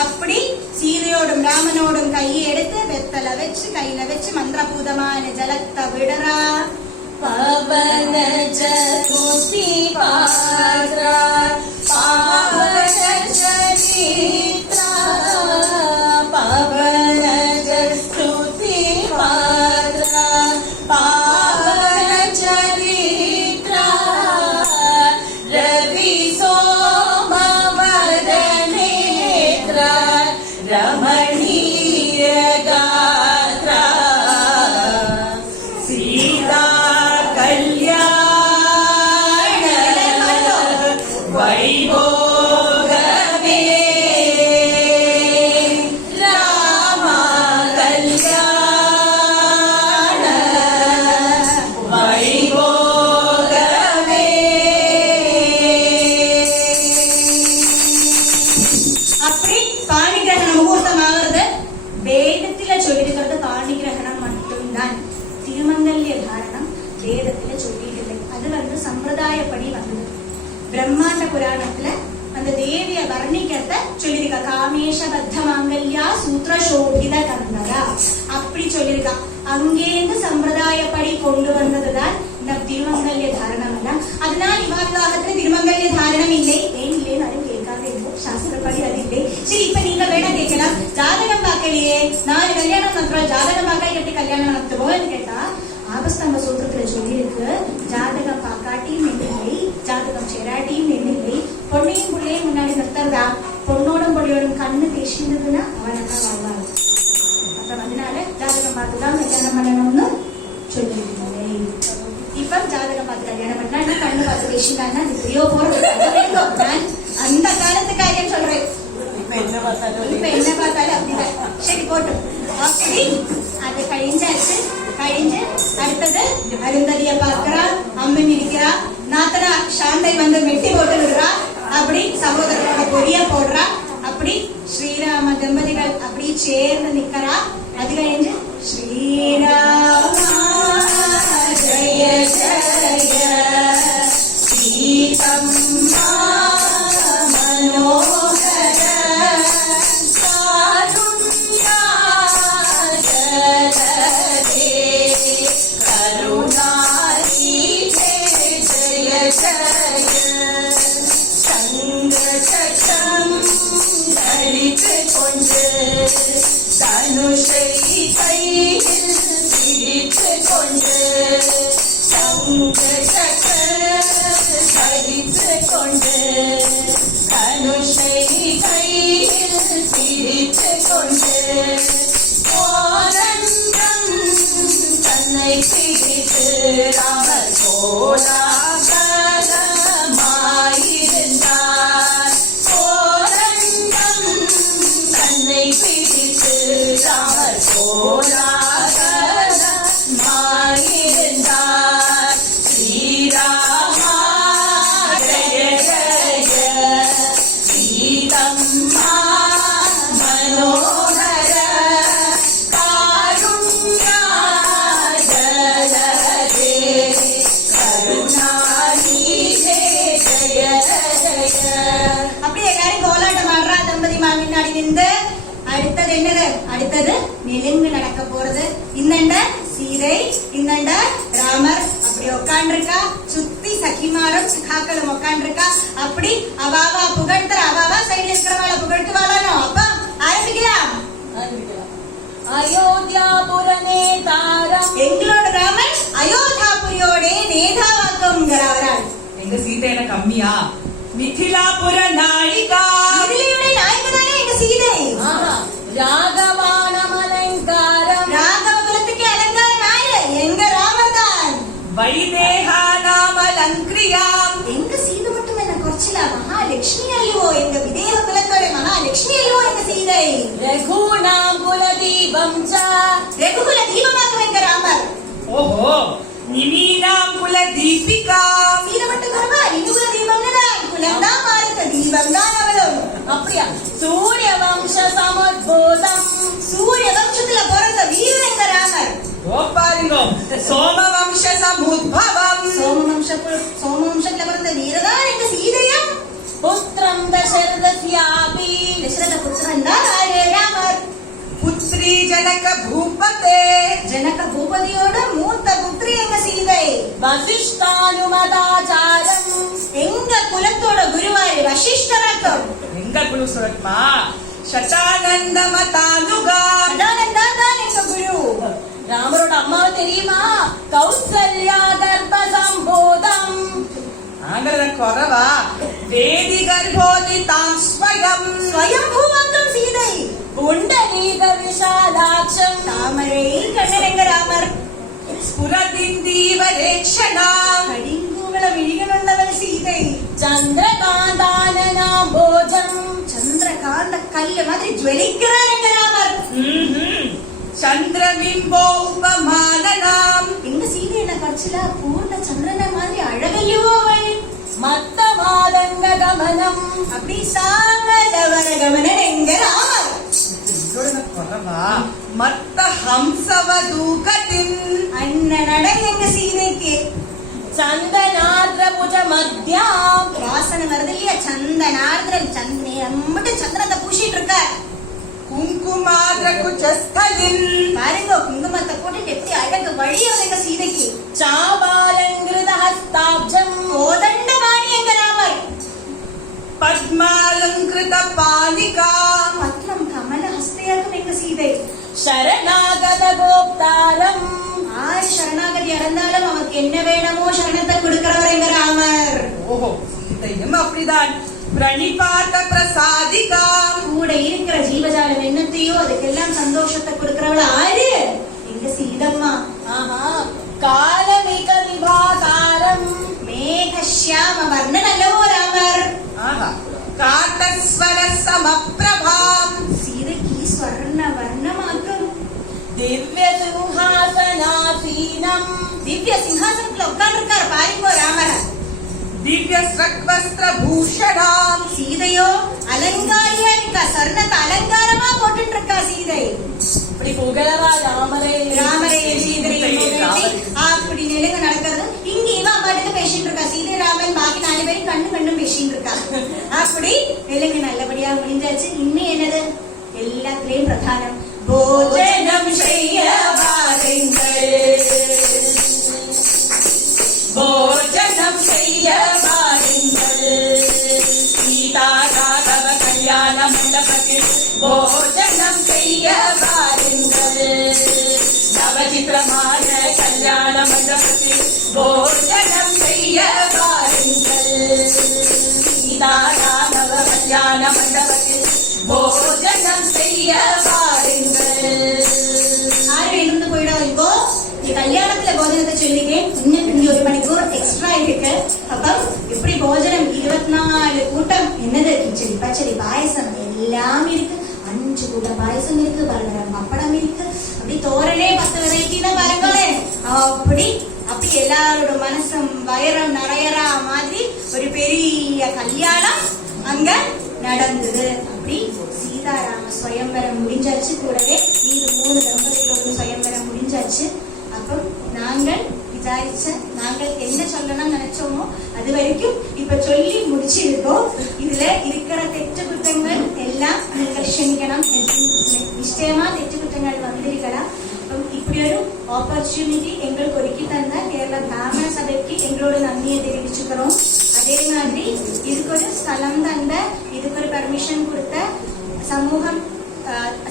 அப்படி சீதையோடும் ராமனோடும் கையை எடுத்து வெத்தலை வச்சு கையில வச்சு மந்திரபூதமான ஜலத்தை விடுறா. பவன ஜகுதி பாத்ரா பவன சரித்ரா பவன ஜஸ்துதி பாத்ரா பவன சரித்ரா ரவி சோமவதனேத்ரா ரமணீய காத்ரா சீதா கல்யாண வைபோகமே ராமா கல்யாண வைபோகமே. அப்படி பாணிகிரகண முகூர்த்தம் ஆகிறது. வேதத்தில சொல்லியிருக்கிறது பாணிகிரகணம் மட்டும்தான். திருமங்கல்ய தாரணம் வேதத்துல சொல்லியில்லை. அது சம்பிரதாயப்படி வந்தது. பிரம்மாண்ட புராணத்துல அந்த தேவிய வர்ணிக்கிறத சொல்லியிருக்கா. காமேஷபத்த மாங்கல்யா சூத்திர சோபித கந்தரா அப்படி சொல்லியிருக்கா. அங்கேருந்து சம்பிரதாயப்படி கொண்டு வந்ததுதான் இந்த திருமங்கல்ய தாரணம் எல்லாம். அதனால் விவாகத்துல திருமங்கல்ய தாரணம் இல்லை. ஏன் இல்லைன்னு அது கேட்காத இருக்கும். சாஸ்திரப்படி அது இல்லை. சரி, இப்ப நீங்க வேணா கேட்கலாம், ஜாதகம் பார்க்கலையே, 4 கல்யாணம் நடத்துறோம், ஜாதகம் பார்க்க கட்டி கல்யாணம் நடத்துவோம்னு கேட்டா ஆபஸ்தம்ப சூத்திரத்துல சொல்லியிருக்கு, ஜாதகம் பார்க்காட்டியும் இல்லை, ஜாதகம் சேராட்டியும் இல்லை, பொண்ணையும் பிள்ளையும் முன்னாடி நிறுத்தறதா. பொண்ணோடும் பிள்ளையோடும் கண்ணு பேசினதுன்னா அவனெல்லாம் வாழ்வாங்க. அப்புறம் அதனால ஜாதகம் பார்த்துதான் கல்யாணம் பண்ணணும்னு சொல்லியிருக்காங்க. இப்ப ஜாதகம் பார்த்து கல்யாணம் பண்ணா கண்ணு பார்த்து பேசினாங்கன்னா அது புரியோ போறது. நான் அந்த காலத்து காரியம் சொல்றேன். இப்ப என்ன பார்த்தாலும் அப்படிதான். சரி போட்டோம். அப்படி அது கழிஞ்சாச்சு. கழிஞ்சு அடுத்தது அருந்ததிய பார்க்கிறா, அம்மி மிதிக்கிறா, நாத்தனா சாந்தை மெட்டி போட்டு விடுறா. அப்படி சகோதரனோட பொடிய போடுறா. அப்படி ஸ்ரீராம தம்பதிகள் அப்படி சேர்ந்து நிக்கிறா. அது கழிஞ்சு ஸ்ரீராமா ஜெய ஜெய சீதம்மா மனோகர காருண்யா ஜலதே கருணாரி ஜெய ஜெய சங்க சக்கம் தரித்து கொண்டு தனுஷை கையில் பிடித்து கொண்டு சங்க சக்கம் தரித்து கொண்டு தனுஷை கையில் பிடித்து கொண்டு கோரங்கம் தன்னை பிடித்து ராமர் கோலாகலமாயிருந்தார். கோரங்கம் தன்னை பிடித்து ராமர் கோலாகலமாயிருந்தார். ஸ்ரீராமா ஜெய ஜெய சீதம்மா மனோகர காருண்யா ஜலதே கருணாநிதே ஜெய ஜெய. அப்படி எல்லாரும் கோலாட்டம் ஆடுறா. தம்பதி முன்னாடி நின்று அடுத்தது என்னது? அடுத்தது நெலுங்கு நடக்க போறது. இந்தண்ட சீதை, இந்தண்ட ராமர் அப்படி உட்காண்டிருக்கா. சுத்தி சகிமாரும் சிகாக்களும் உட்காண்டிருக்கா. அப்படி அவாவா புகழ்த்துற, அவாவா சைடுல இருக்கிறவாள புகழ்த்து வாழனோ. அப்ப ஆரம்பிக்கலாம். அயோத்தியாபுர நேதாரம் எங்களோட ராமன் அயோத்தியாபுரியோட நேதாவாக்குங்கிறவரால். எங்க சீதை என்ன கம்மியா? மிथिलापुर நாயிகா. மிதிலையுடைய நாயகதானே எங்க சீதை. ராகவானம் அலங்காரம் ராகவ குலத்துக்கு அலங்காரம் ஆய எங்க ராமர் தான். வைதேகா நாம லங்கிரியாம். எங்க சீதை மட்டும் என்ன குறைச்சலா? மகாலட்சுமி அல்லவோ எங்க விதேக குலத்தோட மகாலட்சுமி அல்லவோ எங்க சீதை. ரகுநாம் குலதீபம் ச ரகுகுல தீபமாக எங்க ராமர். ஓஹோ, நிமீனாம் குல தீபிகா. சீதை மட்டும் குறவா? நிகுல தீபம்னு தான். குலம் தான் மாறுத்த தீபம் தான் அவளும். அப்படியா? சூரிய வம்ச சமோத்போதம் சூரிய வம்சத்துல பிறந்த வீரன் எங்க ராமர். ஓ பாருங்க, சோம வம்ச சமுத்பவம். சோமவம்சத்துல பிறந்த வீரதான் எங்க சீதையா. புத்திரம் வசிஷ்டானுமதாச்சாரம் எங்க குலத்தோட குருவாரு வசிஷ்டராக்கம் எங்க குரு சுரத்மா சதானந்த மதானுகா சதானந்தான் தான் எங்க குரு. ராமரோட அம்மாவை தெரியுமா? கௌசல்யா கர்ப்ப சம்போதம் ஆங்கத குறவா வேதி கர்ப்போதி தாம் ஸ்வயம் ஸ்வயம்பூவாக்கம் சீதை புண்டரீக விஷாலாட்சம் தாமரை கண்ணன் எங்க ராமர். ஸ்புரதிந்தீவரேக்ஷணா கடிங்கூவள விழிகளுள்ளவள் சீதை. சந்திரகாந்தானனாம்போஜம் சந்திரகாந்த கல்லு மாதிரி ஜுவலிக்கிறார் எங்க ராமர். சந்திரபிம்போ உபமானனாம் எங்க சீதை என்ன கட்சில பூர்ண சந்திரன மாதிரி அழகையோ அவள். மத்த மாதங்க கமனம் அப்படி சாங்கதவர கமனன் எங்க ராமர். குறவா மத்த ஹம்சவதூகதின் அண்ணனட எங்க சீதைக்கு. சந்தனாத்ர புஜ மத்யாம் வாசனை வருது இல்லையா சந்தனார்திரம் மட்டும் சந்திரத்தை பூசிட்டு இருக்க. குங்குமாத்ர குச்சஸ்தலின் பாருங்க குங்குமத்தை போட்டுட்டு எப்படி அழகு வழியும் எங்க சீதைக்கு. சாபாலங்கிருத ஹஸ்தாப்ஜம் கோதண்டபாணி எங்க ராமர். பத்மாலங்கிருத பாலிகா பத்மம் கமல ஹஸ்தையாக்கும் எங்க சீதை. சரணாகத கோப்தாரம் ஆறு சரணாகதி இறந்தாலும் அவனுக்கு என்ன வேணுமோ சரணத்தை கொடுக்கிறவர் எங்க ராமர். ஓஹோ சீதையும் அப்படிதான் பிரணிபாத பிரசாதிகா கூட இருக்கிற ஜீவஜாலம் என்னத்தையோ அதுக்கெல்லாம் சந்தோஷத்தை கொடுக்கிறவள் ஆறு எங்க சீதம்மா. ஆஹா காலமிக விபாதாரம் மேகஷ்யாம வர்ணன் அல்லவோ ராமர். ஆஹா காட்டஸ்வர சமப்பிரபாம் சீதைக்கு ஸ்வர்ண வர்ணமாக்கும். திவ்ய சிம்ஹாசனாசீனம் திவ்ய சிங்காசனத்துல உட்கார்ந்து இருக்கார் பாருங்க ராமர். திவ்ய ஸ்ரக்வஸ்திர பூஷணாம் சீதையோ அலங்காரியா இருக்கா. சொர்ணத்தை அலங்காரமா போட்டுட்டு இருக்கா சீதை. இப்படி புகழவா ராமரே ராமரே சீதை அப்படி நிலைங்க நடக்கிறது. இங்க இவன் பாட்டுக்கு பேசிட்டு இருக்கா. சீதை ராமன் பாக்கி 4 பேரும் கண்ணு பேசிட்டு இருக்கா. அப்படி நிலைங்க நல்லபடியா முடிஞ்சாச்சு. இன்னும் என்னது எல்லாத்திலையும் பிரதானம் போஜனம் செய்ய வாருங்கள். போஜனம் செய்ய வாருங்கள் சீதா ராகவ கல்யாண மண்டபத்தில் போஜனம் செய்ய வாருங்கள் நவசித்திரமான கல்யாண மண்டபத்தில் போஜனம் செய்ய வாருங்கள் சீதா ராகவ கல்யாண மண்டபத்தில் போஜனம் செய்ய வாருங்கள். யாரும் எழுந்து போயிடாது. இப்போ இந்த கல்யாணத்துல போஜனத்தை சொல்லிட்டேன். இன்னும் 1 மணிக்கூர் எக்ஸ்ட்ரா இருக்கு. அப்ப எப்படி போஜனம் 24 கூட்டம் என்னது கிச்சடி பச்சடி பாயசம் எல்லாம் இருக்கு. 5 கூட்டம் பாயசம் இருக்கு. பலதரம் பப்படம் இருக்கு. அப்படி தோரனே 10 வெரைட்டி தான் பாருங்களேன். அப்படி எல்லாரோட மனசும் வயரம் நிறையறா மாதிரி ஒரு பெரிய கல்யாணம் அங்க நடந்தது. அப்படி சீதாராம ஸ்வயம்பரம் முடிஞ்சாச்சு. கூடவே மீது 3 தம்பதிகளோட ஸ்வயம்பரம் முடிஞ்சாச்சு. அப்போ நாங்கள் விசாரிச்ச நாங்கள் என்ன சொல்லணும்னு நினைச்சோமோ அது வரைக்கும் இப்ப சொல்லி முடிச்சிருக்கோம். இதுல இருக்கிற தெற்று குற்றங்கள் எல்லாம் நீங்கள் க்ஷமிக்கணும். நிச்சயமா தெற்று குற்றங்கள் வந்திருக்கலாம். இப்படி ஒரு ஆப்பர்ச்சுனிட்டி எங்களுக்கு ஒதுக்கி தந்த கேரள பிராமண சபைக்கு எங்களோட நன்றியை தெரிவிச்சுக்கிறோம். அதே மாதிரி இதுக்கு ஒரு ஸ்தலம் தந்த இதுக்கு ஒரு பர்மிஷன் கொடுத்த சமூகம்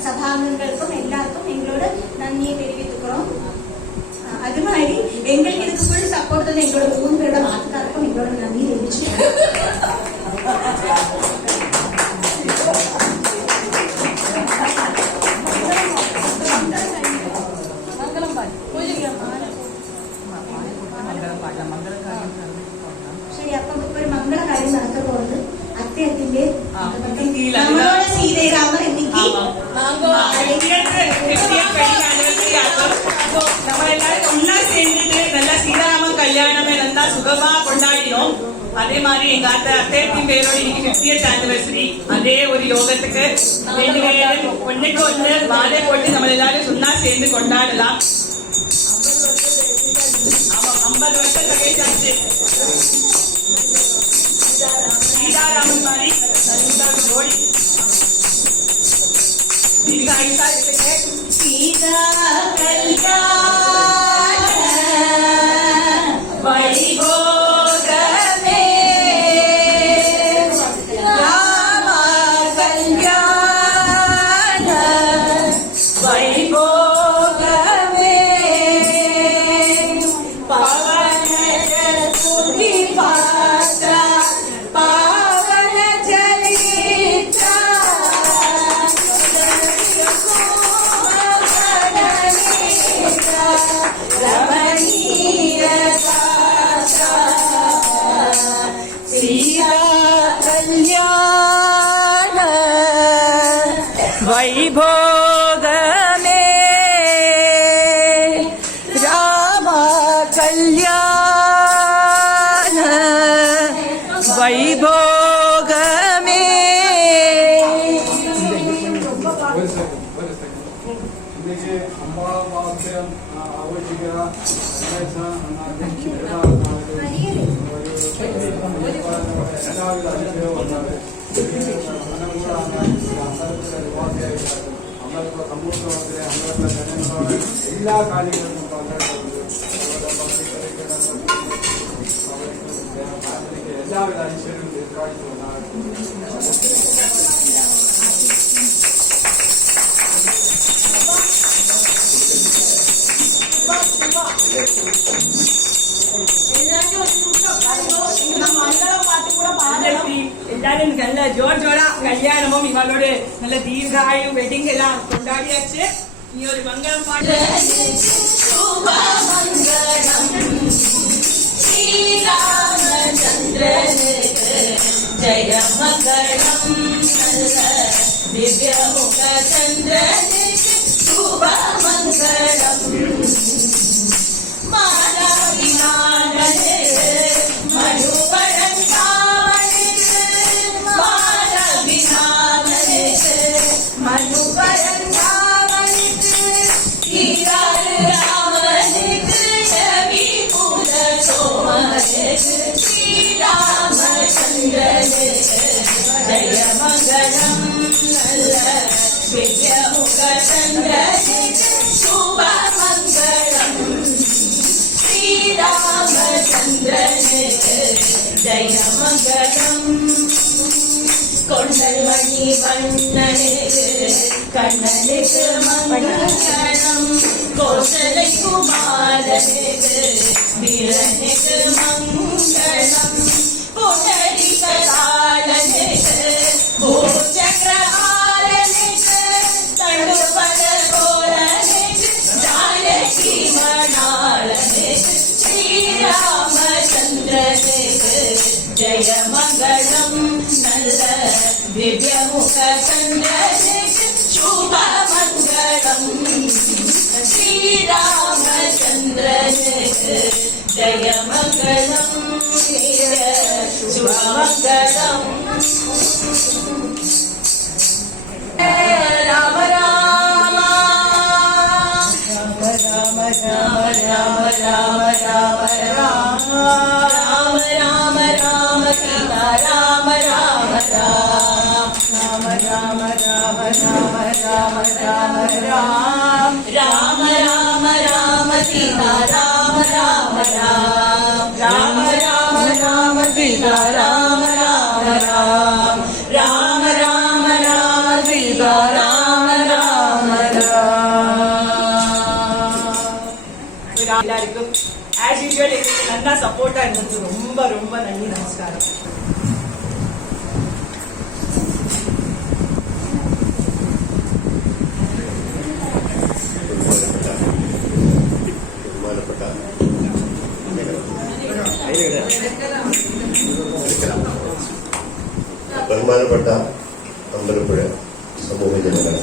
சபாங்கங்களுக்கும் எல்லாருக்கும் எங்களோட நன்றியை தெரிவித்துக்கிறோம். அது மாதிரி எங்களுக்கு இதுக்கு ஃபுல் சப்போர்ட் வந்து எங்களோட 3 பேரோட ஆத்துக்காருக்கும் எங்களோட நன்றி தெரிவிச்சுக்கிறோம். சரி, அப்ப ஒரு மங்கள காரியம் நடக்க போறது. அத்தியத்திலே நம்மளோட சீதை ராமர் இன்னைக்கு നമ്മളെല്ലാരും ഒന്നാ சேர்ந்துட்டு நல்லா சீதாராமன் கல்யாணமே நல்லா சுகமா கொண்டாடினோம். அதே மாதிரி எங்க அத்தையத்தின் பேரோட இன்னைக்கு 50th anniversary. அதே ஒரு யோகத்துக்கு 2 பேரும் ஒண்ணுக்கு ஒண்ணு மாலை போட்டு நம்ம எல்லாரும் ஒன்னா சேர்ந்து கொண்டாடலாம். 50 வருஷம் கழிச்சாச்சு. சீதாராமன் மாதிரி ஜோடி சீதா கல்யாண கல்யாண வைபோகமே ராம கல்யாண வைபோகமே இன்னைக்கு அம்மாவாசை அவசிய എല്ലാ കാര്യങ്ങളും എല്ലാവിധ ഐശ്വര്യവും ദീർഘായുസ്സും ഉണ്ടാകട്ടെ. எல்லாரும் நல்ல ஜோடா கல்யாணமும் இவளோட நல்ல தீர்காயு வெட்டிங் எல்லாம் கொண்டாடியாச்சு. நீ ஒரு மங்களம் பாட்டு. ஜய மங்களம் திவ்யமுக சந்திரனுக்கு சுப மங்களம் மாணவினானே மனுபரன் காவலுக்கு மாணவினானே மனுபரன் காவலுக்கு ஈராறு ராமனுக்கு ரவி புத சோமனுக்கு ஸ்ரீராமச்சந்திரனுக்கு ஜய மங்களம் நல்ல திவ்யமுக சந்திரனுக்கு சுப மங்களம் ஸ்ரீராமச்சந்திரனுக்கு ஜய மங்களம் கொண்டல் மணி வண்ணனுக்கு கண்ணனுக்கு மங்களம் கோசலை குமாரனுக்கு வீரனுக்கு மங்களம் புனரிகளாளனுக்கு பூச்சக்கரஹாரனுக்கு தடுபல கோரனுக்கு ஜானகி மணாளனுக்கு ஸ்ரீராமச்சந்திரனுக்கு ஜய மங்களம் நல்ல திவ்யமுக சந்திரனுக்கு சுப மங்களம் ஸ்ரீராமச்சந்திரனுக்கு ஜய மங்களம் சுப மங்களம் ராம ராம ராம ராம ராம ராம ராம ராம ராம ராம ராம சீதா ராம ராம ராம ராம ராம ராம ராம ராம ராம ராம ராம ராம சீதா ராம ராம ராம ராம ராம சீதா ராம ராம ராம ராம ராம சீதா ராம ராம எல்லாருக்கும் ஆஸ் யூஷுவல் எங்களுக்கு நல்லா சப்போர்ட்டா இருந்தது. ரொம்ப ரொம்ப நன்றி, நமஸ்காரம். ബഹുമാനപ്പെട്ട അമ്പലപ്പുഴ സമൂഹ ജനങ്ങളെ